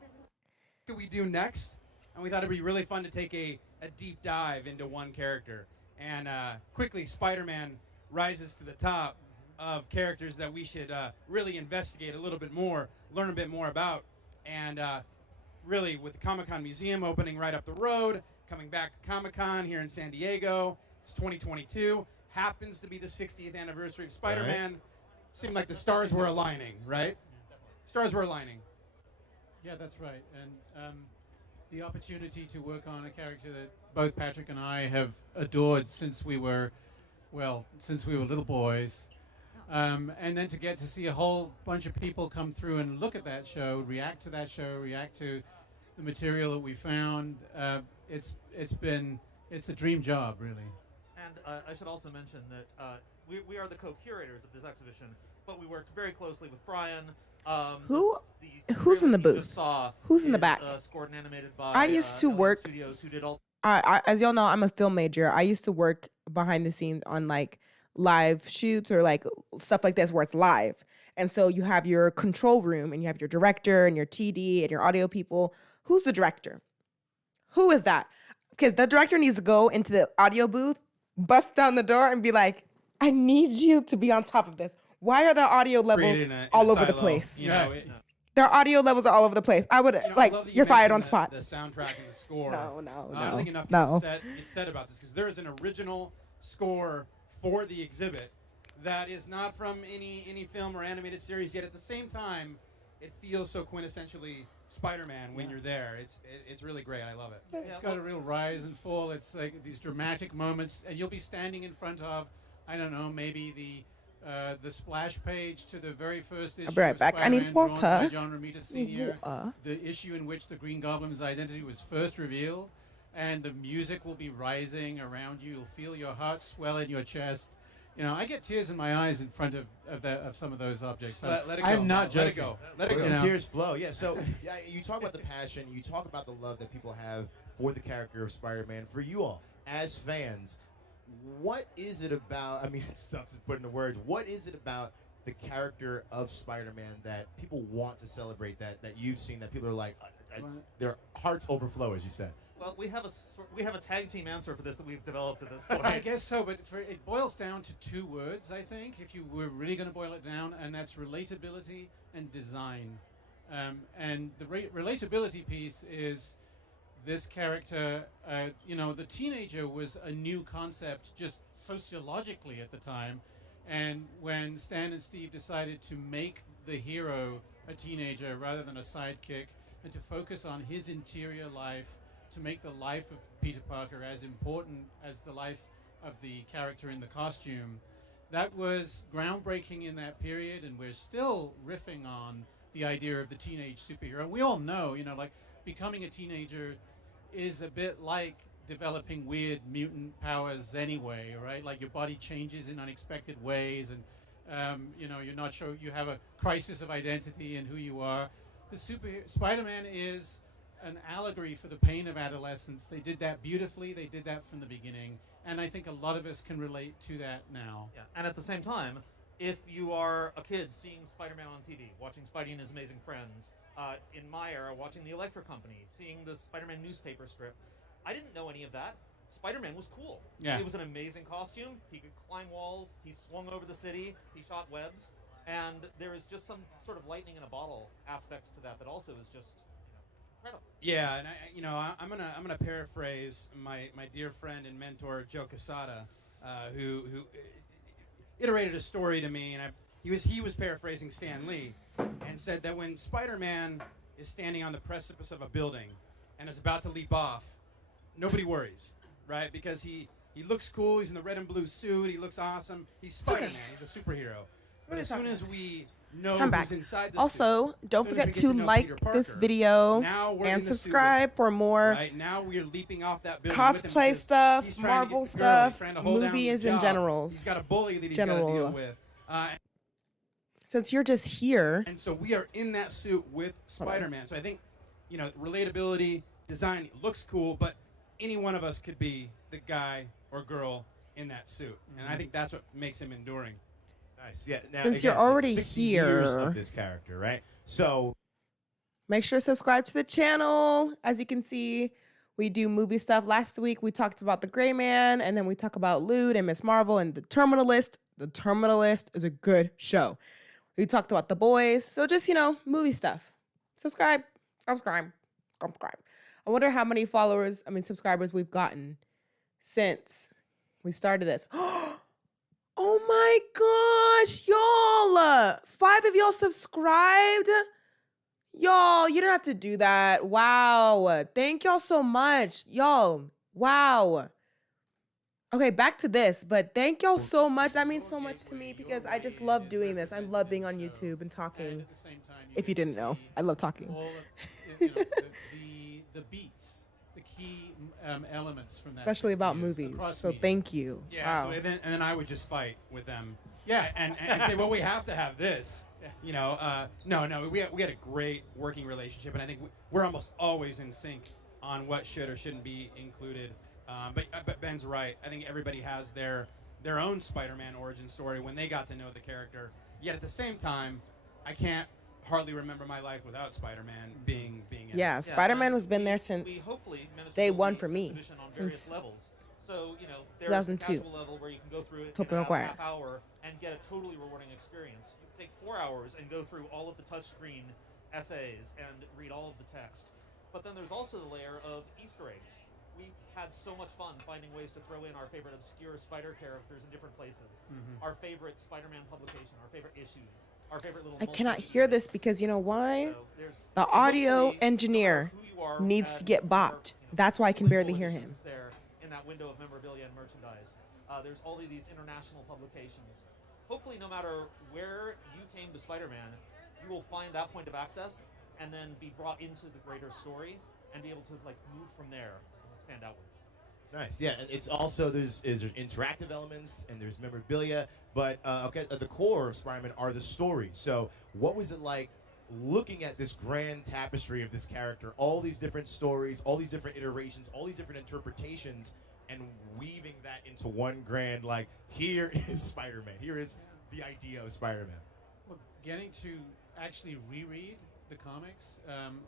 do we do next? And we thought it'd be really fun to take a deep dive into one character. And quickly, Spider-Man rises to the top of characters that we should really investigate a little bit more, learn a bit more about. And really, with the Comic-Con Museum opening right up the road, coming back to Comic-Con here in San Diego, it's 2022, happens to be the 60th anniversary of Spider-Man. Seemed like the stars were aligning, right? Stars were aligning. Yeah, that's right. And the opportunity to work on a character that both Patrick and I have adored since we were little boys. And then to get to see a whole bunch of people come through and look at that show, react to that show, react to the material that we found, it's a dream job, really. And I should also mention that we are the co-curators of this exhibition, but we worked very closely with Brian. Who's in the booth? Who's in the back? Scored and animated by I used to LA work. Studios, who did all. As y'all know, I'm a film major. I used to work behind the scenes on like live shoots or like stuff like this where it's live. And so you have your control room and you have your director and your TD and your audio people. Who's the director? Who is that? Because the director needs to go into the audio booth, bust down the door and be like, I need you to be on top of this. Why are the audio levels all over the place? You know, Their audio levels are all over the place. I would I like love that you're fired mentioned on spot. The soundtrack and the score. No, I don't think enough no. gets said about this because there is an original score for the exhibit that is not from any film or animated series. Yet at the same time, it feels so quintessentially Spider-Man when you're there. It's really great. I love it. It's got a real rise and fall. It's like these dramatic moments, and you'll be standing in front of, I don't know, maybe the splash page to the very first issue. I'll be right of back. I need Spider-Man drawn by water. John Romita Sr. Water. The issue in which the Green Goblin's identity was first revealed, and the music will be rising around you. You'll feel your heart swell in your chest. You know, I get tears in my eyes in front of some of those objects. Let it go. I'm not Let it joking. go. Let it go. You know? Tears flow. Yeah. So yeah, you talk about the passion. You talk about the love that people have for the character of Spider-Man. For you all, as fans, what is it about? I mean, it's tough to put into words. What is it about the character of Spider-Man that people want to celebrate? That you've seen that people are like, their hearts overflow, as you said. Well, we have a tag team answer for this that we've developed at this point. I guess so, but it boils down to two words, I think, if you were really going to boil it down, and that's relatability and design. And the relatability piece is this character, the teenager was a new concept just sociologically at the time. And when Stan and Steve decided to make the hero a teenager rather than a sidekick and to focus on his interior life, to make the life of Peter Parker as important as the life of the character in the costume. That was groundbreaking in that period, and we're still riffing on the idea of the teenage superhero. We all know, you know, like becoming a teenager is a bit like developing weird mutant powers anyway, right? Like your body changes in unexpected ways, and you know, you're not sure, you have a crisis of identity in who you are. The Spider-Man is an allegory for the pain of adolescence. They did that beautifully. They did that from the beginning, and I think a lot of us can relate to that now. Yeah, and at the same time, if you are a kid seeing Spider-Man on TV, watching Spidey and His Amazing Friends, in my era, watching the Electra Company, seeing the Spider-Man newspaper strip, I didn't know any of that. Spider-Man was cool. Yeah. It was an amazing costume. He could climb walls. He swung over the city. He shot webs. And there is just some sort of lightning in a bottle aspects to that also is just, incredible. Yeah, and I'm gonna paraphrase my dear friend and mentor Joe Quesada, who iterated a story to me, and he was paraphrasing Stan Lee, and said that when Spider-Man is standing on the precipice of a building and is about to leap off, nobody worries, right? Because he looks cool. He's in the red and blue suit. He looks awesome. He's Spider-Man. He's a superhero. But as soon as we know who's inside the also, suit, don't forget to like this video and subscribe for more right now we're leaping off that building cosplay stuff, he's trying Marvel to get the girl, he's stuff, trying to hold down the movies in job. general. He's got a bully that he's got to deal with. Since you're just here. And so we are in that suit with Spider-Man. So I think, you know, relatability, design looks cool, but any one of us could be the guy or girl in that suit. And I think that's what makes him enduring. Nice. Yeah. Now, Since again, you're already it's 60 years here. of this character, right? So Make sure to subscribe to the channel. As you can see, we do movie stuff. Last week, we talked about The Gray Man, and then we talk about Lude and Miss Marvel and The Terminalist. The Terminalist is a good show. We talked about The Boys. So just, you know, movie stuff. Subscribe. I wonder how many subscribers we've gotten since we started this. Oh my gosh, y'all. 5 of y'all subscribed. Y'all, you don't have to do that. Wow. Thank y'all so much. Y'all, wow. Okay, back to this, but thank y'all so much. That means so much to me because I just love doing this. I love being on YouTube and talking. If you didn't know, I love talking. All of, you know, the beats, the key elements from that. Especially about movies. So media. Thank you. Yeah, Wow. so and then I would just fight with them. Yeah. And say, well, we have to have this. You know, no, we had a great working relationship, and I think we're almost always in sync on what should or shouldn't be included. But Ben's right. I think everybody has their own Spider-Man origin story when they got to know the character. Yet at the same time, I can't hardly remember my life without Spider-Man being in it. Yeah, Spider-Man has been there since day one for me. Since levels. So, you know, there's 2002. a casual level where you can go through it Tobey in about Maguire. a half hour and get a totally rewarding experience. You can take 4 hours and go through all of the touchscreen essays and read all of the text. But then there's also the layer of Easter eggs. We've had so much fun finding ways to throw in our favorite obscure spider characters in different places. Our favorite Spider-Man publication, our favorite issues, our favorite little I cannot hear this because you know why? The audio engineer needs to get bopped. That's why I can barely hear him. There in that window of memorabilia and merchandise. There's all of these international publications. Hopefully, no matter where you came to Spider-Man, you will find that point of access and then be brought into the greater story and be able to like move from there and expand outward. Nice, yeah, and it's also there's interactive elements and there's memorabilia, but okay, at the core of Spider-Man are the stories. So, what was it like looking at this grand tapestry of this character, all these different stories, all these different iterations, all these different interpretations, and weaving that into one grand like here is Spider-Man, here is the idea of Spider-Man. Well, getting to actually reread the comics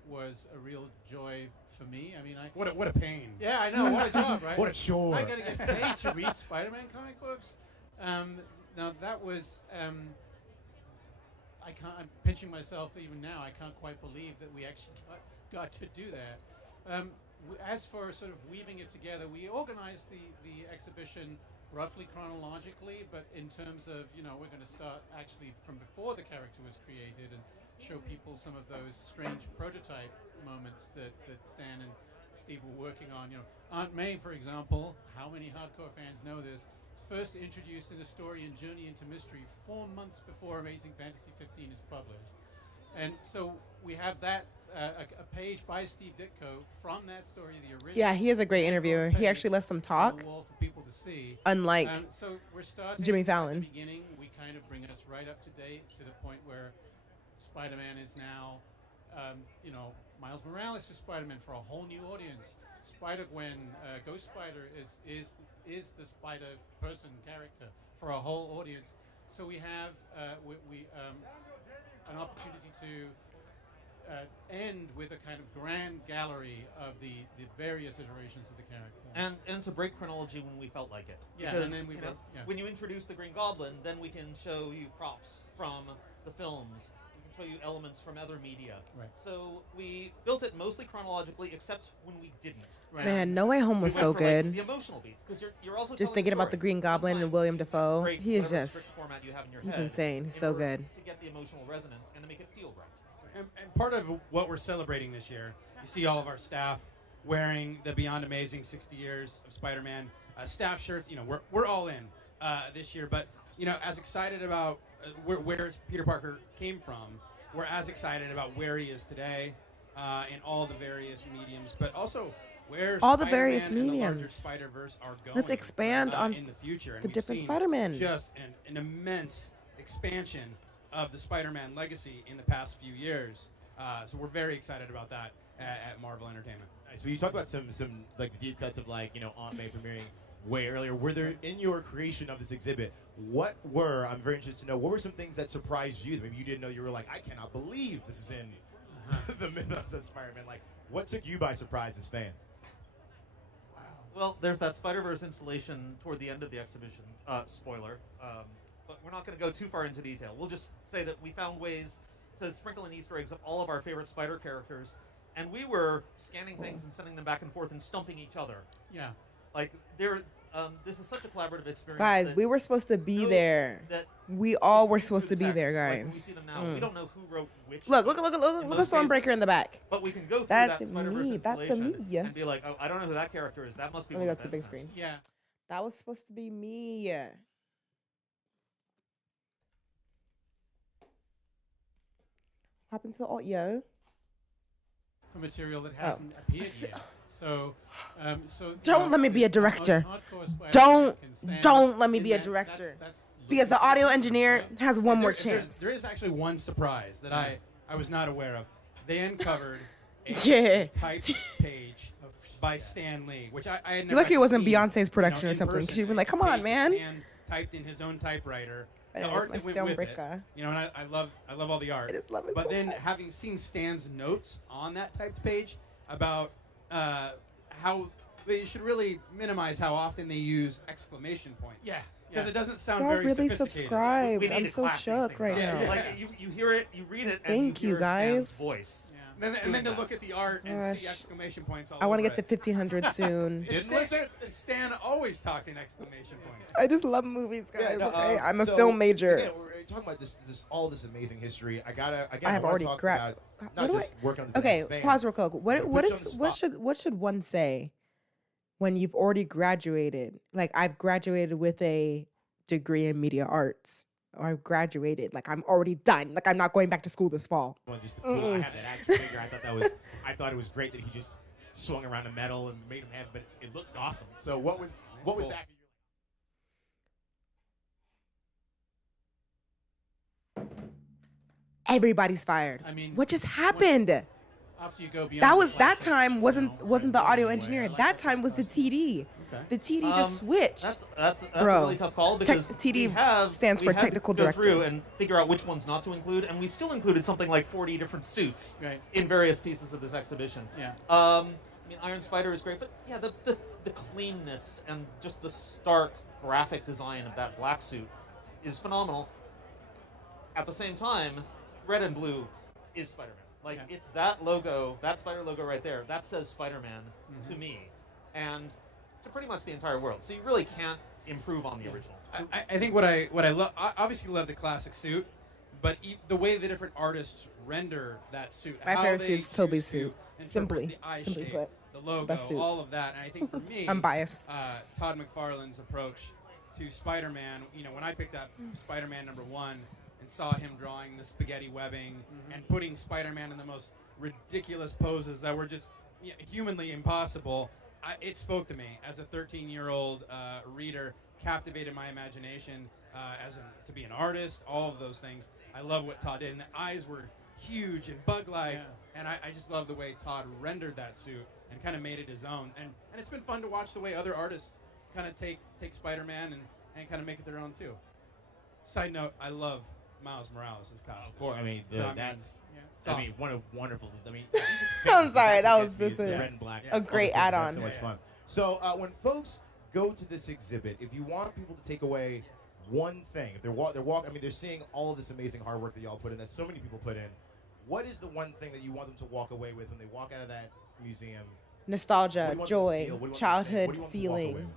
was a real joy for me. I mean, what a pain. Yeah, I know. What a job, right? What a chore. I gotta get paid to read Spider-Man comic books. Now that was I'm pinching myself even now. I can't quite believe that we actually got to do that. As for sort of weaving it together, we organized the exhibition roughly chronologically, but in terms of, you know, we're going to start actually from before the character was created and show people some of those strange prototype moments that Stan and Steve were working on. Aunt May, for example, how many hardcore fans know this? It's first introduced in a story in Journey into Mystery 4 months before Amazing Fantasy 15 is published. And so we have that, a page by Steve Ditko from that story, the original. Yeah, he is a great interviewer. He actually lets them talk. On the wall for people to see. Unlike so we're starting Jimmy Fallon. At the beginning, we kind of bring us right up to date to the point where Spider-Man is now, Miles Morales is Spider-Man for a whole new audience. Spider-Gwen, Ghost Spider is the Spider-Person character for a whole audience. So we have an opportunity to end with a kind of grand gallery of the various iterations of the character. And to break chronology when we felt like it. Yeah, because, and then when you introduce the Green Goblin, then we can show you props from the films. We can show you elements from other media. Right. So we built it mostly chronologically, except when we didn't. Right. Man, No Way Home was so good. The emotional beats, because you're also just thinking about the Green Goblin and William Dafoe. He is just, he's insane. He's so good. To get the emotional resonance and to make it feel right. And part of what we're celebrating this year, you see all of our staff wearing the Beyond Amazing 60 Years of Spider-Man staff shirts. We're all in this year. But, as excited about where Peter Parker came from, we're as excited about where he is today in all the various mediums, but also where all the Spider-Man various and the larger mediums. Spider-Verse are going. Let's expand on in the future. And the we've different seen Spider-Man. Just an immense expansion of the Spider-Man legacy in the past few years. So we're very excited about that at Marvel Entertainment. Nice. So you talked about some like the deep cuts of Aunt May premiering way earlier. Were there, in your creation of this exhibit, I'm very interested to know, what were some things that surprised you that maybe you didn't know? You were like, I cannot believe this is in the mythos of Spider-Man. Like, what took you by surprise as fans? Well, there's that Spider-Verse installation toward the end of the exhibition. Spoiler. But we're not going to go too far into detail. We'll just say that we found ways to sprinkle in Easter eggs of all of our favorite Spider characters, and we were scanning things and sending them back and forth and stumping each other. Yeah. Like, this is such a collaborative experience. Guys, we were supposed to be there. We all were supposed to be there, guys. Like, we see them now. We don't know who wrote which. Look at Stormbreaker in the back. But we can go through That's that Spider-Verse me. That's a me. And be like, oh, I don't know who that character is. That must be. Let me go to the big screen. Yeah. That was supposed to be me. What happened to the audio? For material that hasn't appeared yet. So don't let me be a director. Don't let me be a director. Because the audio engineer has one more chance. There is actually one surprise that I was not aware of. They uncovered a typed page by Stan Lee, which I had never. Lucky it wasn't seen, Beyonce's production or something. Because she'd been like, "Come on, man." Stan typed in his own typewriter. The art that went with it, and I love all the art. I just love it but so then much. having seen Stan's notes on that typed page about how they should really minimize how often they use exclamation points. Yeah. Because it doesn't sound Y'all very really sophisticated. subscribed. We need I'm to so class these shook things right up. now. Like you hear it, you read it, and Thank you you, hear guys. Stan's voice. And then to look at the art and see Gosh. exclamation points all I want to over get to it. 1500 soon. Stan always talked in exclamation points. I just love movies, guys. Yeah, no, okay, I'm a so, film major. Again, we're talking about all this amazing history. I have already talk grabbed. about not just working on the Okay, business pause real quick. but What should one say when you've already graduated? Like, I've graduated with a degree in media arts. Or I've graduated. Like, I'm already done. Like, I'm not going back to school this fall. Well, just cool. I have that action figure. I thought it was great that he just swung around a metal and made him have, but it looked awesome. So what was that? Everybody's fired. I mean, what just happened? After you go beyond That the was that classic, time wasn't the audio engineer. That time was the TD. Okay. The TD just switched. That's Bro. a really tough call because TD stands for technical to go director. through and figure out which ones not to include, and we still included something like 40 different suits in various pieces of this exhibition. Yeah. I mean, Iron Spider is great, but yeah, the cleanness and just the stark graphic design of that black suit is phenomenal. At the same time, red and blue is Spider-Man. Like, it's that logo, that Spider logo right there, that says Spider-Man to me, and to pretty much the entire world. So you really can't improve on the original. I think what I love, I obviously love the classic suit, but the way the different artists render that suit, My how favorite they suit is Toby's choose to suit. interpret Simply the eye put, shape, the it's the logo, best suit. all of that. And I think for me, I'm biased. Todd McFarlane's approach to Spider-Man. When I picked up Spider-Man #1 and saw him drawing the spaghetti webbing and putting Spider-Man in the most ridiculous poses that were just humanly impossible, it spoke to me as a 13-year-old reader, captivated my imagination to be an artist, all of those things. I love what Todd did, and the eyes were huge and bug-like, and I just love the way Todd rendered that suit and kind of made it his own. And it's been fun to watch the way other artists kind of take Spider-Man and kind of make it their own too. Side note, I love Miles Morales' costume. Of course, I mean, that's... It's I mean, awesome. one of wonderful. I mean, I'm sorry, that was the just red and black. a great add-on. So much fun. So when folks go to this exhibit, if you want people to take away one thing, if I mean, they're seeing all of this amazing hard work that y'all put in, that so many people put in. What is the one thing that you want them to walk away with when they walk out of that museum? Nostalgia, joy, childhood feeling.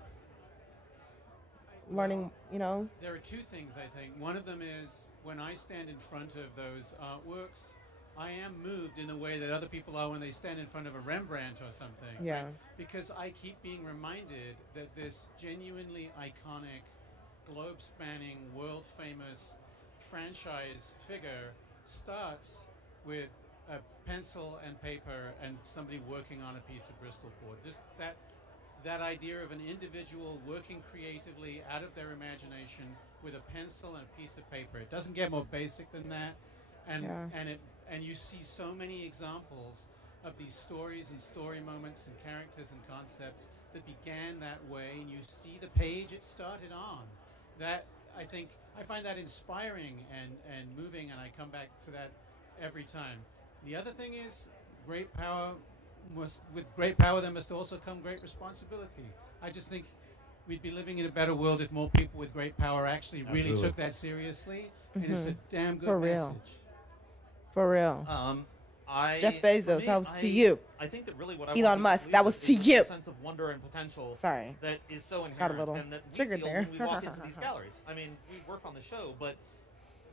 Learning, There are two things, I think. One of them is when I stand in front of those artworks, I am moved in the way that other people are when they stand in front of a Rembrandt or something. Yeah. Right? Because I keep being reminded that this genuinely iconic, globe-spanning, world-famous franchise figure starts with a pencil and paper and somebody working on a piece of Bristol board. Just that idea of an individual working creatively out of their imagination with a pencil and a piece of paper. It doesn't get more basic than that. And you see so many examples of these stories and story moments and characters and concepts that began that way, and you see the page it started on. That, I think, I find that inspiring and moving, and I come back to that every time. The other thing is, with great power there must also come great responsibility. I just think we'd be living in a better world if more people with great power actually really took that seriously, and it's a damn good For message. real. For real. Jeff Bezos, that was to you. I think that really what Elon Musk, that was to you. A sense of wonder and potential. Sorry. That is so inherent. Got a little and that we triggered feel there. when we walk into these galleries. I mean, we work on the show, but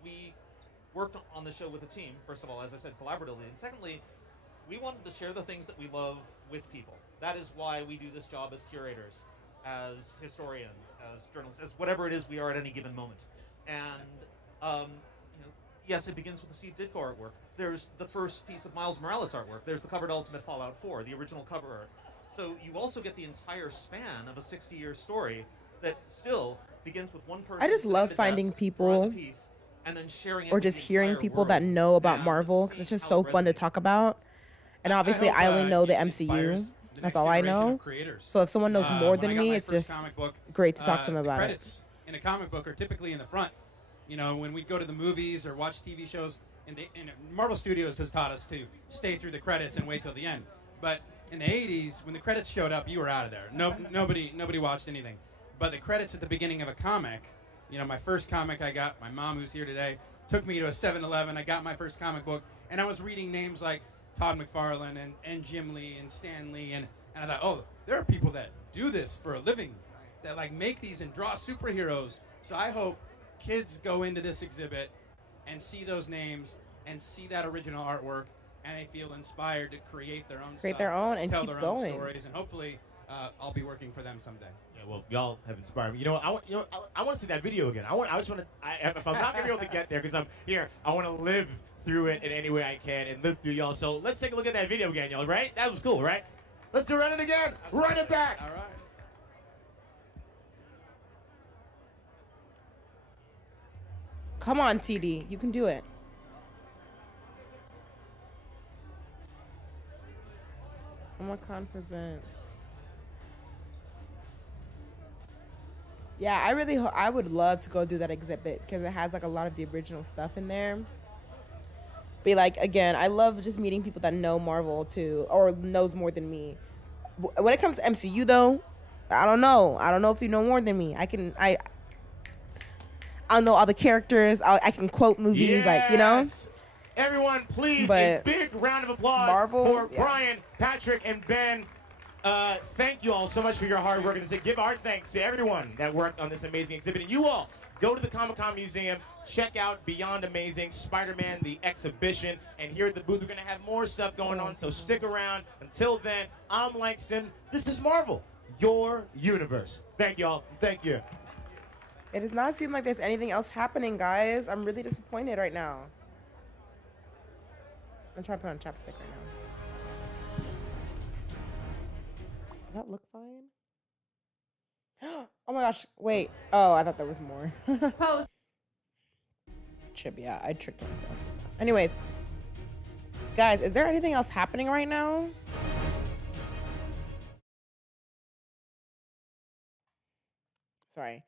we worked on the show with a team. First of all, as I said, collaboratively, and secondly, we wanted to share the things that we love with people. That is why we do this job as curators, as historians, as journalists, as whatever it is we are at any given moment. And yes, it begins with the Steve Ditko artwork. There's the first piece of Miles Morales artwork. There's the cover to Ultimate Fallout 4, the original cover art. So you also get the entire span of a 60-year story that still begins with one person. I just love finding people and then sharing or just hearing people that know about Marvel, because it's just so fun to talk about. And obviously, I only know the MCU. That's all I know. So if someone knows more than me, it's just great to talk to them about it. Credits in a comic book are typically in the front. When we go to the movies or watch TV shows, and Marvel Studios has taught us to stay through the credits and wait till the end. But in the 80s, when the credits showed up, you were out of there. Nobody watched anything. But the credits at the beginning of a comic, my first comic I got, my mom who's here today, took me to a 7-Eleven. I got my first comic book, and I was reading names like Todd McFarlane and Jim Lee and Stan Lee, and I thought, oh, there are people that do this for a living, that make these and draw superheroes. So I hope kids go into this exhibit and see those names and see that original artwork, and they feel inspired to create their own stuff, their own and tell keep their going. own stories, and hopefully I'll be working for them someday. Yeah, well, y'all have inspired me. I want to see that video again. If I'm not gonna be able to get there because I'm here, I want to live through it in any way I can and live through y'all. So let's take a look at that video again, y'all. Right? That was cool, right? Let's run it again. Run it back. All right. Come on, TD. You can do it. Comic-Con presents. Yeah, I would love to go do that exhibit because it has a lot of the original stuff in there. But again, I love just meeting people that know Marvel too, or knows more than me. When it comes to MCU though, I don't know. I don't know if you know more than me. I know all the characters. I can quote movies, Everyone, please, But a big round of applause for Brian, Patrick, and Ben. Thank you all so much for your hard work. And give our thanks to everyone that worked on this amazing exhibit. And you all, Go to the Comic-Con Museum, check out Beyond Amazing, Spider-Man, the exhibition, and here at the booth, we're going to have more stuff going on, so stick around. Until then, I'm Langston. This is Marvel, your universe. Thank y'all. Thank you. It does not seem like there's anything else happening, guys. I'm really disappointed right now. I'm trying to put on chapstick right now. Does that look fine? Oh my gosh, wait. Oh, I thought there was more. Pose. Chip, yeah, I tricked myself just now. Anyways, guys, is there anything else happening right now? Sorry.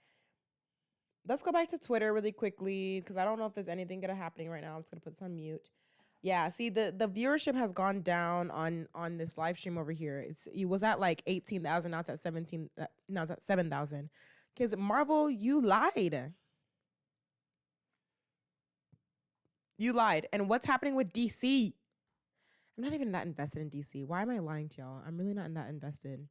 Let's go back to Twitter really quickly because I don't know if there's anything gonna happening right now. I'm just gonna put this on mute. Yeah, see the viewership has gone down on this live stream over here. It was at like 18,000, now it's at 17, now it's at 7,000. Because Marvel, you lied. You lied. And what's happening with DC? I'm not even that invested in DC. Why am I lying to y'all? I'm really not that invested.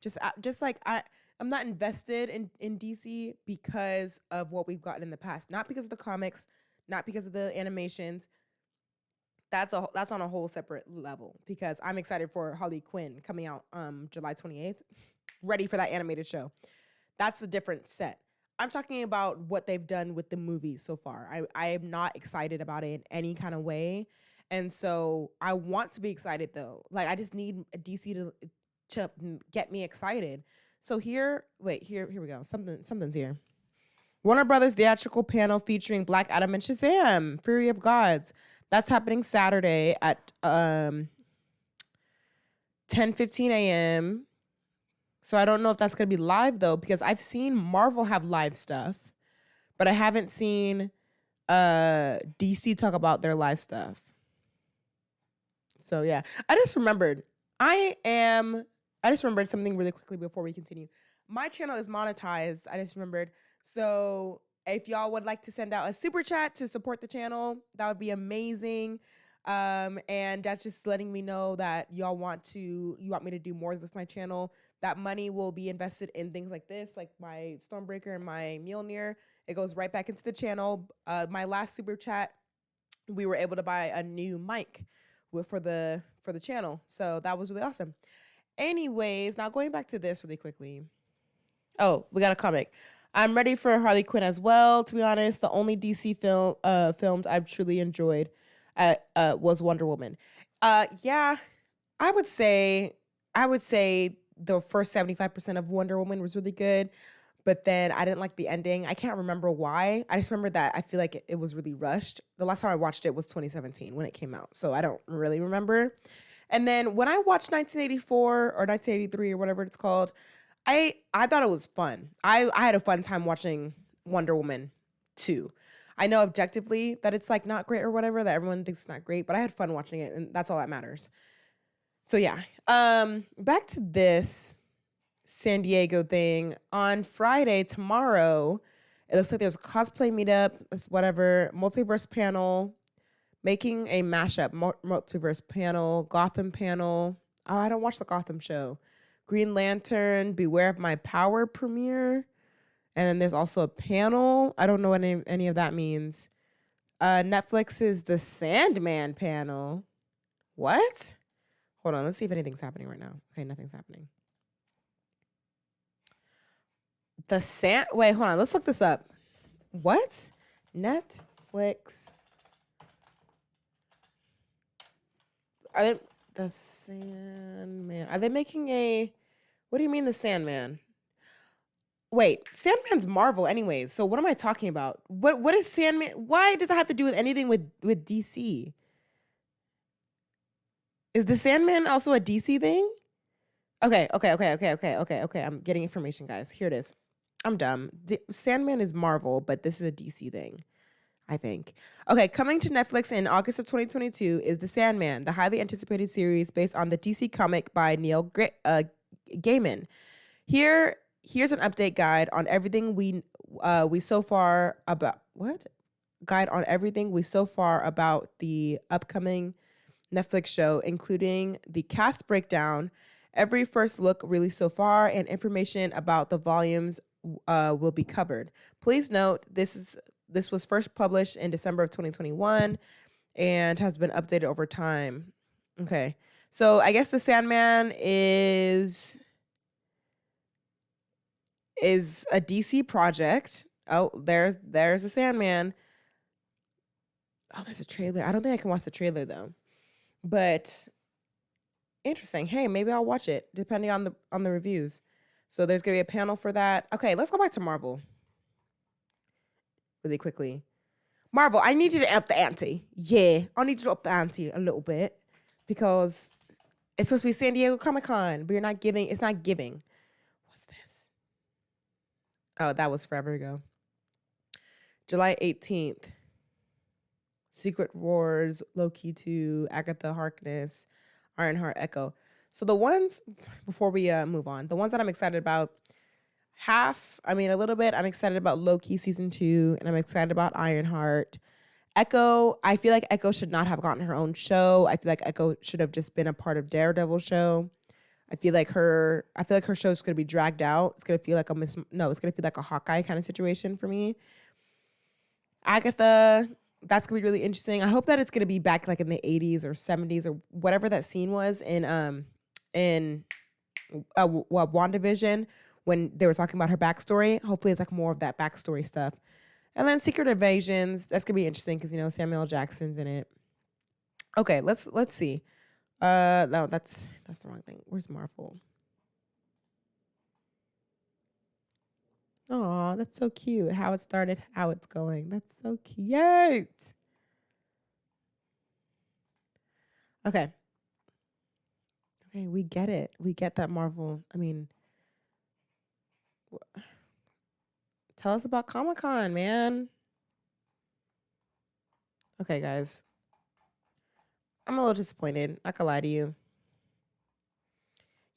Just like I'm not invested in DC because of what we've gotten in the past. Not because of the comics, not because of the animations. That's on a whole separate level because I'm excited for Harley Quinn coming out July 28th. Ready for that animated show. That's a different set. I'm talking about what they've done with the movies so far. I am not excited about it in any kind of way. And so I want to be excited though. Like I just need DC to get me excited. So here we go. Something's here. Warner Brothers theatrical panel featuring Black Adam and Shazam, Fury of Gods. That's happening Saturday at 10:15 a.m. So I don't know if that's going to be live, though, because I've seen Marvel have live stuff, but I haven't seen DC talk about their live stuff. So, yeah. I just remembered something really quickly before we continue. My channel is monetized. I just remembered. So if y'all would like to send out a super chat to support the channel, that would be amazing. And that's just letting me know that you want me to do more with my channel. That money will be invested in things like this, like my Stormbreaker and my Mjolnir. It goes right back into the channel. My last super chat, we were able to buy a new mic for the channel. So that was really awesome. Anyways, now going back to this really quickly. Oh, we got a comic. I'm ready for Harley Quinn as well. To be honest, the only DC films I've truly enjoyed was Wonder Woman. Yeah, I would say the first 75% of Wonder Woman was really good, but then I didn't like the ending. I can't remember why. I just remember that I feel like it was really rushed. The last time I watched it was 2017 when it came out, so I don't really remember. And then when I watched 1984 or 1983 or whatever it's called, I thought it was fun. I had a fun time watching Wonder Woman 2. I know objectively that it's like not great or whatever, that everyone thinks it's not great, but I had fun watching it, and that's all that matters. So yeah, back to this San Diego thing. On Friday, tomorrow, it looks like there's a cosplay meetup, it's whatever, multiverse panel, making a mashup, multiverse panel, Gotham panel. Oh, I don't watch the Gotham show. Green Lantern, Beware of My Power premiere. And then there's also a panel. I don't know what any of that means. Netflix's The Sandman panel. What? Hold on, let's see if anything's happening right now. Okay, nothing's happening. Wait, hold on, let's look this up. What? Netflix. Are they The Sandman? Are they making a? What do you mean The Sandman? Wait, Sandman's Marvel anyways. So what am I talking about? What is Sandman? Why does it have to do with anything with DC? Is The Sandman also a DC thing? Okay. I'm getting information, guys. Here it is. I'm dumb. Sandman is Marvel, but this is a DC thing, I think. Okay, coming to Netflix in August of 2022 is The Sandman, the highly anticipated series based on the DC comic by Neil Gaiman. Here's an update guide on everything we so far about about the upcoming Netflix show, including the cast breakdown, every first look released so far, and information about the volumes will be covered. Please note this was first published in December of 2021 and has been updated over time. Okay. So I guess the Sandman is a DC project. Oh, there's the Sandman. Oh, there's a trailer. I don't think I can watch the trailer though. But interesting. Hey, maybe I'll watch it depending on the reviews. So there's gonna be a panel for that. Okay, let's go back to Marvel really quickly. Marvel, I need you to up the ante. Yeah, I need you to up the ante a little bit because it's supposed to be San Diego Comic-Con, but you're not giving. It's not giving. What's this? Oh, that was forever ago. July 18th. Secret Wars, Loki 2, Agatha Harkness, Ironheart Echo. So the ones, before we move on, the ones that I'm excited about, a little bit, I'm excited about Loki Season 2, and I'm excited about Ironheart. Echo, I feel like Echo should not have gotten her own show. I feel like Echo should have just been a part of Daredevil's show. I feel like her show is gonna be dragged out. It's gonna feel like it's gonna feel like a Hawkeye kind of situation for me. Agatha, that's gonna be really interesting. I hope that it's gonna be back like in the 80s or 70s or whatever that scene was in WandaVision when they were talking about her backstory. Hopefully it's like more of that backstory stuff. And then Secret Invasions, that's gonna be interesting because Samuel L. Jackson's in it. Okay, let's see. No, that's the wrong thing. Where's Marvel? Oh, that's so cute. How it started, how it's going. That's so cute. Okay. Okay, we get it. We get that Marvel. Tell us about Comic-Con, man. Okay, guys. I'm a little disappointed. Not gonna lie to you.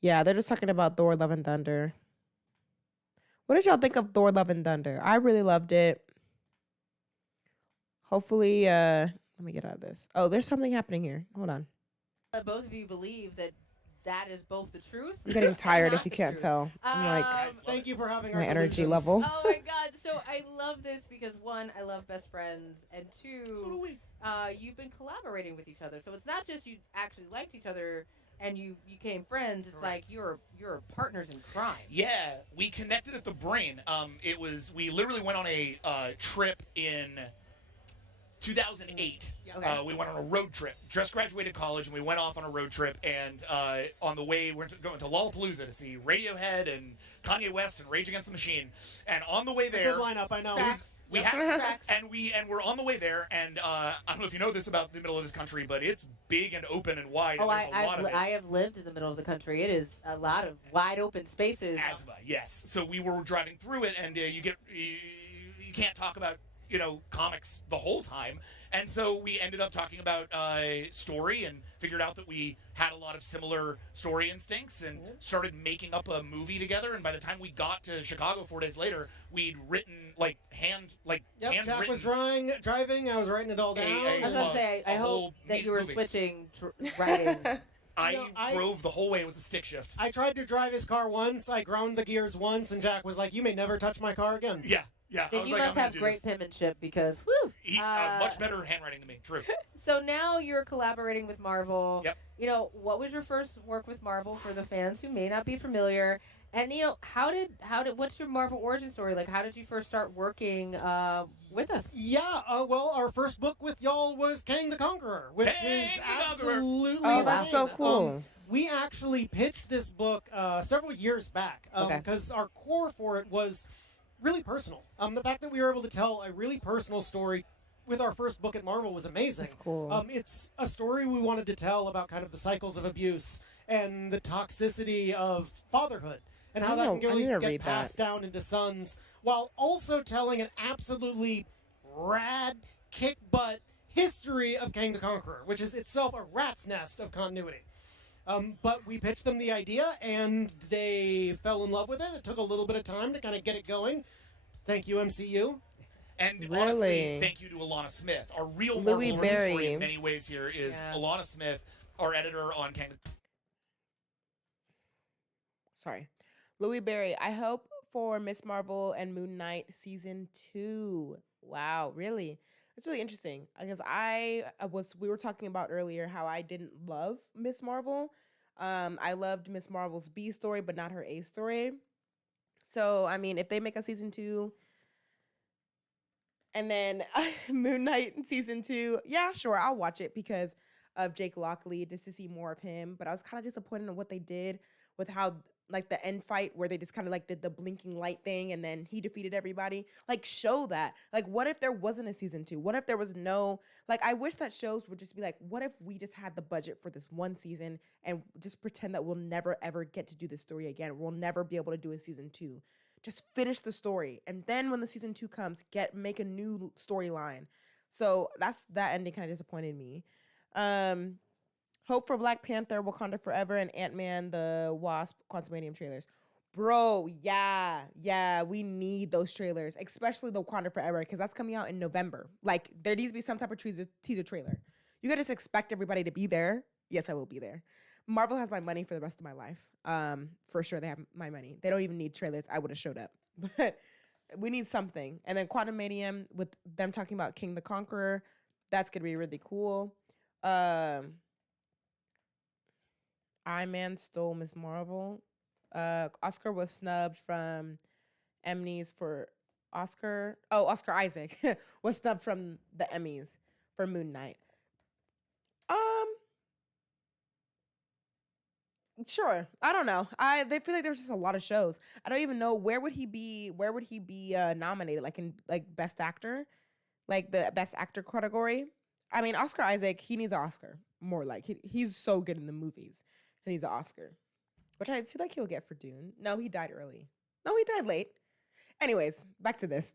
Yeah, they're just talking about Thor: Love and Thunder. What did y'all think of Thor: Love and Thunder? I really loved it. Hopefully, let me get out of this. Oh, there's something happening here. Hold on. Both of you believe that is both the truth. I'm getting tired if you can't tell. I'm like, thank you for having my our energy delusions. level. Oh my god! So I love this because one, I love best friends, and two, you've been collaborating with each other. So it's not just you actually liked each other and you became friends. It's like you're partners in crime. Yeah, we connected at the brain. We literally went on a trip in 2008. Okay. We went on a road trip. Just graduated college, and we went off on a road trip. And on the way, we're going to Lollapalooza to see Radiohead and Kanye West and Rage Against the Machine. And on the way there, Good lineup, I know. we had and we're on the way there. And I don't know if you know this about the middle of this country, but it's big and open and wide. Oh, and there's a lot of it. I have lived in the middle of the country. It is a lot of wide open spaces. Asthma, yes. So we were driving through it, and you can't talk about comics the whole time. And so we ended up talking about story and figured out that we had a lot of similar story instincts and started making up a movie together. And by the time we got to Chicago 4 days later, we'd written handwritten. Jack was driving. I was writing it all down. I was going to say, I hope that you were switching writing. I drove the whole way with a stick shift. I tried to drive his car once. I ground the gears once, and Jack was like, "You may never touch my car again." Yeah. Yeah, Then you must have great penmanship because, whew. Much better handwriting than me, true. So now you're collaborating with Marvel. Yep. What was your first work with Marvel for the fans who may not be familiar? And, what's your Marvel origin story? Like, how did you first start working with us? Yeah, well, our first book with y'all was Kang the Conqueror, which is absolutely Oh, that's so cool. We actually pitched this book several years back because our core for it was really personal. The fact that we were able to tell a really personal story with our first book at Marvel was amazing. That's cool. It's a story we wanted to tell about kind of the cycles of abuse and the toxicity of fatherhood and how that can really get passed down into sons, while also telling an absolutely rad, kick-butt history of Kang the Conqueror, which is itself a rat's nest of continuity. But we pitched them the idea, and they fell in love with it. It took a little bit of time to kind of get it going. Thank you, MCU. And honestly, thank you to Alana Smith. Our real Louis Marvel Berry. inventory in many ways here is Alana Smith, our editor on Kang. Sorry. Louis Berry, I hope for Miss Marvel and Moon Knight season 2. Wow, really? It's really interesting because we were talking about earlier how I didn't love Miss Marvel. I loved Miss Marvel's B story, but not her A story. So, I mean, if they make a season 2 and then Moon Knight season 2, yeah, sure, I'll watch it because of Jake Lockley, just to see more of him. But I was kind of disappointed in what they did with how, like, the end fight where they just kind of like did the blinking light thing and then he defeated everybody. Like, show that. Like, what if there wasn't a season 2? What if there was no, like, I wish that shows would just be like, what if we just had the budget for this one season and just pretend that we'll never ever get to do this story again. We'll never be able to do a season 2. Just finish the story. And then when the season 2 comes, make a new storyline. So that ending kind of disappointed me. Hope for Black Panther, Wakanda Forever, and Ant-Man the Wasp Quantumanium trailers. Bro, yeah, we need those trailers, especially the Wakanda Forever, because that's coming out in November. Like, there needs to be some type of teaser trailer. You gotta just expect everybody to be there. Yes, I will be there. Marvel has my money for the rest of my life. For sure, they have my money. They don't even need trailers. I would have showed up. But we need something. And then Quantumanium, with them talking about King the Conqueror, that's gonna be really cool. Iron Man stole Miss Marvel. Oscar was snubbed from Emmys for Oscar. Oh, Oscar Isaac was snubbed from the Emmys for Moon Knight. Sure. I don't know. They feel like there's just a lot of shows. I don't even know where would he be nominated, like in Best Actor, like the Best Actor category. I mean, Oscar Isaac, he needs an Oscar. More like he's so good in the movies. He needs an Oscar, which I feel like he'll get for Dune. No, he died early. No, he died late. Anyways, back to this.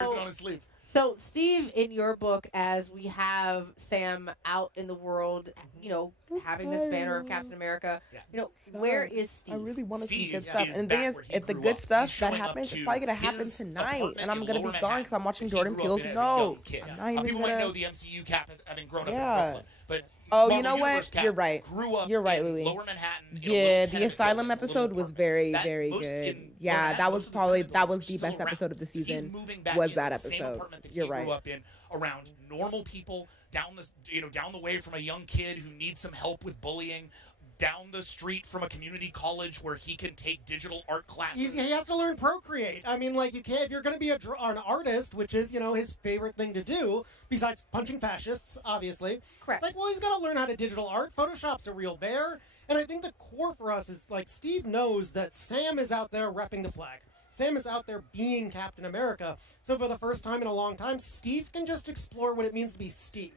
On his sleeve. So, Steve, in your book, as we have Sam out in the world, having this banner of Captain America, where is Steve? I really want to see Steve good stuff. is And the thing back is, where he if the grew good up. stuff He's that showing up happens, it's to probably going to happen his tonight. apartment And I'm in going to Lower be gone because I'm watching Jordan grew up Peele's in as a No. young kid. I'm not even People wouldn't gonna- know the MCU Cap as having grown up in Yeah. Brooklyn, but Oh, Marvel you know Universe what? Cap You're right. grew up You're right, in Louis. Lower Manhattan. in a Yeah, little the tenement Asylum building, a little episode was very, very most good. in Yeah, Manhattan, that most was of the probably tenement that was buildings the are still best around. episode of the He's season. moving back Was into that the same episode? apartment that You're he right. grew up in, around normal people, down the way from a young kid who needs some help with bullying, down the street from a community college where he can take digital art classes. He has to learn Procreate. I mean, like, you can't, if you're going to be an artist, which is, his favorite thing to do, besides punching fascists, obviously. Correct. It's like, well, he's got to learn how to digital art. Photoshop's a real bear. And I think the core for us is, like, Steve knows that Sam is out there repping the flag. Sam is out there being Captain America. So for the first time in a long time, Steve can just explore what it means to be Steve.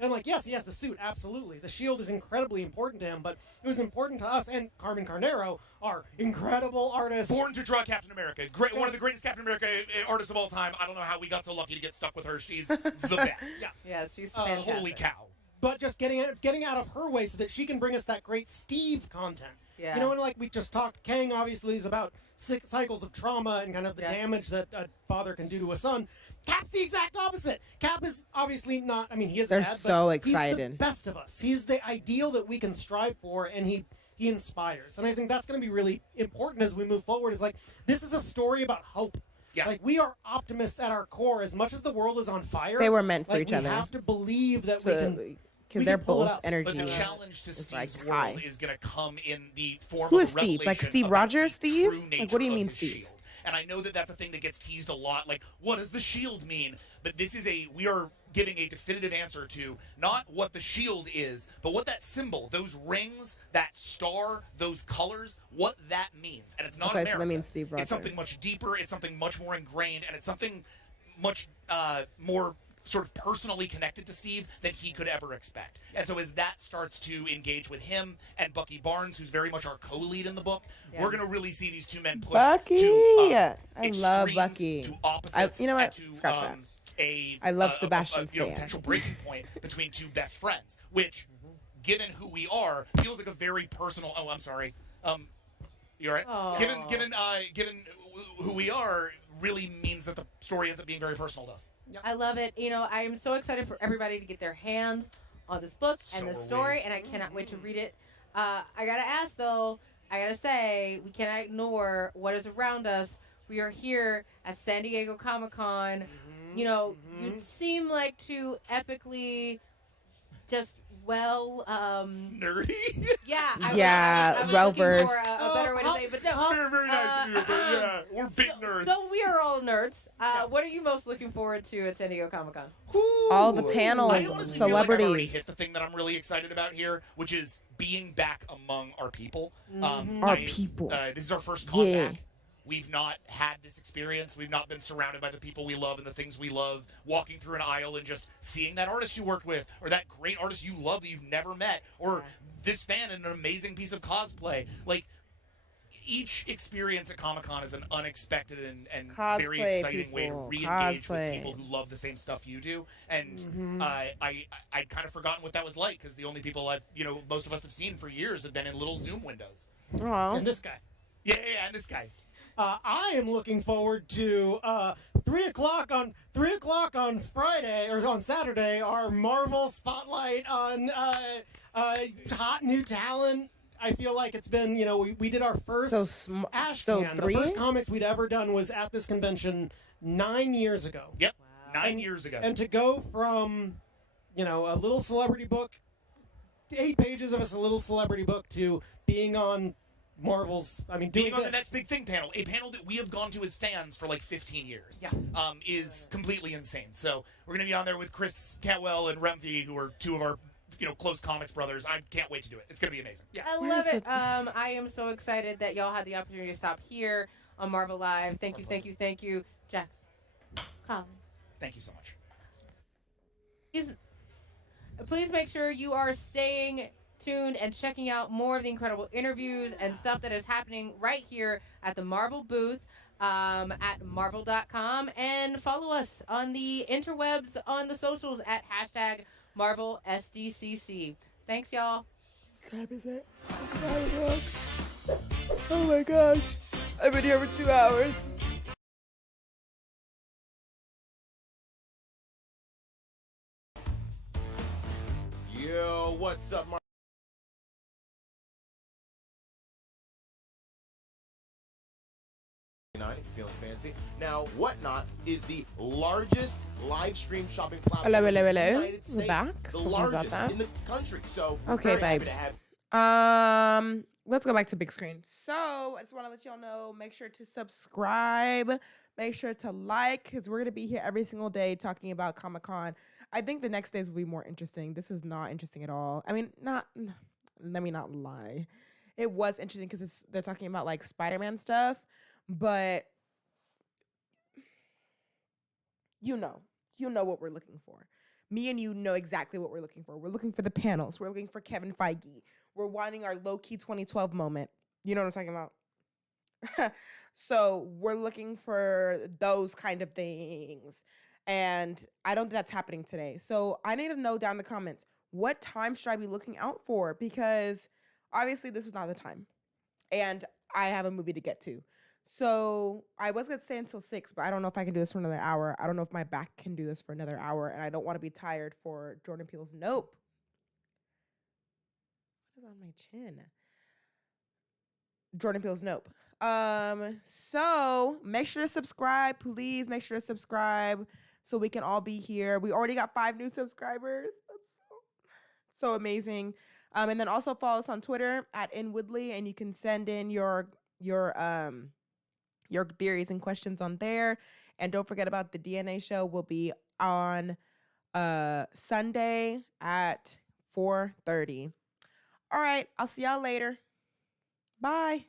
And, like, yes, he has the suit, absolutely. The shield is incredibly important to him, but it was important to us. And Carmen Carnero, our incredible artist. Born to draw Captain America. Great, one of the greatest Captain America artists of all time. I don't know how we got so lucky to get stuck with her. She's the best. Yeah. Yeah, she's fantastic. Holy cow. But just getting out of her way so that she can bring us that great Steve content. Yeah. And like we just talked, Kang obviously is about cycles of trauma and kind of the damage that a father can do to a son. Cap's the exact opposite. Cap is obviously not, he is They're dad, so but excited. he's the best of us. He's the ideal that we can strive for, and he inspires. And I think that's going to be really important as we move forward, is like, this is a story about hope. Yeah. Like, we are optimists at our core. As much as the world is on fire, They were meant for each we other. have to believe that we can... Because they're both But energy. the challenge to is Steve's like world high. is going to come in the form Who of is a Steve? Like revelation Steve about Rogers? the Steve? true Like, what do you nature mean, of his Steve? shield. And I know that that's a thing that gets teased a lot. Like, what does the shield mean? But this is we are giving a definitive answer to not what the shield is, but what that symbol, those rings, that star, those colors, what that means. And it's not Okay, America. so that means Steve Rogers. It's something much deeper. It's something much more ingrained, and it's something much more sort of personally connected to Steve than he could ever expect. And so as that starts to engage with him and Bucky Barnes, who's very much our co-lead in the book, we're going to really see these two men push Bucky! to I love extremes, Bucky. to opposites, You know and what? to Scratch that. I love Sebastian Stan. potential breaking point between two best friends, which, given who we are, feels like a very personal. Oh, I'm sorry. You all right? Aw. Given who we are, really means that the story ends up being very personal to us. I love it. I am so excited for everybody to get their hands on this book So and are the we. story, and I cannot wait to read it. I gotta ask though, I gotta say, we cannot ignore what is around us. We are here at San Diego Comic-Con. You know, you seem like to epically just nerdy. Yeah, Yeah, I was well looking for versed. a better way to say it, but no. Very, very nice of you, but yeah, we're big nerds. So we are all nerds. What are you most looking forward to at San Diego Comic-Con? All the panels, I honestly feel like I've already celebrities. hit the thing that I'm really excited about here, which is being back among our people. Our people. This is our first con Yeah. back. We've not had this experience. We've not been surrounded by the people we love and the things we love, walking through an aisle and just seeing that artist you worked with, or that great artist you love that you've never met, or this fan in an amazing piece of cosplay. Like, each experience at Comic-Con is an unexpected and very Cosplay exciting way to people. re-engage with Cosplay. people who love the same stuff you do. And I'd kind of forgotten what that was like, because the only people most of us have seen for years have been in little Zoom windows. And this guy. Yeah, and this guy. I am looking forward to 3:00 on Friday or on Saturday. Our Marvel spotlight on hot new talent. I feel like it's been we did our first Ashcan. The 3? first comics we'd ever done was at this convention 9 years ago. Yep, 9 years ago. And to go from a little celebrity book, 8 pages of a little celebrity book, to being on Marvel's, doing being on this. the Next Big Thing panel, a panel that we have gone to as fans for like 15 years, is completely insane. So we're going to be on there with Chris Cantwell and Remvi, who are two of our close comics brothers. I can't wait to do it. It's going to be amazing. Yeah, I love it. I am so excited that y'all had the opportunity to stop here on Marvel Live. Thank you, Jax, Colin. Thank you so much. Please make sure you are staying tuned and checking out more of the incredible interviews and stuff that is happening right here at the Marvel booth at marvel.com, and follow us on the interwebs, on the socials at #MarvelSDCC. Thanks, y'all. Oh my gosh. I've been here for 2 hours. Yo, what's up, Mark? Feeling fancy. Now, Whatnot is the largest live stream shopping platform Hello. in the United We're States, back. the Sorry about largest that. in the country. So, we're Okay, very happy to vibes. have Let's go back to big screen. So I just want to let y'all know, make sure to subscribe, make sure to like, because we're gonna be here every single day talking about Comic-Con. I think the next days will be more interesting. This is not interesting at all. I mean, let me not lie. It was interesting because they're talking about like Spider-Man stuff, but you know what we're looking for. Me and you know exactly what we're looking for. We're looking for the panels. We're looking for Kevin Feige. We're wanting our low-key 2012 moment. You know what I'm talking about? So we're looking for those kind of things. And I don't think that's happening today. So I need to know down in the comments, what time should I be looking out for? Because obviously this was not the time. And I have a movie to get to. So I was going to stay until 6, but I don't know if I can do this for another hour. I don't know if my back can do this for another hour. And I don't want to be tired for Jordan Peele's Nope. What is on my chin? Jordan Peele's Nope. So make sure to subscribe. Please make sure to subscribe so we can all be here. We already got 5 new subscribers. That's so amazing. And then also follow us on Twitter at @InWoodley, and you can send in your theories and questions on there. And don't forget about the DNA show. Will be on Sunday at 4:30. All right, I'll see y'all later. Bye.